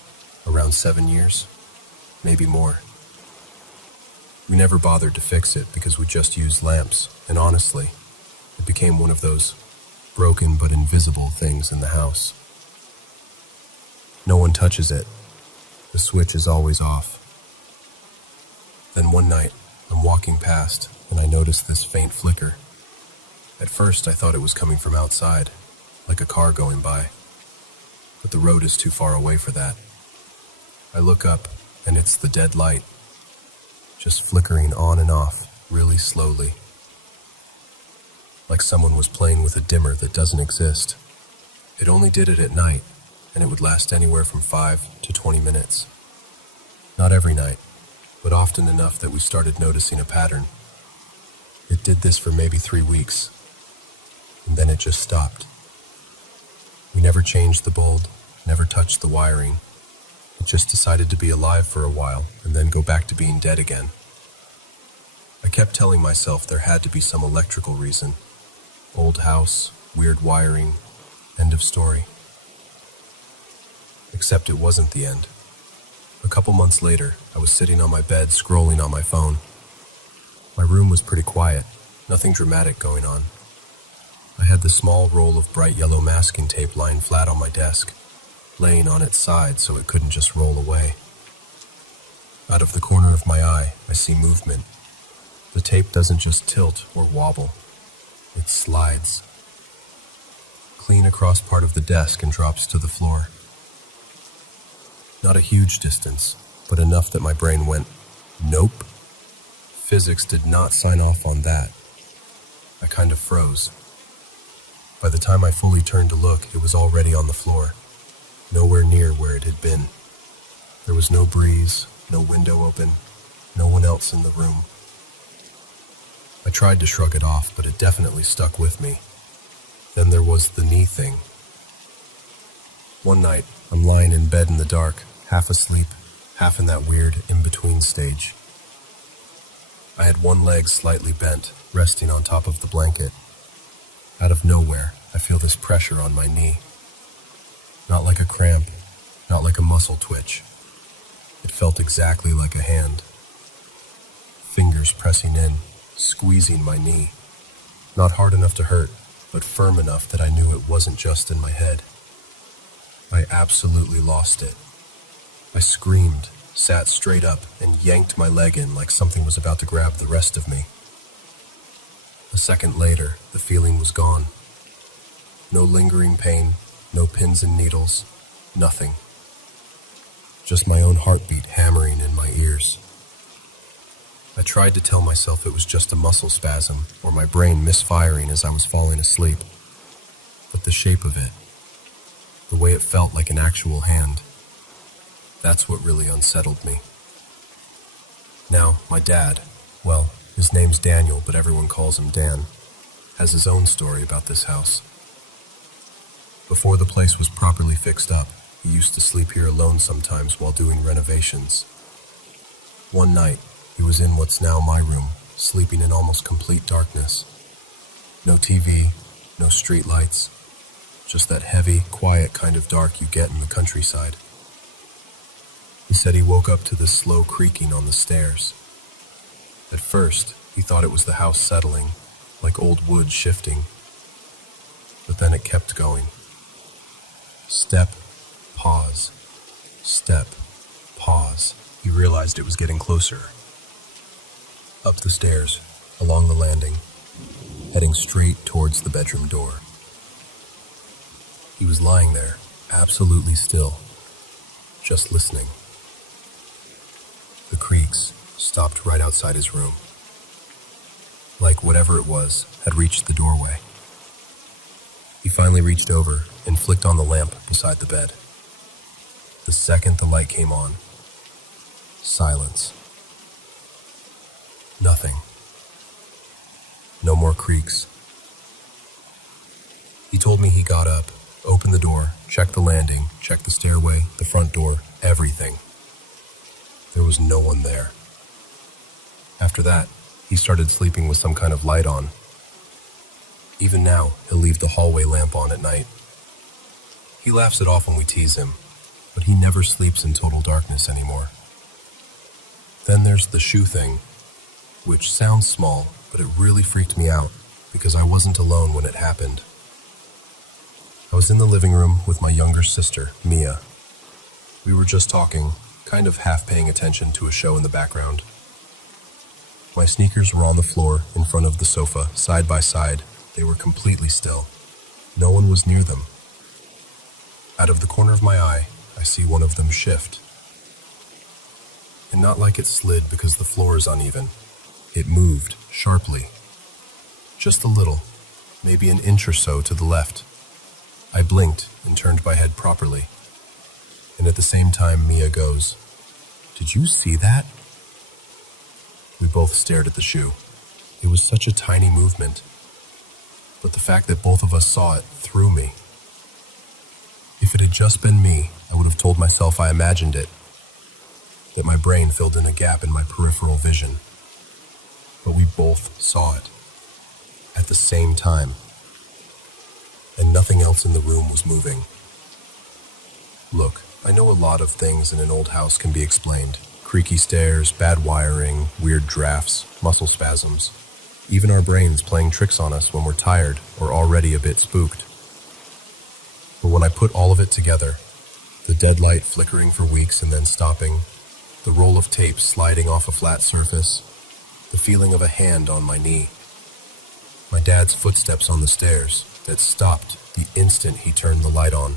around 7 years, maybe more. We never bothered to fix it because we just used lamps, and honestly, it became one of those broken but invisible things in the house. No one touches it. The switch is always off. Then one night, I'm walking past and I noticed this faint flicker. At first, I thought it was coming from outside, like a car going by. But the road is too far away for that. I look up, and it's the dead light, just flickering on and off, really slowly. Like someone was playing with a dimmer that doesn't exist. It only did it at night, and it would last anywhere from 5 to 20 minutes. Not every night, but often enough that we started noticing a pattern. It did this for maybe 3 weeks, and then it just stopped. We never changed the bulb, never touched the wiring. It just decided to be alive for a while and then go back to being dead again. I kept telling myself there had to be some electrical reason. Old house, weird wiring, end of story. Except it wasn't the end. A couple months later, I was sitting on my bed scrolling on my phone. My room was pretty quiet, nothing dramatic going on. I had the small roll of bright yellow masking tape lying flat on my desk, laying on its side so it couldn't just roll away. Out of the corner of my eye, I see movement. The tape doesn't just tilt or wobble, it slides. Clean across part of the desk and drops to the floor. Not a huge distance, but enough that my brain went, nope. Physics did not sign off on that. I kind of froze. By the time I fully turned to look, it was already on the floor, nowhere near where it had been. There was no breeze, no window open, no one else in the room. I tried to shrug it off, but it definitely stuck with me. Then there was the knee thing. One night, I'm lying in bed in the dark, half asleep, half in that weird in-between stage. I had one leg slightly bent, resting on top of the blanket. Out of nowhere, I feel this pressure on my knee. Not like a cramp, not like a muscle twitch. It felt exactly like a hand. Fingers pressing in, squeezing my knee. Not hard enough to hurt, but firm enough that I knew it wasn't just in my head. I absolutely lost it. I screamed, sat straight up, and yanked my leg in like something was about to grab the rest of me. A second later, the feeling was gone. No lingering pain, no pins and needles, nothing. Just my own heartbeat hammering in my ears. I tried to tell myself it was just a muscle spasm or my brain misfiring as I was falling asleep. But the shape of it, the way it felt like an actual hand, that's what really unsettled me. Now, my dad, well, his name's Daniel, but everyone calls him Dan, has his own story about this house. Before the place was properly fixed up, he used to sleep here alone sometimes while doing renovations. One night, he was in what's now my room, sleeping in almost complete darkness. No TV, no street lights, just that heavy, quiet kind of dark you get in the countryside. He said he woke up to this slow creaking on the stairs. At first, he thought it was the house settling, like old wood shifting. But then it kept going. Step, pause, step, pause. He realized it was getting closer. Up the stairs, along the landing, heading straight towards the bedroom door. He was lying there, absolutely still, just listening. The creaks stopped right outside his room. Like whatever it was had reached the doorway. He finally reached over and flicked on the lamp beside the bed. The second the light came on, silence. Nothing. No more creaks. He told me he got up, opened the door, checked the landing, checked the stairway, the front door, everything. There was no one there. After that, he started sleeping with some kind of light on. Even now, he'll leave the hallway lamp on at night. He laughs it off when we tease him, but he never sleeps in total darkness anymore. Then there's the shoe thing, which sounds small, but it really freaked me out because I wasn't alone when it happened. I was in the living room with my younger sister, Mia. We were just talking, kind of half paying attention to a show in the background. My sneakers were on the floor in front of the sofa, side by side. They were completely still. No one was near them. Out of the corner of my eye, I see one of them shift. And not like it slid because the floor is uneven. It moved sharply. Just a little, maybe an inch or so to the left. I blinked and turned my head properly. And at the same time, Mia goes, "Did you see that?" We both stared at the shoe. It was such a tiny movement. But the fact that both of us saw it threw me. If it had just been me, I would have told myself I imagined it, that my brain filled in a gap in my peripheral vision. But we both saw it, at the same time, and nothing else in the room was moving. Look, I know a lot of things in an old house can be explained. Creaky stairs, bad wiring, weird drafts, muscle spasms. Even our brains playing tricks on us when we're tired or already a bit spooked. But when I put all of it together, the dead light flickering for weeks and then stopping, the roll of tape sliding off a flat surface, the feeling of a hand on my knee, my dad's footsteps on the stairs that stopped the instant he turned the light on,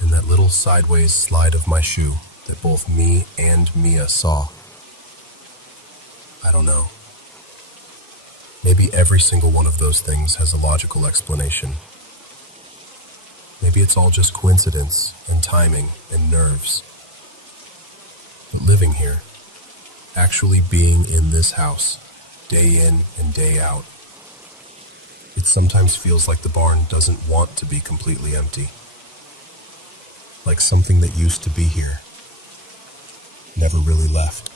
and that little sideways slide of my shoe that both me and Mia saw. I don't know. Maybe every single one of those things has a logical explanation. Maybe it's all just coincidence and timing and nerves. But living here, actually being in this house, day in and day out, it sometimes feels like the barn doesn't want to be completely empty. Like something that used to be here never really left.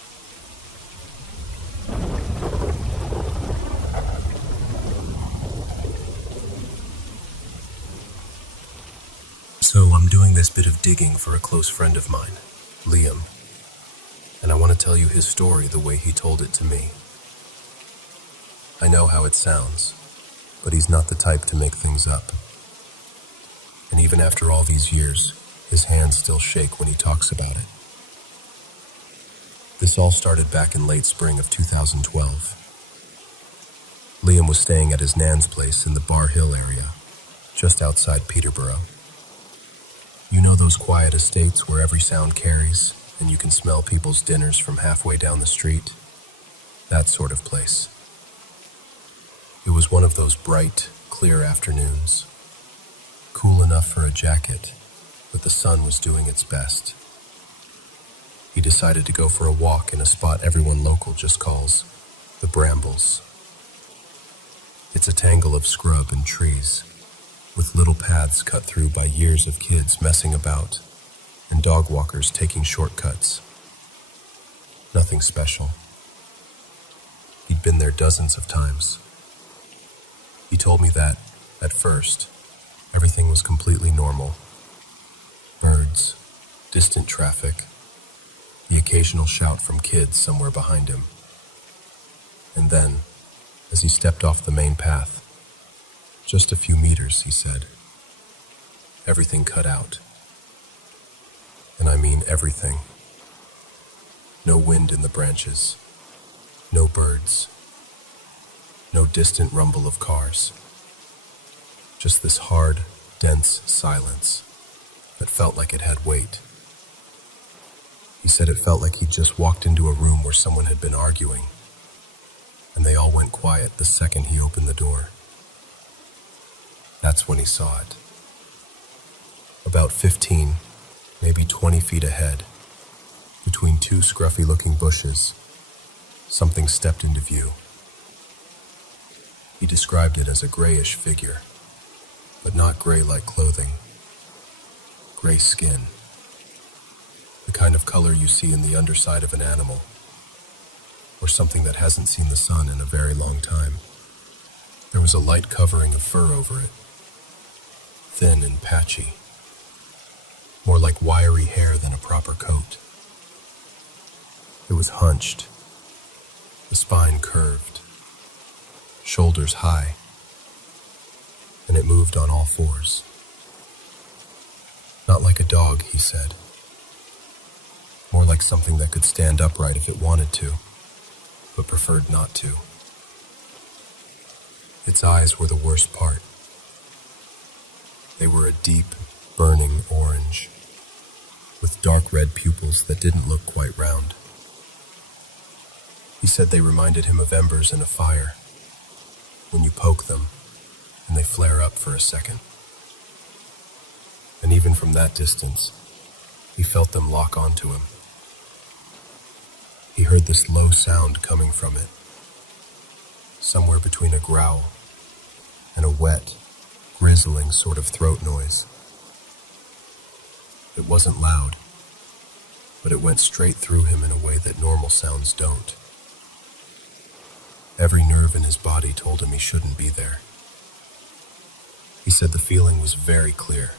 So I'm doing this bit of digging for a close friend of mine, Liam, and I want to tell you his story the way he told it to me. I know how it sounds, but he's not the type to make things up. And even after all these years, his hands still shake when he talks about it. This all started back in late spring of 2012. Liam was staying at his nan's place in the Bar Hill area, just outside Peterborough. You know those quiet estates where every sound carries, and you can smell people's dinners from halfway down the street? That sort of place. It was one of those bright, clear afternoons. Cool enough for a jacket, but the sun was doing its best. He decided to go for a walk in a spot everyone local just calls the Brambles. It's a tangle of scrub and trees, with little paths cut through by years of kids messing about and dog walkers taking shortcuts. Nothing special. He'd been there dozens of times. He told me that, at first, everything was completely normal. Birds, distant traffic, the occasional shout from kids somewhere behind him. And then, as he stepped off the main path, Just a few meters, he said. Everything cut out. And I mean everything. No wind in the branches. No birds. No distant rumble of cars. Just this hard, dense silence that felt like it had weight. He said it felt like he'd just walked into a room where someone had been arguing, and they all went quiet the second he opened the door. That's when he saw it. About 15, maybe 20 feet ahead, between two scruffy-looking bushes, something stepped into view. He described it as a grayish figure, but not gray like clothing. Gray skin. The kind of color you see in the underside of an animal, or something that hasn't seen the sun in a very long time. There was a light covering of fur over it, thin and patchy, more like wiry hair than a proper coat. It was hunched, the spine curved, shoulders high, and it moved on all fours. Not like a dog, he said. More like something that could stand upright if it wanted to, but preferred not to. Its eyes were the worst part. They were a deep, burning orange, with dark red pupils that didn't look quite round. He said they reminded him of embers in a fire, when you poke them and they flare up for a second. And even from that distance, he felt them lock onto him. He heard this low sound coming from it, somewhere between a growl and a wet, grizzling sort of throat noise. It wasn't loud, but it went straight through him in a way that normal sounds don't. Every nerve in his body told him he shouldn't be there. He said the feeling was very clear.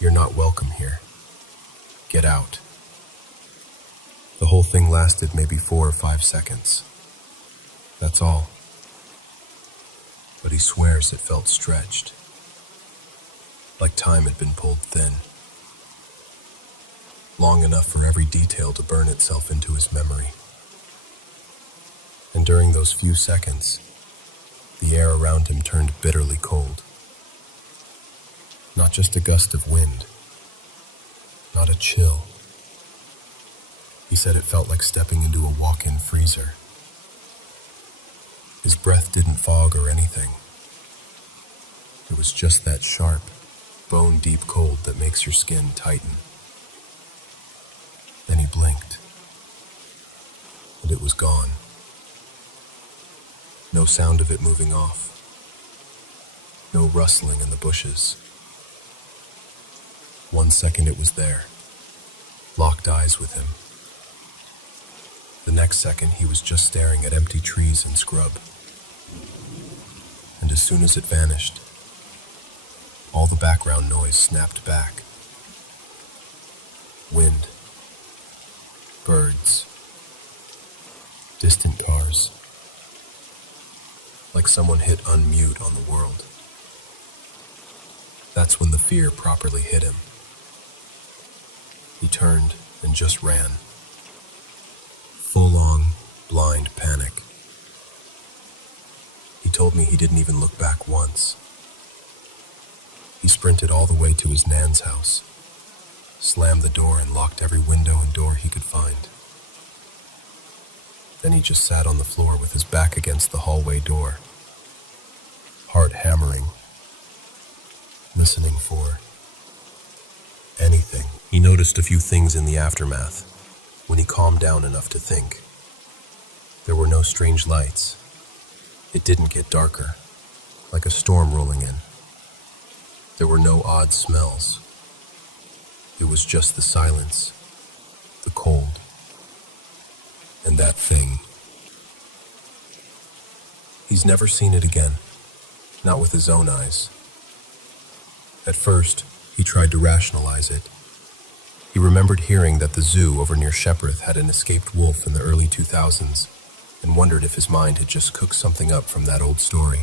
You're not welcome here. Get out. The whole thing lasted maybe 4 or 5 seconds. That's all. But he swears it felt stretched, like time had been pulled thin, long enough for every detail to burn itself into his memory. And during those few seconds, the air around him turned bitterly cold. Not just a gust of wind, not a chill. He said it felt like stepping into a walk-in freezer. His breath didn't fog or anything. It was just that sharp, bone-deep cold that makes your skin tighten. Then he blinked, and it was gone. No sound of it moving off. No rustling in the bushes. 1 second it was there, locked eyes with him. The next second he was just staring at empty trees and scrub. And as soon as it vanished, all the background noise snapped back. Wind, birds, distant cars. Like someone hit unmute on the world. That's when the fear properly hit him. He turned and just ran. Full-on, blind panic. He told me he didn't even look back once. He sprinted all the way to his nan's house, slammed the door and locked every window and door he could find. Then he just sat on the floor with his back against the hallway door, heart hammering, listening for anything. He noticed a few things in the aftermath, when he calmed down enough to think. There were no strange lights. It didn't get darker, like a storm rolling in. There were no odd smells. It was just the silence, the cold, and that thing. He's never seen it again, not with his own eyes. At first, he tried to rationalize it. He remembered hearing that the zoo over near Shepreth had an escaped wolf in the early 2000s, and wondered if his mind had just cooked something up from that old story.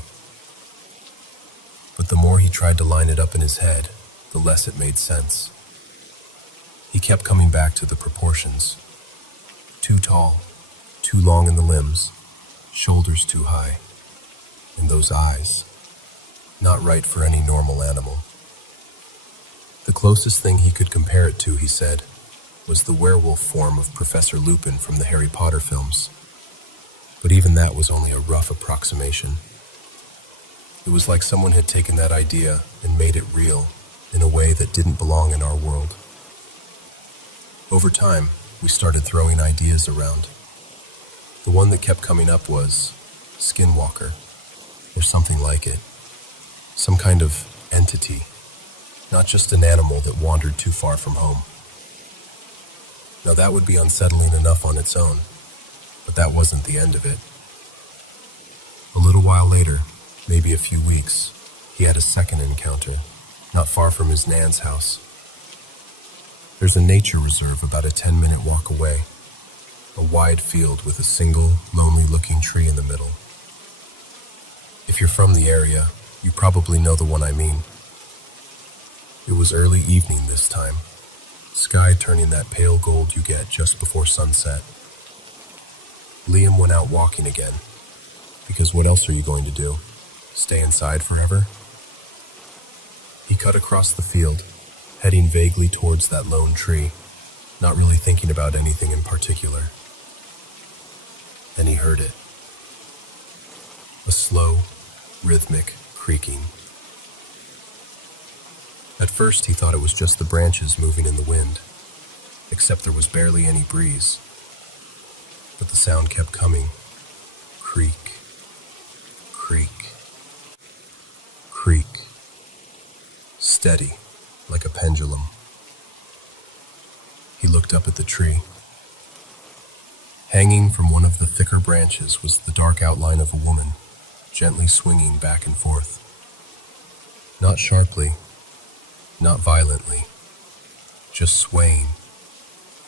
he tried to line it up in his head, the less it made sense. He kept coming back to the proportions. Too tall, too long in the limbs, shoulders too high, and those eyes, not right for any normal animal. The closest thing he could compare it to, he said, was the werewolf form of Professor Lupin from the Harry Potter films. But even that was only a rough approximation. It was like someone had taken that idea and made it real in a way that didn't belong in our world. Over time, we started throwing ideas around. The one that kept coming up was skinwalker, or something like it. Some kind of entity, not just an animal that wandered too far from home. Now that would be unsettling enough on its own, but that wasn't the end of it. A little while later, maybe a few weeks, he had a second encounter, not far from his Nan's house. There's a nature reserve about a 10-minute walk away, a wide field with a single, lonely-looking tree in the middle. If you're from the area, you probably know the one I mean. It was early evening this time, sky turning that pale gold you get just before sunset. Liam went out walking again, because what else are you going to do? Stay inside forever? He cut across the field, heading vaguely towards that lone tree, not really thinking about anything in particular. Then he heard it. A slow, rhythmic creaking. At first he thought it was just the branches moving in the wind, except there was barely any breeze. But the sound kept coming. Creak, creak, creak. Steady, like a pendulum. He looked up at the tree. Hanging from one of the thicker branches was the dark outline of a woman, gently swinging back and forth. Not sharply, not violently, just swaying,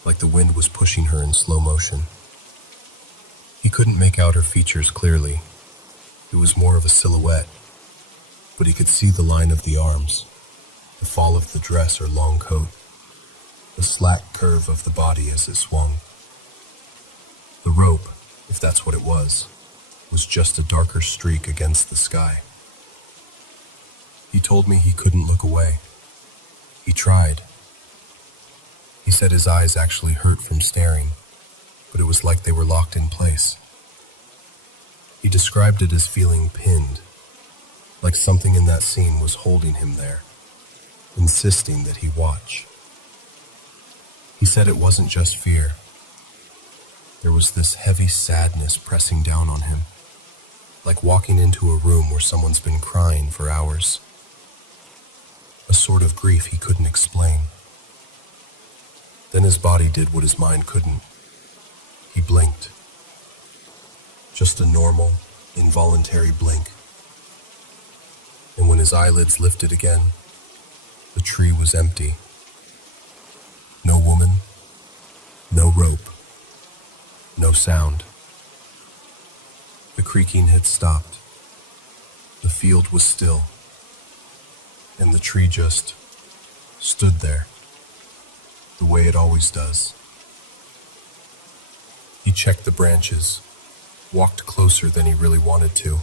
like the wind was pushing her in slow motion. He couldn't make out her features clearly. It was more of a silhouette, but he could see the line of the arms, the fall of the dress or long coat, the slack curve of the body as it swung. The rope, if that's what it was just a darker streak against the sky. He told me he couldn't look away. He tried. He said his eyes actually hurt from staring, but it was like they were locked in place. He described it as feeling pinned, like something in that scene was holding him there, insisting that he watch. He said it wasn't just fear. There was this heavy sadness pressing down on him, like walking into a room where someone's been crying for hours. A sort of grief he couldn't explain. Then his body did what his mind couldn't. He blinked. Just a normal, involuntary blink. And when his eyelids lifted again, the tree was empty. No woman, no rope, no sound. The creaking had stopped. The field was still. And the tree just stood there, the way it always does. He checked the branches, walked closer than he really wanted to,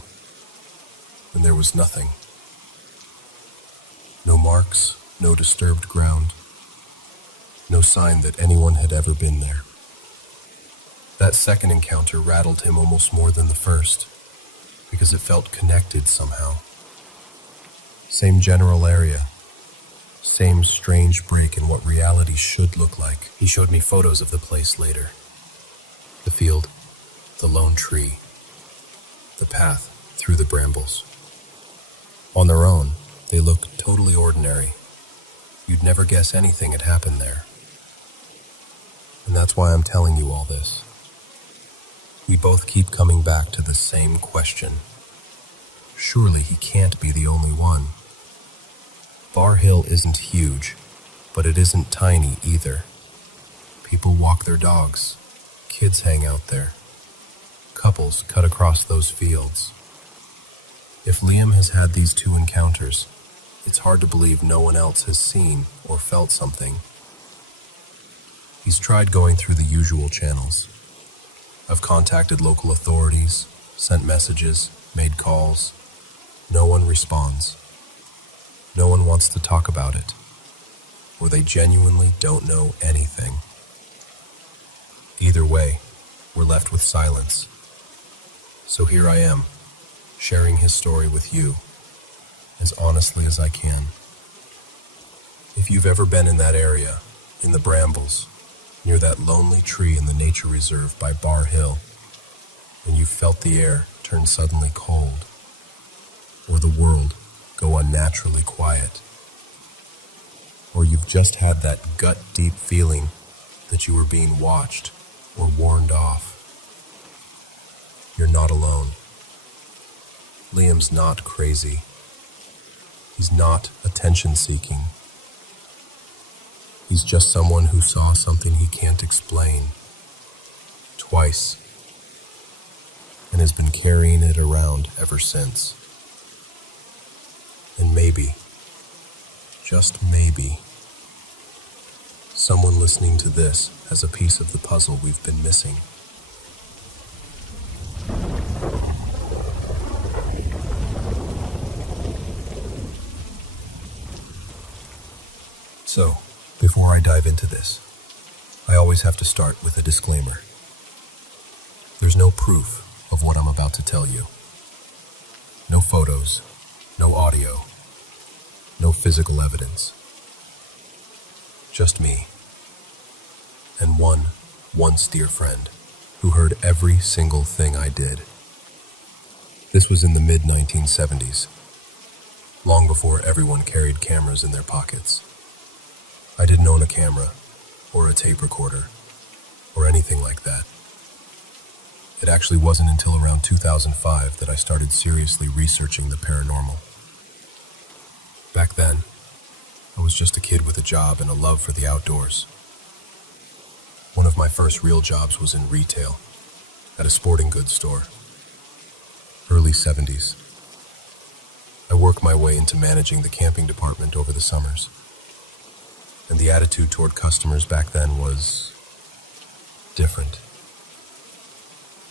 and there was nothing. No marks, no disturbed ground, no sign that anyone had ever been there. That second encounter rattled him almost more than the first, because it felt connected somehow. Same general area, same strange break in what reality should look like. He showed me photos of the place later. The field, the lone tree, the path through the brambles. On their own, they look totally ordinary. You'd never guess anything had happened there. And that's why I'm telling you all this. We both keep coming back to the same question. Surely he can't be the only one. Bar Hill isn't huge, but it isn't tiny either. People walk their dogs. Kids hang out there. Couples cut across those fields. If Liam has had these two encounters, It's hard to believe no one else has seen or felt something. He's tried going through the usual channels. I've contacted local authorities, sent messages, made calls. No one responds. No one wants to talk about it, or they genuinely don't know anything. Either way, we're left with silence. So here I am, sharing his story with you, as honestly as I can. If you've ever been in that area, in the brambles, near that lonely tree in the nature reserve by Bar Hill, and you felt the air turn suddenly cold, or the world go unnaturally quiet, or you've just had that gut-deep feeling that you were being watched or warned off, you're not alone. Liam's not crazy. He's not attention-seeking. He's just someone who saw something he can't explain twice and has been carrying it around ever since. And maybe, just maybe, someone listening to this has a piece of the puzzle we've been missing. So, before I dive into this, I always have to start with a disclaimer. There's no proof of what I'm about to tell you. No photos, no audio, no physical evidence. Just me, and one once dear friend, who heard every single thing I did. This was in the mid-1970s, long before everyone carried cameras in their pockets. I didn't own a camera, or a tape recorder, or anything like that. It actually wasn't until around 2005 that I started seriously researching the paranormal. Back then, I was just a kid with a job and a love for the outdoors. One of my first real jobs was in retail, at a sporting goods store. Early 70s. I worked my way into managing the camping department over the summers. And the attitude toward customers back then was different.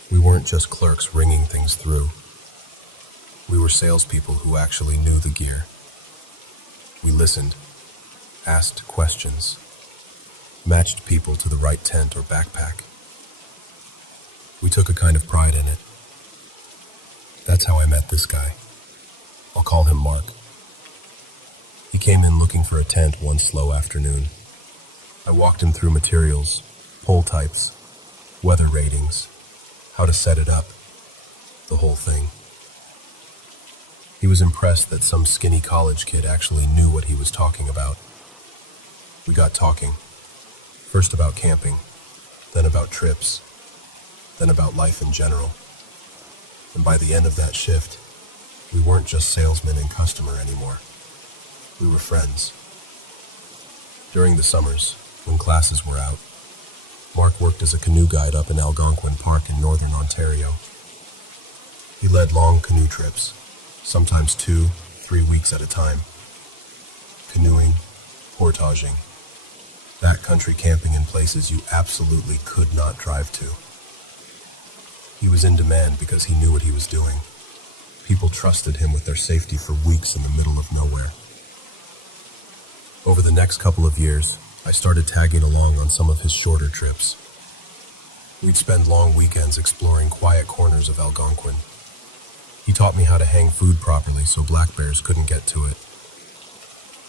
We weren't just clerks ringing things through. We were salespeople who actually knew the gear. We listened, asked questions, matched people to the right tent or backpack. We took a kind of pride in it. That's how I met this guy. I'll call him Mark. He came in looking for a tent one slow afternoon. I walked him through materials, pole types, weather ratings, how to set it up, the whole thing. He was impressed that some skinny college kid actually knew what he was talking about. We got talking, first about camping, then about trips, then about life in general. And by the end of that shift, we weren't just salesman and customer anymore. We were friends. During the summers, when classes were out, Mark worked as a canoe guide up in Algonquin Park in northern Ontario. He led long canoe trips, sometimes 2-3 weeks at a time. Canoeing, portaging, backcountry camping in places you absolutely could not drive to. He was in demand because he knew what he was doing. People trusted him with their safety for weeks in the middle of nowhere. Over the next couple of years, I started tagging along on some of his shorter trips. We'd spend long weekends exploring quiet corners of Algonquin. He taught me how to hang food properly so black bears couldn't get to it,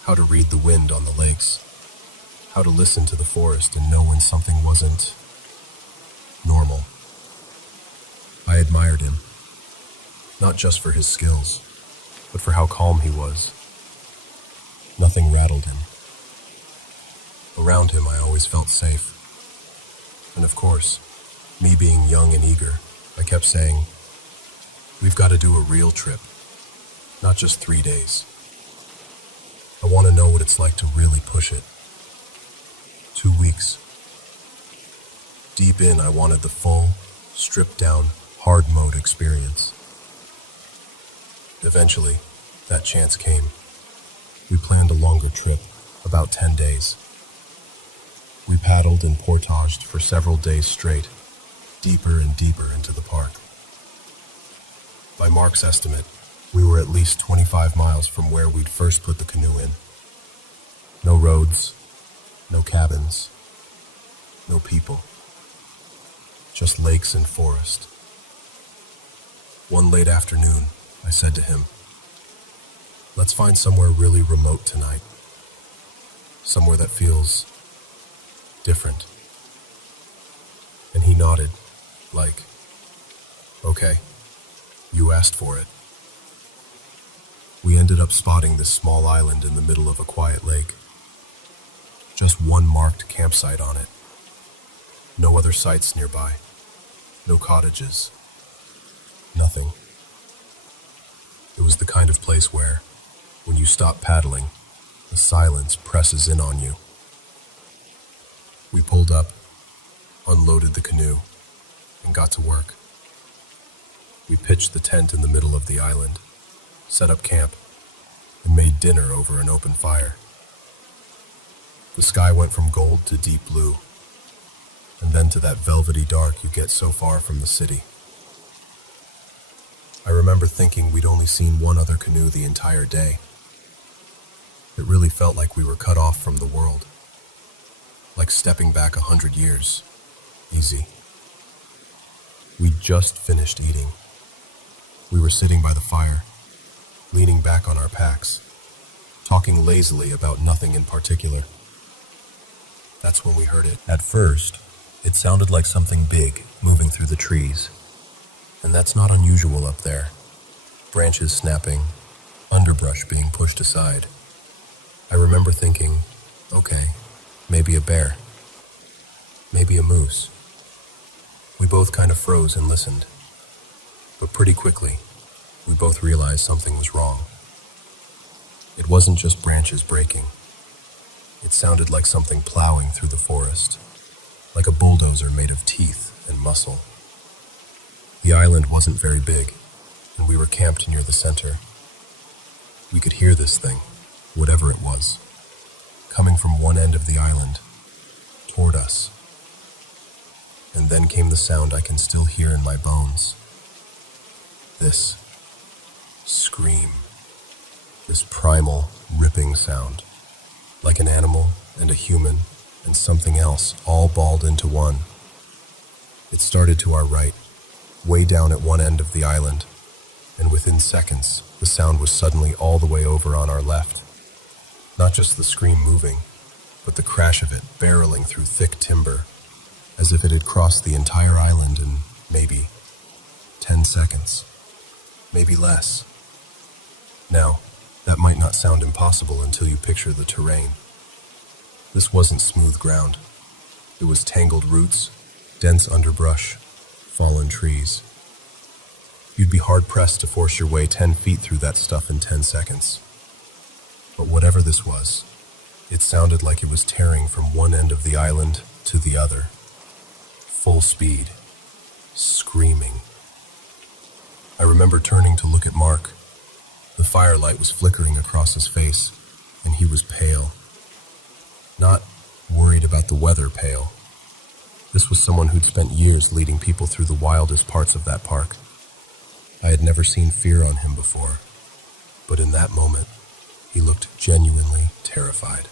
how to read the wind on the lakes, how to listen to the forest and know when something wasn't normal. I admired him, not just for his skills, but for how calm he was. Nothing rattled him. Around him, I always felt safe. And of course, me being young and eager, I kept saying, we've got to do a real trip, not just 3 days. I want to know what it's like to really push it. 2 weeks. Deep in, I wanted the full, stripped-down, hard mode experience. Eventually, that chance came. we planned a longer trip, about 10 days. We paddled and portaged for several days straight, deeper and deeper into the park. By Mark's estimate, we were at least 25 miles from where we'd first put the canoe in. No roads, no cabins, no people. Just lakes and forest. One late afternoon, I said to him, "Let's find somewhere really remote tonight. Somewhere that feels different." And he nodded, like, "Okay, you asked for it." We ended up spotting this small island in the middle of a quiet lake. Just one marked campsite on it. No other sites nearby. No cottages. Nothing. It was the kind of place where, when you stop paddling, the silence presses in on you. We pulled up, unloaded the canoe, and got to work. We pitched the tent in the middle of the island, set up camp, and made dinner over an open fire. The sky went from gold to deep blue, and then to that velvety dark you get so far from the city. I remember thinking we'd only seen one other canoe the entire day. It really felt like we were cut off from the world, like stepping back 100 years, easy. We'd just finished eating. We were sitting by the fire, leaning back on our packs, talking lazily about nothing in particular. That's when we heard it. At first, it sounded like something big moving through the trees, and that's not unusual up there. Branches snapping, underbrush being pushed aside. I remember thinking, okay, maybe a bear, maybe a moose. We both kind of froze and listened, but pretty quickly, we both realized something was wrong. It wasn't just branches breaking. It sounded like something plowing through the forest, like a bulldozer made of teeth and muscle. The island wasn't very big, and we were camped near the center. We could hear this thing, whatever it was, coming from one end of the island, toward us. And then came the sound I can still hear in my bones. This scream, this primal, ripping sound, like an animal and a human and something else all balled into one. It started to our right, way down at one end of the island, and within seconds, the sound was suddenly all the way over on our left. Not just the scream moving, but the crash of it barreling through thick timber, as if it had crossed the entire island in maybe 10 seconds, maybe less. Now, that might not sound impossible until you picture the terrain. This wasn't smooth ground. It was tangled roots, dense underbrush, fallen trees. You'd be hard-pressed to force your way 10 feet through that stuff in 10 seconds. But whatever this was, it sounded like it was tearing from one end of the island to the other. Full speed, screaming. I remember turning to look at Mark. The firelight was flickering across his face, and he was pale. Not worried about the weather pale. This was someone who'd spent years leading people through the wildest parts of that park. I had never seen fear on him before, but in that moment, he looked genuinely terrified.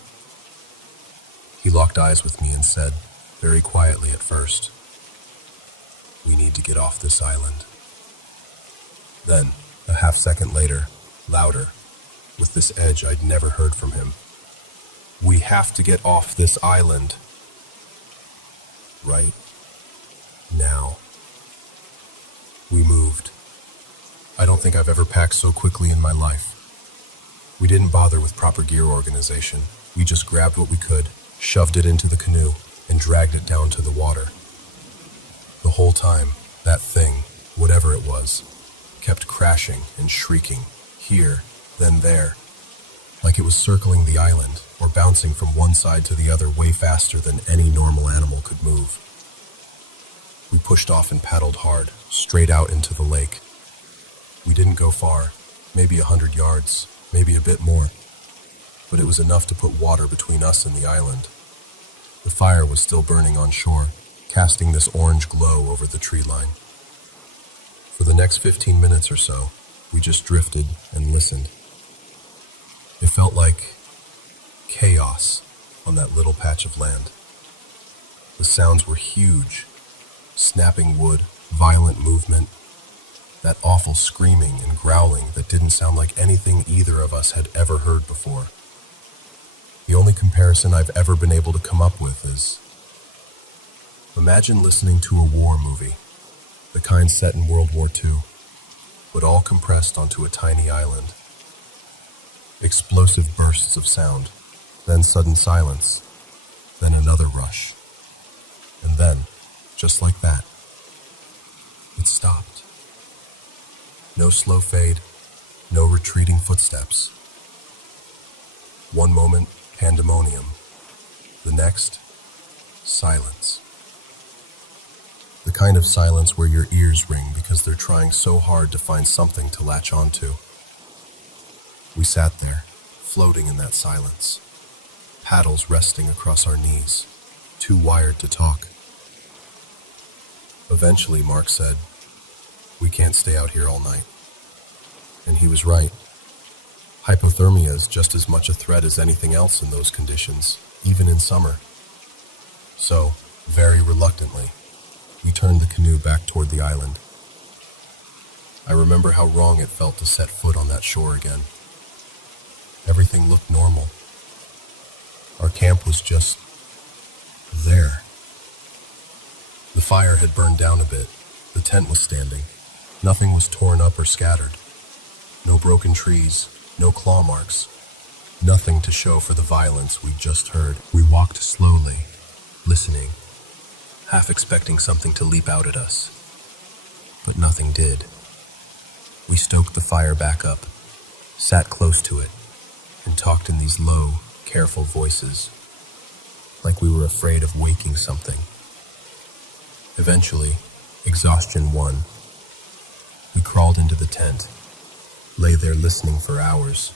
He locked eyes with me and said, very quietly at first, "We need to get off this island." Then, a half second later, louder, with this edge I'd never heard from him, "We have to get off this island. Right now." We moved. I don't think I've ever packed so quickly in my life. We didn't bother with proper gear organization. We just grabbed what we could, shoved it into the canoe, and dragged it down to the water. The whole time, that thing, whatever it was, kept crashing and shrieking, here, then there, like it was circling the island or bouncing from one side to the other way faster than any normal animal could move. We pushed off and paddled hard, straight out into the lake. We didn't go far, maybe 100 yards, maybe a bit more. but it was enough to put water between us and the island. The fire was still burning on shore, casting this orange glow over the tree line. For the next 15 minutes or so, we just drifted and listened. It felt like chaos on that little patch of land. The sounds were huge: snapping wood, violent movement, that awful screaming and growling that didn't sound like anything either of us had ever heard before. The only comparison I've ever been able to come up with is, imagine listening to a war movie, the kind set in World War II, but all compressed onto a tiny island. Explosive bursts of sound, then sudden silence, then another rush. And then, just like that, it stopped. No slow fade, no retreating footsteps. One moment, pandemonium. The next, silence. The kind of silence where your ears ring because they're trying so hard to find something to latch onto. We sat there, floating in that silence, paddles resting across our knees, too wired to talk. Eventually, Mark said, "We can't stay out here all night." And he was right. Hypothermia is just as much a threat as anything else in those conditions, even in summer. So, very reluctantly, we turned the canoe back toward the island. I remember how wrong it felt to set foot on that shore again. Everything looked normal. Our camp was just there. The fire had burned down a bit. The tent was standing. Nothing was torn up or scattered. No broken trees, no claw marks. Nothing to show for the violence we'd just heard. We walked slowly, listening, half expecting something to leap out at us. But nothing did. We stoked the fire back up, sat close to it, and talked in these low, careful voices, like we were afraid of waking something. Eventually, exhaustion won. We crawled into the tent, lay there listening for hours,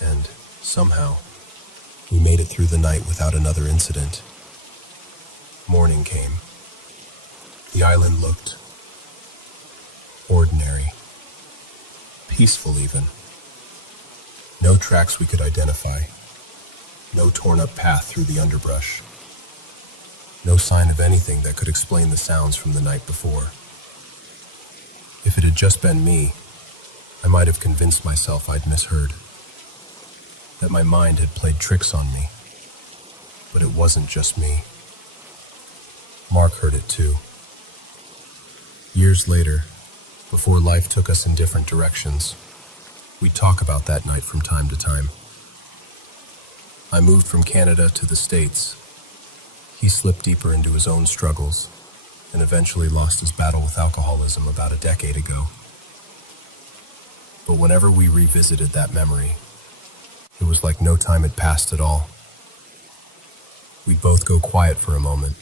and, somehow, we made it through the night without another incident. Morning came. The island looked ordinary, peaceful even. No tracks we could identify, no torn-up path through the underbrush. No sign of anything that could explain the sounds from the night before. If it had just been me, I might have convinced myself I'd misheard, that my mind had played tricks on me. But it wasn't just me. Mark heard it too. Years later, before life took us in different directions, we'd talk about that night from time to time. I moved from Canada to the States. He slipped deeper into his own struggles and eventually lost his battle with alcoholism about a decade ago. But whenever we revisited that memory, it was like no time had passed at all. We'd both go quiet for a moment,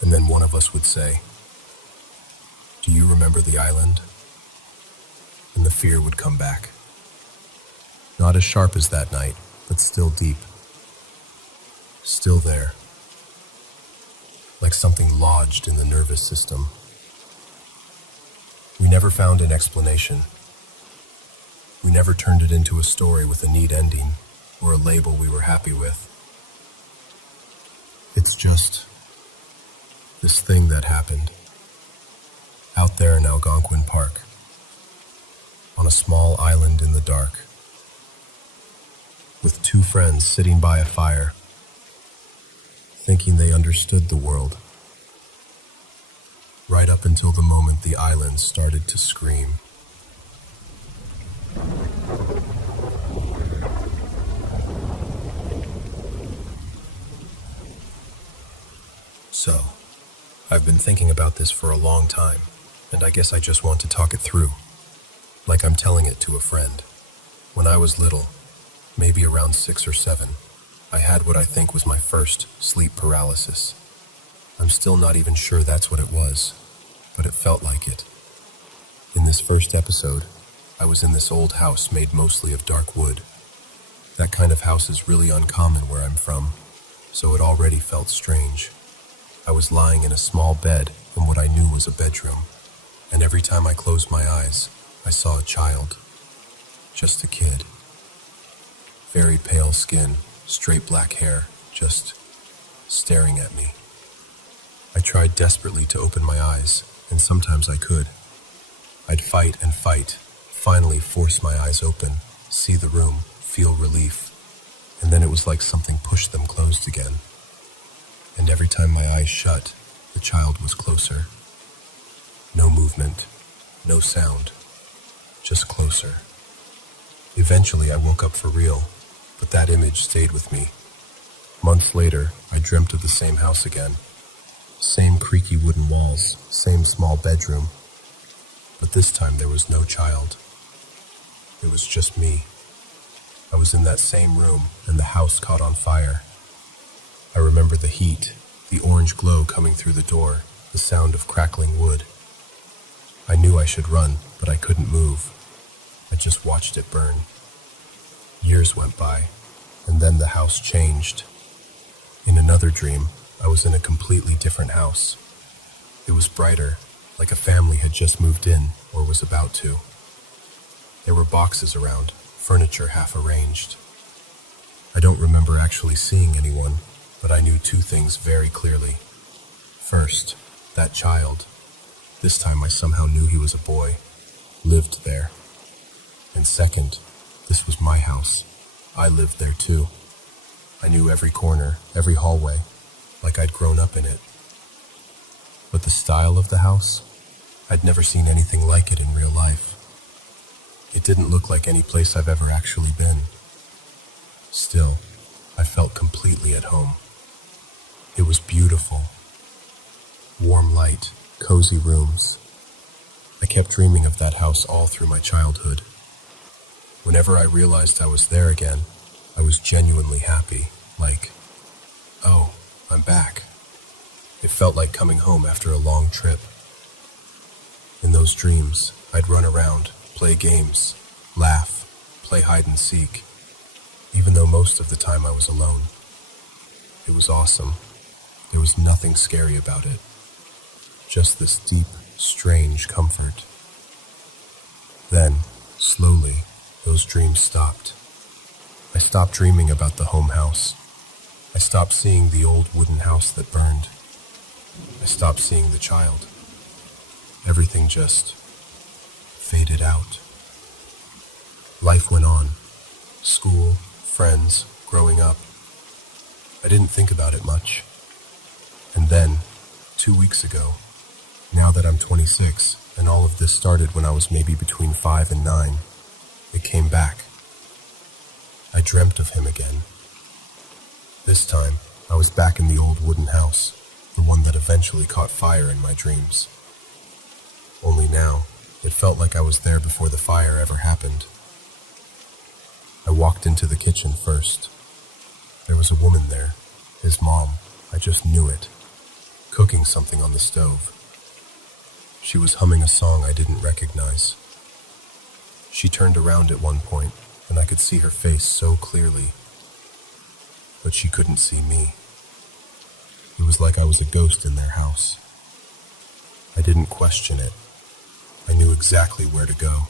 and then one of us would say, "Do you remember the island?" And the fear would come back. Not as sharp as that night, but still deep. Still there. Like something lodged in the nervous system. We never found an explanation. We never turned it into a story with a neat ending or a label we were happy with. It's just this thing that happened out there in Algonquin Park, on a small island in the dark, with two friends sitting by a fire, thinking they understood the world, right up until the moment the island started to scream. So, I've been thinking about this for a long time, and I guess I just want to talk it through, like I'm telling it to a friend. When I was little, maybe around 6 or 7, I had what I think was my first sleep paralysis. I'm still not even sure that's what it was, but it felt like it. In this first episode, I was in this old house made mostly of dark wood. That kind of house is really uncommon where I'm from, so it already felt strange. I was lying in a small bed in what I knew was a bedroom, and every time I closed my eyes, I saw a child. Just a kid. Very pale skin, straight black hair, just staring at me. I tried desperately to open my eyes, and sometimes I could. I'd fight and fight, finally force my eyes open, see the room, feel relief, and then it was like something pushed them closed again. And every time my eyes shut, the child was closer. No movement, no sound, just closer. Eventually I woke up for real, but that image stayed with me. Months later, I dreamt of the same house again. Same creaky wooden walls, same small bedroom. But this time there was no child. It was just me. I was in that same room, and the house caught on fire. I remember the heat, the orange glow coming through the door, the sound of crackling wood. I knew I should run, but I couldn't move. I just watched it burn. Years went by, and then the house changed. In another dream, I was in a completely different house. It was brighter, like a family had just moved in or was about to. There were boxes around, furniture half arranged. I don't remember actually seeing anyone, but I knew two things very clearly. First, that child, this time I somehow knew he was a boy, lived there. And second, this was my house. I lived there too. I knew every corner, every hallway, like I'd grown up in it. But the style of the house, I'd never seen anything like it in real life. It didn't look like any place I've ever actually been. Still, I felt completely at home. It was beautiful. Warm light, cozy rooms. I kept dreaming of that house all through my childhood. Whenever I realized I was there again, I was genuinely happy, like, oh, I'm back. It felt like coming home after a long trip. In those dreams, I'd run around, play games, laugh, play hide and seek, even though most of the time I was alone. It was awesome. There was nothing scary about it. Just this deep, strange comfort. Then, slowly, those dreams stopped. I stopped dreaming about the home house. I stopped seeing the old wooden house that burned. I stopped seeing the child. Everything just faded out. Life went on. School, friends, growing up. I didn't think about it much. And then, 2 weeks ago, now that I'm 26, and all of this started when I was maybe between 5 and 9, it came back. I dreamt of him again. This time, I was back in the old wooden house, the one that eventually caught fire in my dreams. Only now, it felt like I was there before the fire ever happened. I walked into the kitchen first. There was a woman there, his mom, I just knew it, cooking something on the stove. She was humming a song I didn't recognize. She turned around at one point, and I could see her face so clearly. But she couldn't see me. It was like I was a ghost in their house. I didn't question it. I knew exactly where to go.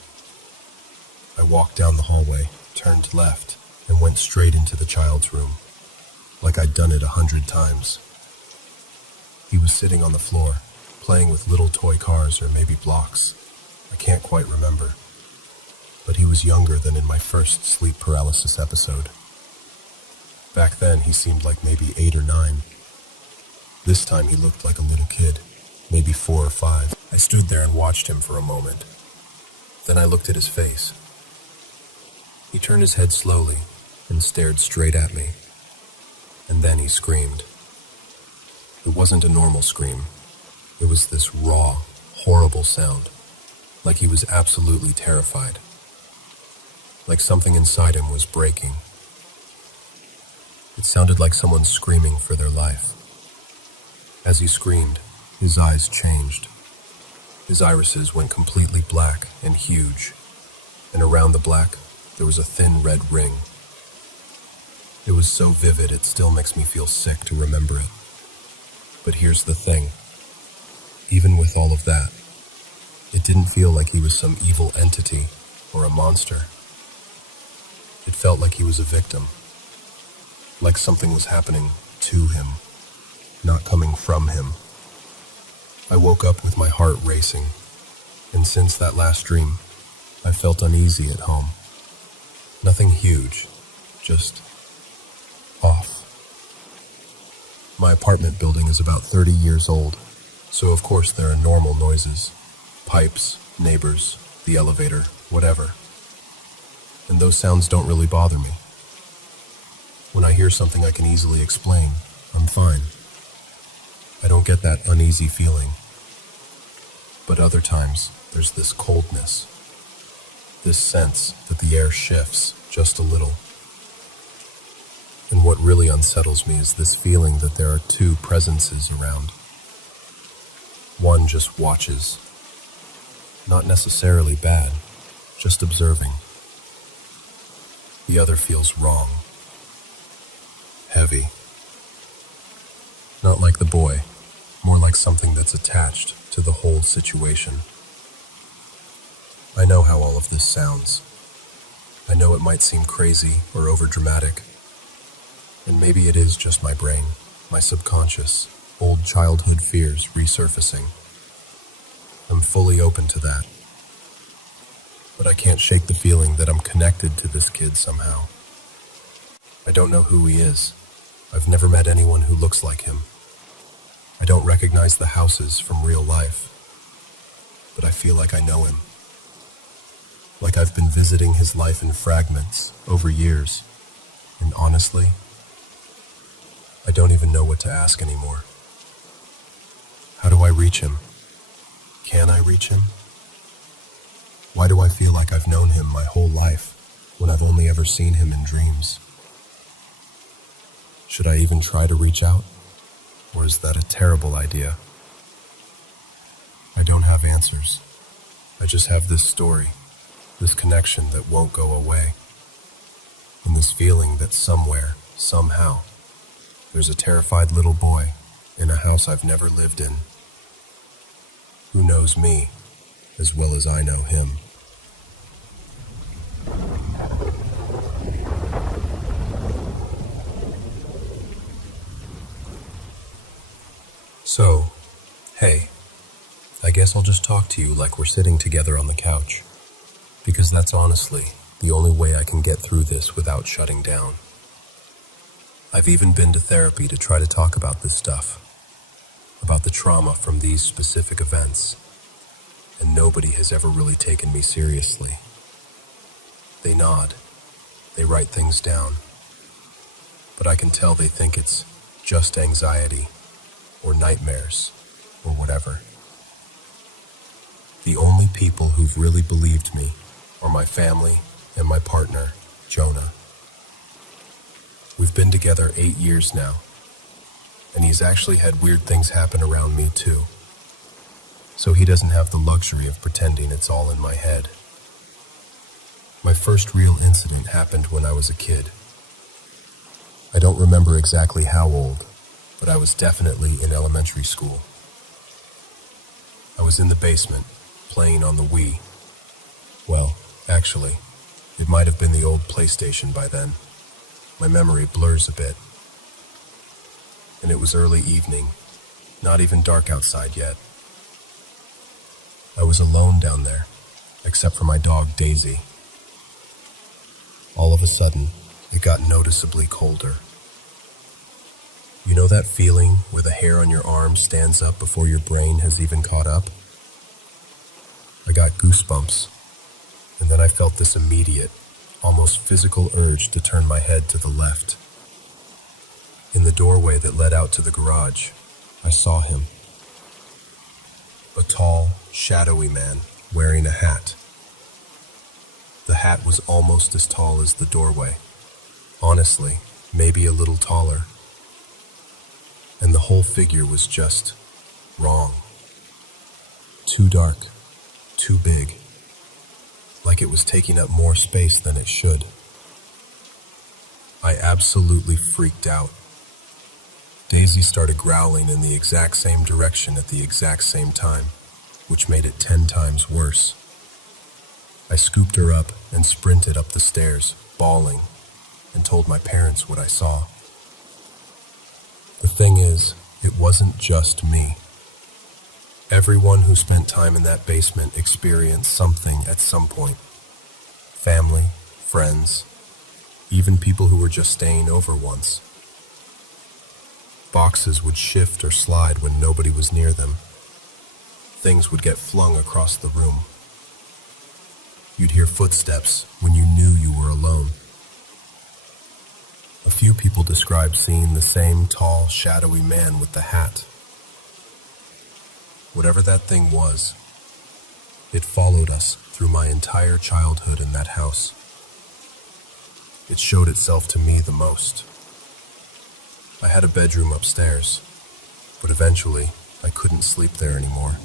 I walked down the hallway, turned left, and went straight into the child's room, like I'd done it 100 times. He was sitting on the floor, playing with little toy cars or maybe blocks. I can't quite remember. But he was younger than in my first sleep paralysis episode. Back then, he seemed like maybe 8 or 9. This time, he looked like a little kid, maybe 4 or 5. I stood there and watched him for a moment. Then I looked at his face. He turned his head slowly and stared straight at me. And then he screamed. It wasn't a normal scream. It was this raw, horrible sound, like he was absolutely terrified. Like something inside him was breaking. It sounded like someone screaming for their life. As he screamed, his eyes changed. His irises went completely black and huge, and around the black, there was a thin red ring. It was so vivid it still makes me feel sick to remember it. But here's the thing. Even with all of that, it didn't feel like he was some evil entity or a monster. It felt like he was a victim. Like something was happening to him, not coming from him. I woke up with my heart racing, and since that last dream, I felt uneasy at home. Nothing huge, just off. My apartment building is about 30 years old, so of course there are normal noises. Pipes, neighbors, the elevator, whatever. And those sounds don't really bother me. When I hear something I can easily explain, I'm fine. I don't get that uneasy feeling. But other times, there's this coldness. This sense that the air shifts just a little. And what really unsettles me is this feeling that there are two presences around. One just watches. Not necessarily bad, just observing. The other feels wrong. Heavy. Not like the boy, more like something that's attached to the whole situation. I know how all of this sounds. I know it might seem crazy or overdramatic. And maybe it is just my brain, my subconscious, old childhood fears resurfacing. I'm fully open to that. But I can't shake the feeling that I'm connected to this kid somehow. I don't know who he is. I've never met anyone who looks like him. I don't recognize the houses from real life. But I feel like I know him. Like I've been visiting his life in fragments over years. And honestly, I don't even know what to ask anymore. How do I reach him? Can I reach him? Why do I feel like I've known him my whole life when I've only ever seen him in dreams? Should I even try to reach out? Or is that a terrible idea? I don't have answers. I just have this story, this connection that won't go away, and this feeling that somewhere, somehow, there's a terrified little boy in a house I've never lived in, who knows me as well as I know him. So, hey, I guess I'll just talk to you like we're sitting together on the couch, because that's honestly the only way I can get through this without shutting down. I've even been to therapy to try to talk about this stuff, about the trauma from these specific events, and nobody has ever really taken me seriously. They nod, they write things down, but I can tell they think it's just anxiety, or nightmares, or whatever. The only people who've really believed me are my family and my partner, Jonah. We've been together 8 years now, and he's actually had weird things happen around me too. So he doesn't have the luxury of pretending it's all in my head. My first real incident happened when I was a kid. I don't remember exactly how old, but I was definitely in elementary school. I was in the basement, playing on the Wii. Well, actually, it might have been the old PlayStation by then. My memory blurs a bit. And it was early evening, not even dark outside yet. I was alone down there, except for my dog Daisy. All of a sudden, it got noticeably colder. You know that feeling where the hair on your arm stands up before your brain has even caught up? I got goosebumps, and then I felt this immediate, almost physical urge to turn my head to the left. In the doorway that led out to the garage, I saw him. A tall, shadowy man wearing a hat. The hat was almost as tall as the doorway. Honestly, maybe a little taller. And the whole figure was just wrong. Too dark, too big. Like it was taking up more space than it should. I absolutely freaked out. Daisy started growling in the exact same direction at the exact same time, which made it 10 times worse. I scooped her up and sprinted up the stairs, bawling, and told my parents what I saw. The thing is, it wasn't just me. Everyone who spent time in that basement experienced something at some point. Family, friends, even people who were just staying over once. Boxes would shift or slide when nobody was near them. Things would get flung across the room. You'd hear footsteps when you knew you were alone. A few people described seeing the same tall, shadowy man with the hat. Whatever that thing was, it followed us through my entire childhood in that house. It showed itself to me the most. I had a bedroom upstairs, but eventually I couldn't sleep there anymore.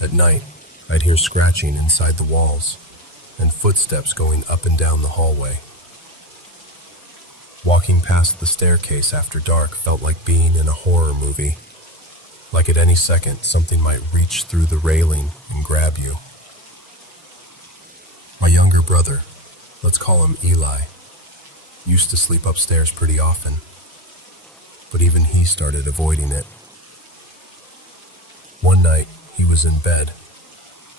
At night, I'd hear scratching inside the walls and footsteps going up and down the hallway. Walking past the staircase after dark felt like being in a horror movie. Like at any second, something might reach through the railing and grab you. My younger brother, let's call him Eli, used to sleep upstairs pretty often, but even he started avoiding it. One night, he was in bed,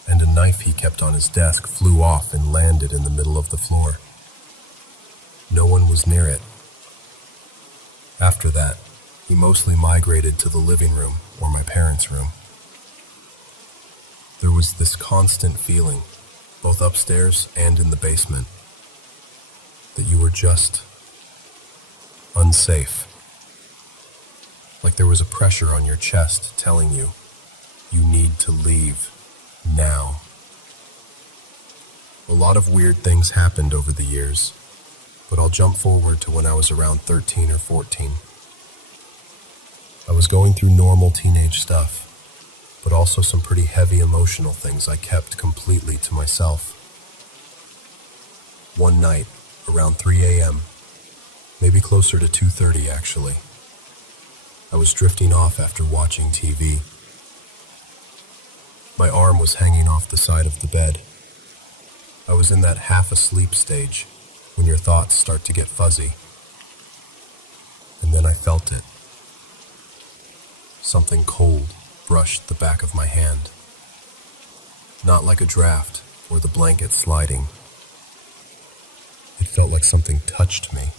and a knife he kept on his desk flew off and landed in the middle of the floor. No one was near it. After that, he mostly migrated to the living room or my parents' room. There was this constant feeling, both upstairs and in the basement, that you were just unsafe. Like there was a pressure on your chest telling you, you need to leave now. A lot of weird things happened over the years, but I'll jump forward to when I was around 13 or 14. I was going through normal teenage stuff, but also some pretty heavy emotional things I kept completely to myself. One night, around 3 a.m., maybe closer to 2:30 actually, I was drifting off after watching TV. My arm was hanging off the side of the bed. I was in that half-asleep stage when your thoughts start to get fuzzy. And then I felt it. Something cold brushed the back of my hand. Not like a draft or the blanket sliding. It felt like something touched me.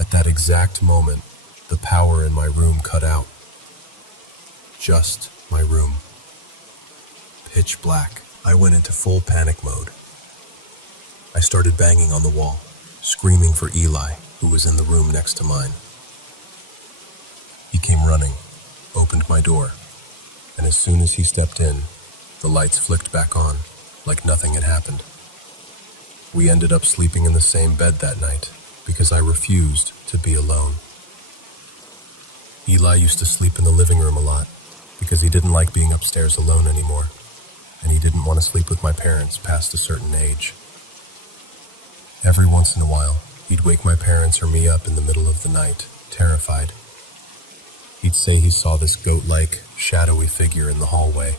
At that exact moment, the power in my room cut out. Just my room. Pitch black. I went into full panic mode. I started banging on the wall, screaming for Eli, who was in the room next to mine. He came running, opened my door, and as soon as he stepped in, the lights flicked back on, like nothing had happened. We ended up sleeping in the same bed that night, because I refused to be alone. Eli used to sleep in the living room a lot, because he didn't like being upstairs alone anymore, and he didn't want to sleep with my parents past a certain age. Every once in a while, he'd wake my parents or me up in the middle of the night, terrified. He'd say he saw this goat-like, shadowy figure in the hallway,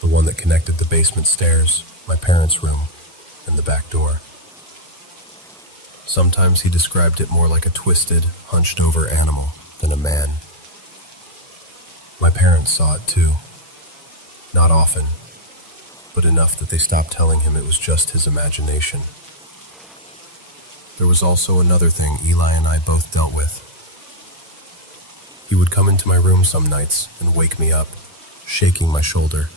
the one that connected the basement stairs, my parents' room, and the back door. Sometimes he described it more like a twisted, hunched-over animal than a man. My parents saw it too. Not often, but enough that they stopped telling him it was just his imagination. There was also another thing Eli and I both dealt with. He would come into my room some nights and wake me up, shaking my shoulder,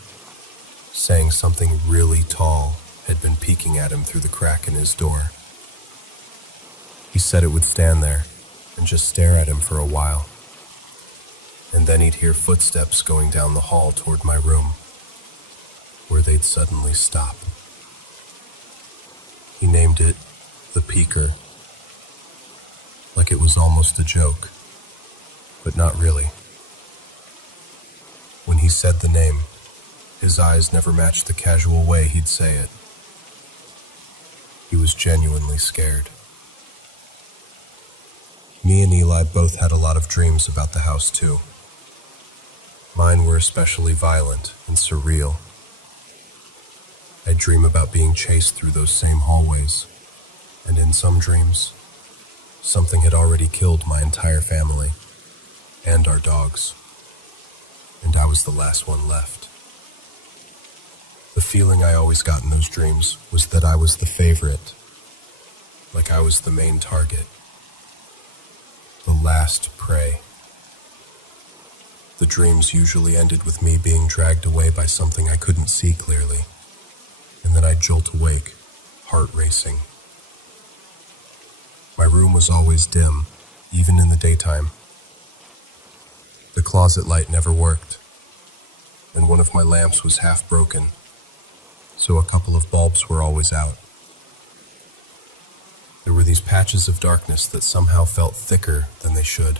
saying something really tall had been peeking at him through the crack in his door. He said it would stand there and just stare at him for a while, and then he'd hear footsteps going down the hall toward my room, where they'd suddenly stop. He named it the Peeker, like it was almost a joke, but not really. When he said the name, his eyes never matched the casual way he'd say it. He was genuinely scared. Me and Eli both had a lot of dreams about the house too. Mine were especially violent and surreal. I'd dream about being chased through those same hallways, and in some dreams, something had already killed my entire family and our dogs, and I was the last one left. The feeling I always got in those dreams was that I was the favorite, like I was the main target, the last prey. The dreams usually ended with me being dragged away by something I couldn't see clearly, and then I'd jolt awake, heart racing. My room was always dim, even in the daytime. The closet light never worked, and one of my lamps was half broken, so a couple of bulbs were always out. There were these patches of darkness that somehow felt thicker than they should.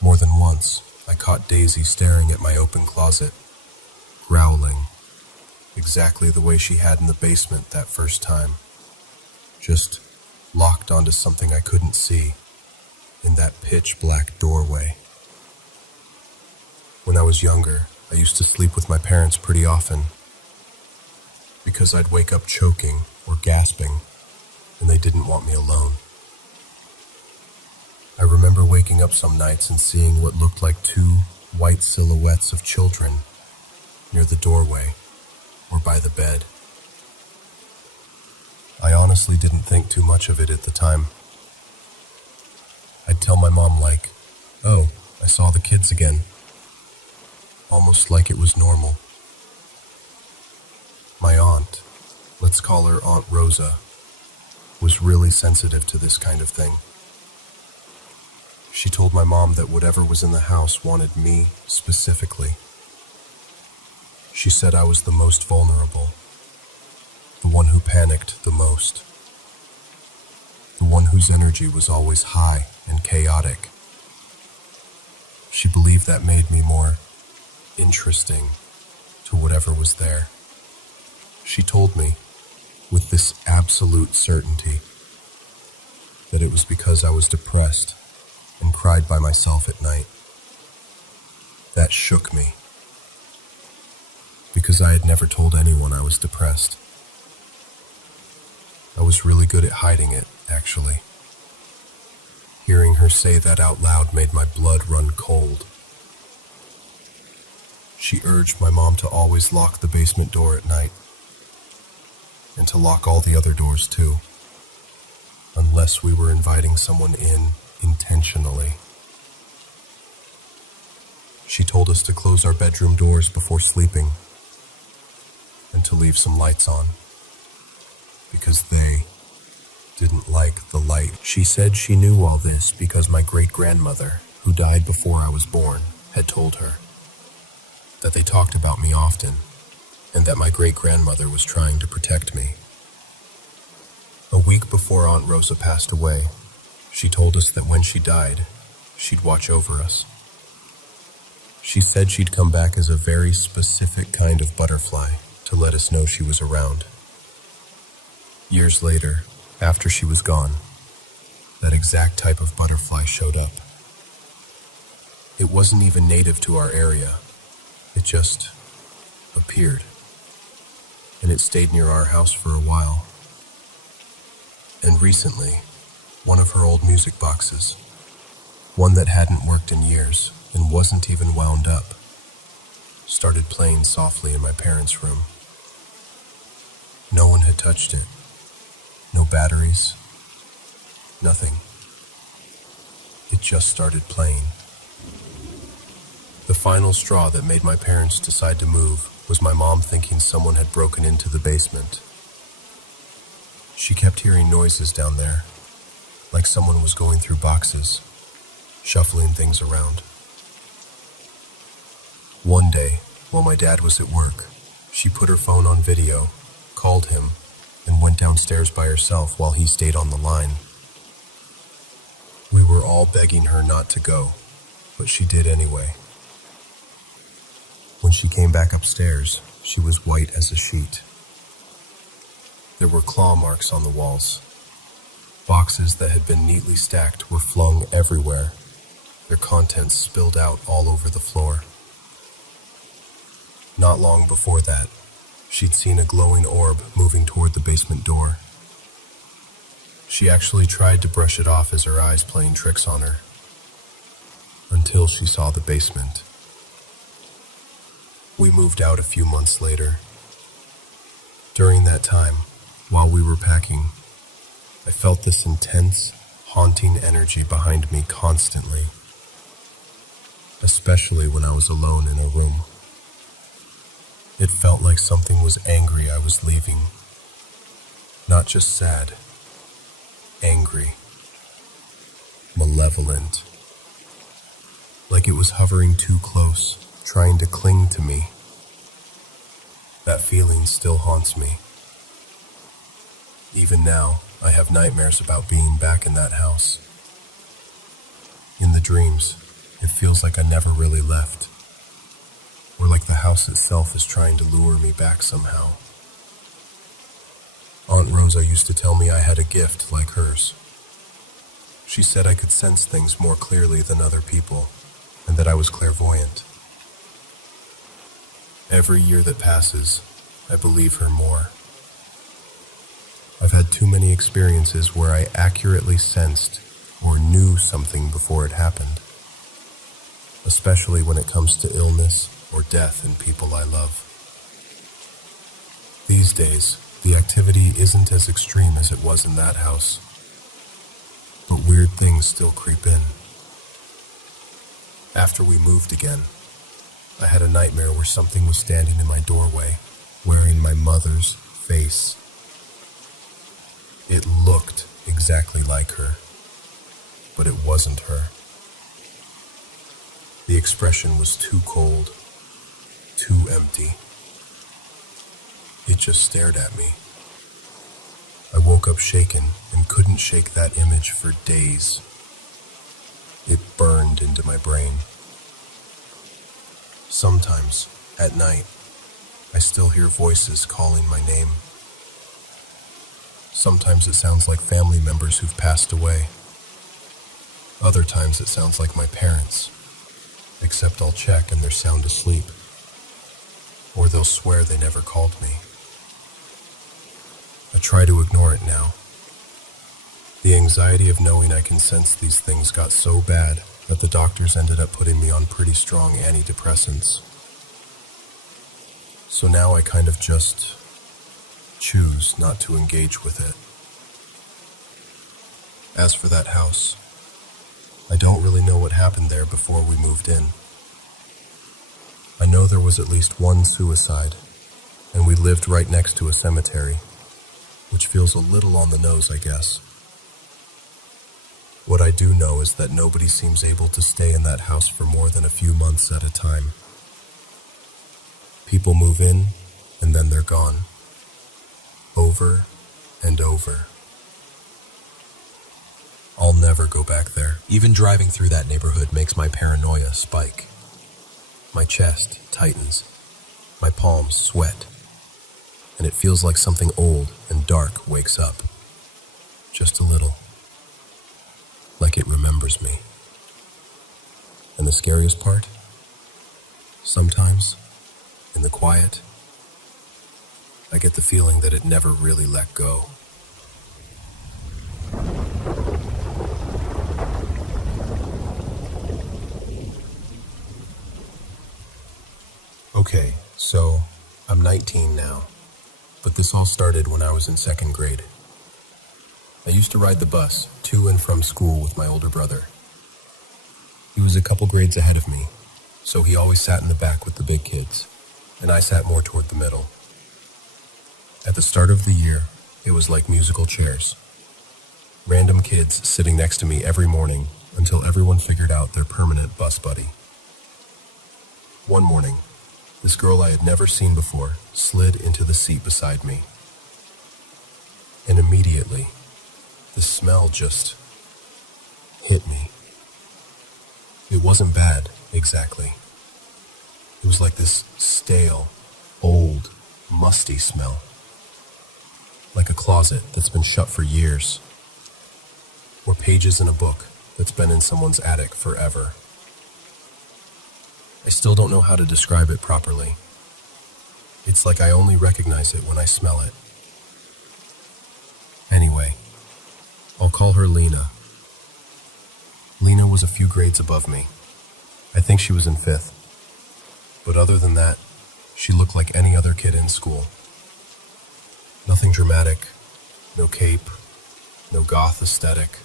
More than once, I caught Daisy staring at my open closet, growling, exactly the way she had in the basement that first time, just locked onto something I couldn't see in that pitch-black doorway. When I was younger, I used to sleep with my parents pretty often because I'd wake up choking or gasping, and they didn't want me alone. I remember waking up some nights and seeing what looked like two white silhouettes of children near the doorway or by the bed. I honestly didn't think too much of it at the time. I'd tell my mom like, "Oh, I saw the kids again," almost like it was normal. My aunt, let's call her Aunt Rosa, was really sensitive to this kind of thing. She told my mom that whatever was in the house wanted me specifically. She said I was the most vulnerable, the one who panicked the most, the one whose energy was always high and chaotic. She believed that made me more interesting to whatever was there. She told me, with this absolute certainty, that it was because I was depressed and cried by myself at night. That shook me, because I had never told anyone I was depressed. I was really good at hiding it, actually. Hearing her say that out loud made my blood run cold. She urged my mom to always lock the basement door at night, and to lock all the other doors too, unless we were inviting someone in intentionally. She told us to close our bedroom doors before sleeping and to leave some lights on, because they didn't like the light. She said she knew all this because my great-grandmother, who died before I was born, had told her, that they talked about me often, and that my great-grandmother was trying to protect me. A week before Aunt Rosa passed away, she told us that when she died, she'd watch over us. She said she'd come back as a very specific kind of butterfly to let us know she was around. Years later, after she was gone, that exact type of butterfly showed up. It wasn't even native to our area. It just appeared, and it stayed near our house for a while. And recently, one of her old music boxes, one that hadn't worked in years and wasn't even wound up, started playing softly in my parents' room. No one had touched it. No batteries. Nothing. It just started playing. The final straw that made my parents decide to move was my mom thinking someone had broken into the basement. She kept hearing noises down there, like someone was going through boxes, shuffling things around. One day, while my dad was at work, she put her phone on video, called him, and went downstairs by herself while he stayed on the line. We were all begging her not to go, but she did anyway. When she came back upstairs, she was white as a sheet. There were claw marks on the walls. Boxes that had been neatly stacked were flung everywhere, their contents spilled out all over the floor. Not long before that, she'd seen a glowing orb moving toward the basement door. She actually tried to brush it off as her eyes playing tricks on her, until she saw the basement. We moved out a few months later. During that time, while we were packing, I felt this intense, haunting energy behind me constantly, especially when I was alone in a room. It felt like something was angry I was leaving. Not just sad, angry, malevolent. Like it was hovering too close, trying to cling to me. That feeling still haunts me. Even now, I have nightmares about being back in that house. In the dreams, it feels like I never really left, or like the house itself is trying to lure me back somehow. Aunt Rosa used to tell me I had a gift like hers. She said I could sense things more clearly than other people, and that I was clairvoyant. Every year that passes, I believe her more. I've had too many experiences where I accurately sensed or knew something before it happened, especially when it comes to illness or death in people I love. These days, the activity isn't as extreme as it was in that house, but weird things still creep in. After we moved again, I had a nightmare where something was standing in my doorway, wearing my mother's face. It looked exactly like her, but it wasn't her. The expression was too cold, too empty. It just stared at me. I woke up shaken and couldn't shake that image for days. It burned into my brain. Sometimes, at night, I still hear voices calling my name. Sometimes it sounds like family members who've passed away. Other times it sounds like my parents, except I'll check and they're sound asleep. Or they'll swear they never called me. I try to ignore it now. The anxiety of knowing I can sense these things got so bad that the doctors ended up putting me on pretty strong antidepressants. So now I kind of just choose not to engage with it. As for that house, I don't really know what happened there before we moved in. I know there was at least one suicide, and we lived right next to a cemetery, which feels a little on the nose, I guess. What I do know is that nobody seems able to stay in that house for more than a few months at a time. People move in, and then they're gone. Over and over. I'll never go back there. Even driving through that neighborhood makes my paranoia spike. My chest tightens. My palms sweat. And it feels like something old and dark wakes up. Just a little. Like it remembers me. And the scariest part? Sometimes, in the quiet, I get the feeling that it never really let go. Okay, so I'm 19 now, but this all started when I was in second grade. I used to ride the bus to and from school with my older brother. He was a couple grades ahead of me, so he always sat in the back with the big kids, and I sat more toward the middle. At the start of the year, it was like musical chairs. Random kids sitting next to me every morning until everyone figured out their permanent bus buddy. One morning, this girl I had never seen before slid into the seat beside me. And immediately, the smell just hit me. It wasn't bad, exactly. It was like this stale, old, musty smell. like a closet that's been shut for years, or pages in a book that's been in someone's attic forever. I still don't know how to describe it properly. It's like I only recognize it when I smell it. Anyway, I'll call her Lena. Lena was a few grades above me. I think she was in 5th. But other than that, she looked like any other kid in school. Nothing dramatic, no cape, no goth aesthetic,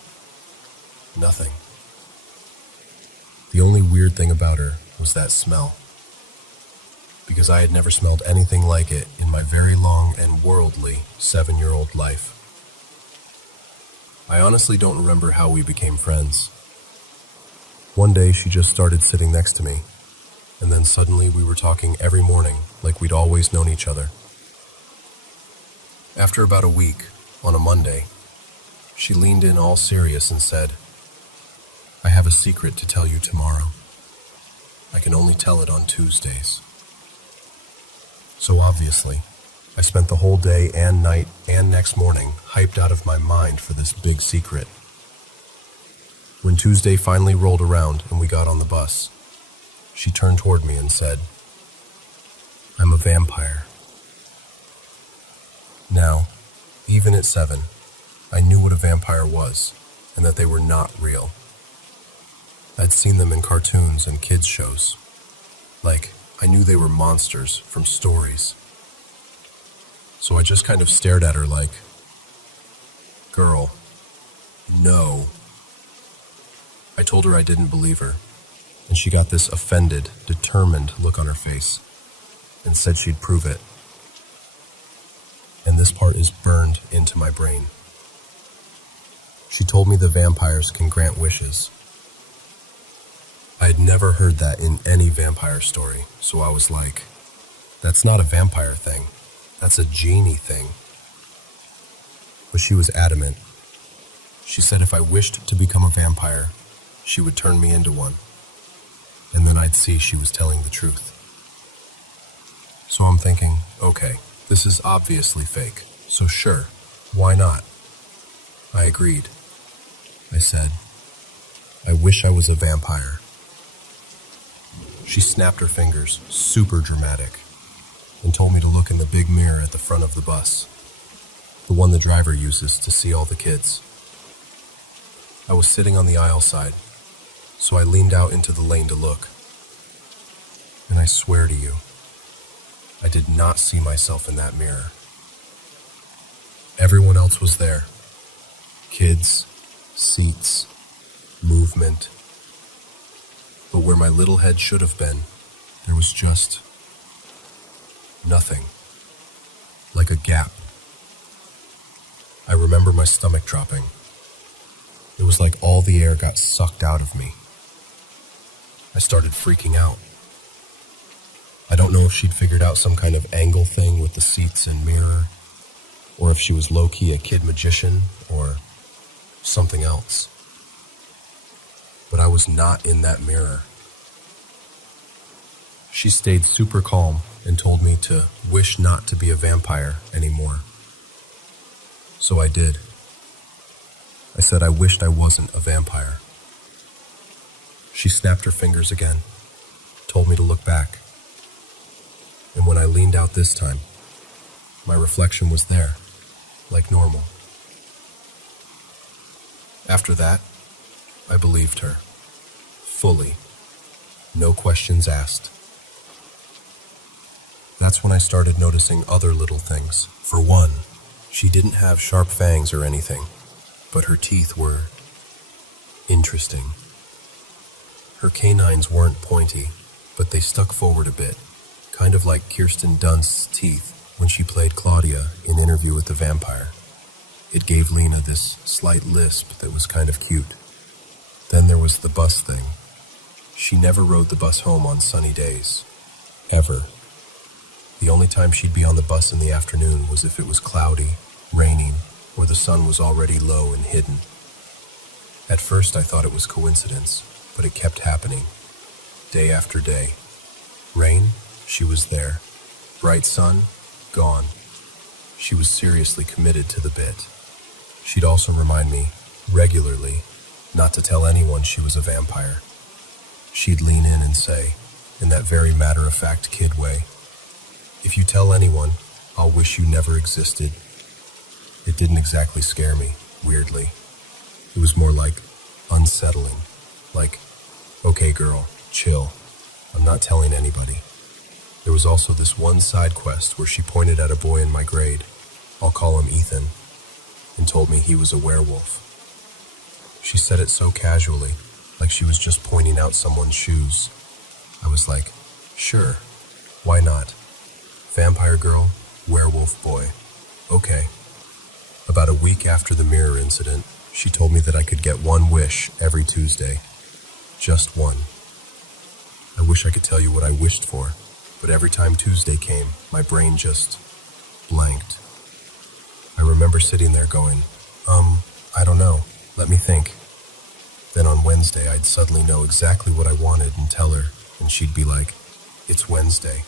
nothing. The only weird thing about her was that smell, because I had never smelled anything like it in my very long and worldly 7-year-old life. I honestly don't remember how we became friends. One day she just started sitting next to me, and then suddenly we were talking every morning like we'd always known each other. After about a week, on a Monday, she leaned in all serious and said, "I have a secret to tell you tomorrow. I can only tell it on Tuesdays." So obviously, I spent the whole day and night and next morning hyped out of my mind for this big secret. When Tuesday finally rolled around and we got on the bus, she turned toward me and said, "I'm a vampire." Now, even at 7, I knew what a vampire was and that they were not real. I'd seen them in cartoons and kids' shows. Like, I knew they were monsters from stories. So I just kind of stared at her like, "Girl, no." I told her I didn't believe her, and she got this offended, determined look on her face and said she'd prove it. And this part is burned into my brain. She told me the vampires can grant wishes. I had never heard that in any vampire story, so I was like, that's not a vampire thing, that's a genie thing. But she was adamant. She said if I wished to become a vampire, she would turn me into one, and then I'd see she was telling the truth. So I'm thinking, okay, this is obviously fake, so sure, why not? I agreed. I said, "I wish I was a vampire." She snapped her fingers, super dramatic, and told me to look in the big mirror at the front of the bus, the one the driver uses to see all the kids. I was sitting on the aisle side, so I leaned out into the lane to look. And I swear to you, I did not see myself in that mirror. Everyone else was there. Kids, seats, movement. But where my little head should have been, there was just nothing. Like a gap. I remember my stomach dropping. It was like all the air got sucked out of me. I started freaking out. I don't know if she'd figured out some kind of angle thing with the seats and mirror, or if she was low-key a kid magician, or something else. But I was not in that mirror. She stayed super calm and told me to wish not to be a vampire anymore. So I did. I said I wished I wasn't a vampire. She snapped her fingers again, told me to look back. And when I leaned out this time, my reflection was there, like normal. After that, I believed her, fully, no questions asked. That's when I started noticing other little things. For one, she didn't have sharp fangs or anything, but her teeth were interesting. Her canines weren't pointy, but they stuck forward a bit, kind of like Kirsten Dunst's teeth when she played Claudia in Interview with the Vampire. It gave Lena this slight lisp that was kind of cute. Then there was the bus thing. She never rode the bus home on sunny days. Ever. The only time she'd be on the bus in the afternoon was if it was cloudy, raining, or the sun was already low and hidden. At first I thought it was coincidence, but it kept happening. Day after day. Rain, she was there. Bright sun, gone. She was seriously committed to the bit. She'd also remind me, regularly, not to tell anyone she was a vampire. She'd lean in and say, in that very matter-of-fact kid way, "If you tell anyone, I'll wish you never existed." It didn't exactly scare me, weirdly. It was more like unsettling. Like, okay girl, chill. I'm not telling anybody. There was also this one side quest where she pointed at a boy in my grade, I'll call him Ethan, and told me he was a werewolf. She said it so casually, like she was just pointing out someone's shoes. I was like, sure, why not? Vampire girl, werewolf boy. Okay. About a week after the mirror incident, she told me that I could get one wish every Tuesday. Just one. I wish I could tell you what I wished for, but every time Tuesday came, my brain just blanked. I remember sitting there going, I don't know, let me think. Then on Wednesday, I'd suddenly know exactly what I wanted and tell her, and she'd be like, it's Wednesday,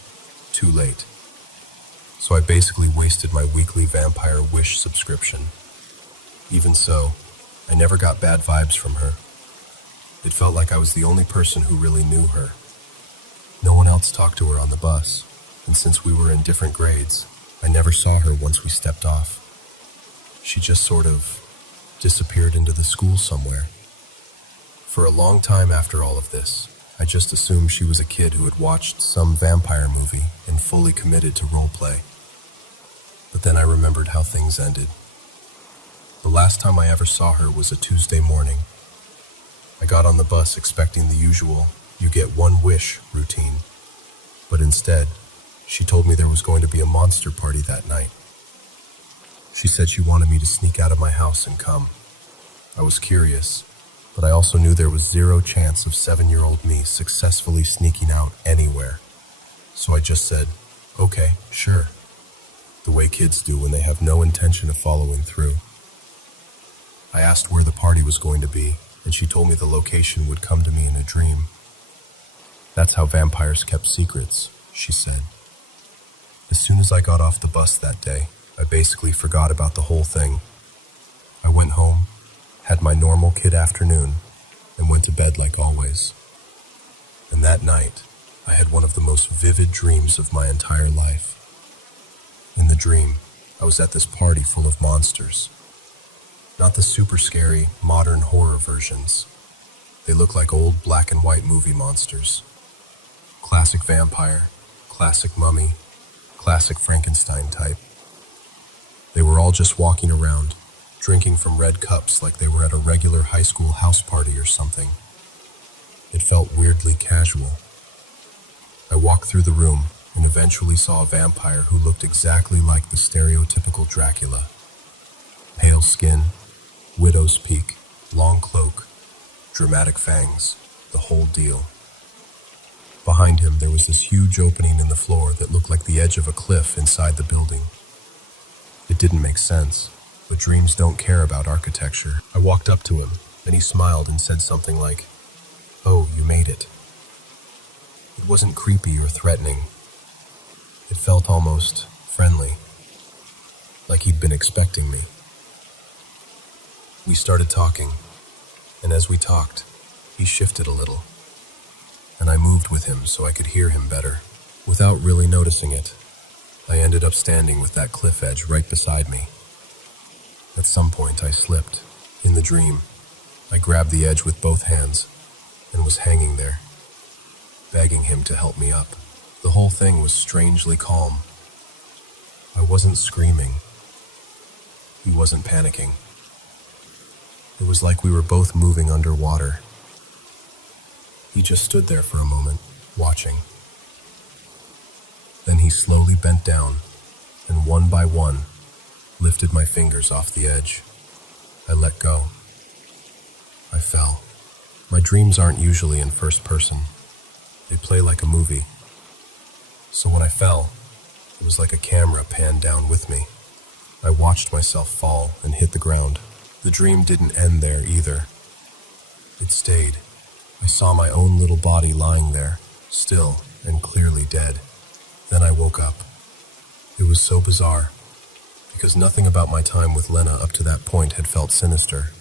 too late. So I basically wasted my weekly vampire wish subscription. Even so, I never got bad vibes from her. It felt like I was the only person who really knew her. No one else talked to her on the bus, and since we were in different grades, I never saw her once we stepped off. She just sort of disappeared into the school somewhere. For a long time after all of this, I just assumed she was a kid who had watched some vampire movie and fully committed to roleplay. But then I remembered how things ended. The last time I ever saw her was a Tuesday morning. I got on the bus expecting the usual, you get one wish routine. But instead, she told me there was going to be a monster party that night. She said she wanted me to sneak out of my house and come. I was curious, but I also knew there was zero chance of 7-year-old me successfully sneaking out anywhere. So I just said, okay, sure. The way kids do when they have no intention of following through. I asked where the party was going to be, and she told me the location would come to me in a dream. That's how vampires kept secrets, she said. As soon as I got off the bus that day, I basically forgot about the whole thing. I went home, had my normal kid afternoon, and went to bed like always. And that night, I had one of the most vivid dreams of my entire life. In the dream, I was at this party full of monsters. Not the super scary, modern horror versions. They look like old black and white movie monsters. Classic vampire, classic mummy, classic Frankenstein type. They were all just walking around, drinking from red cups like they were at a regular high school house party or something. It felt weirdly casual. I walked through the room and eventually saw a vampire who looked exactly like the stereotypical Dracula. Pale skin, widow's peak, long cloak, dramatic fangs, the whole deal. Behind him there was this huge opening in the floor that looked like the edge of a cliff inside the building. It didn't make sense, but dreams don't care about architecture. I walked up to him, and he smiled and said something like, "Oh, you made it." It wasn't creepy or threatening. It felt almost friendly, like he'd been expecting me. We started talking, and as we talked, he shifted a little, and I moved with him so I could hear him better. Without really noticing it, I ended up standing with that cliff edge right beside me. At some point I slipped. In the dream, I grabbed the edge with both hands and was hanging there, begging him to help me up. The whole thing was strangely calm. I wasn't screaming. He wasn't panicking. It was like we were both moving underwater. He just stood there for a moment, watching. Then he slowly bent down, and one by one, lifted my fingers off the edge. I let go. I fell. My dreams aren't usually in first person. They play like a movie. So when I fell, it was like a camera panned down with me. I watched myself fall and hit the ground. The dream didn't end there either. It stayed. I saw my own little body lying there, still and clearly dead. Then I woke up. It was so bizarre. because nothing about my time with Lena up to that point had felt sinister.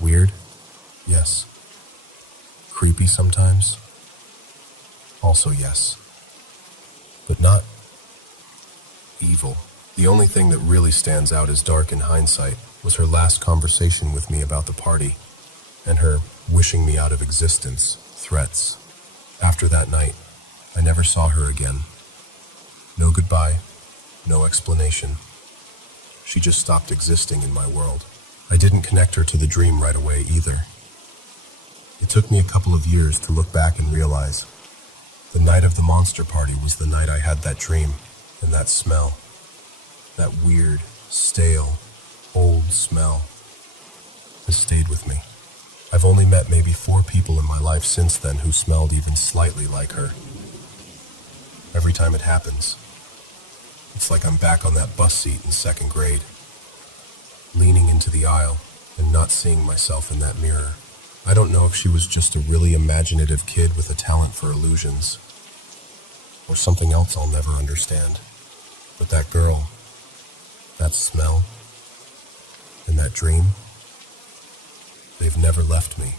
Weird? Yes. Creepy sometimes? Also yes. But not evil. The only thing that really stands out as dark in hindsight was her last conversation with me about the party, and her wishing me out of existence, threats. After that night, I never saw her again. No goodbye, no explanation. She just stopped existing in my world. I didn't connect her to the dream right away either. It took me a couple of years to look back and realize the night of the monster party was the night I had that dream, and that smell. That weird, stale, old smell has stayed with me. I've only met maybe 4 people in my life since then who smelled even slightly like her. Every time it happens, it's like I'm back on that bus seat in 2nd grade, leaning into the aisle and not seeing myself in that mirror. I don't know if she was just a really imaginative kid with a talent for illusions, or something else I'll never understand. But that girl, that smell, and that dream, they've never left me.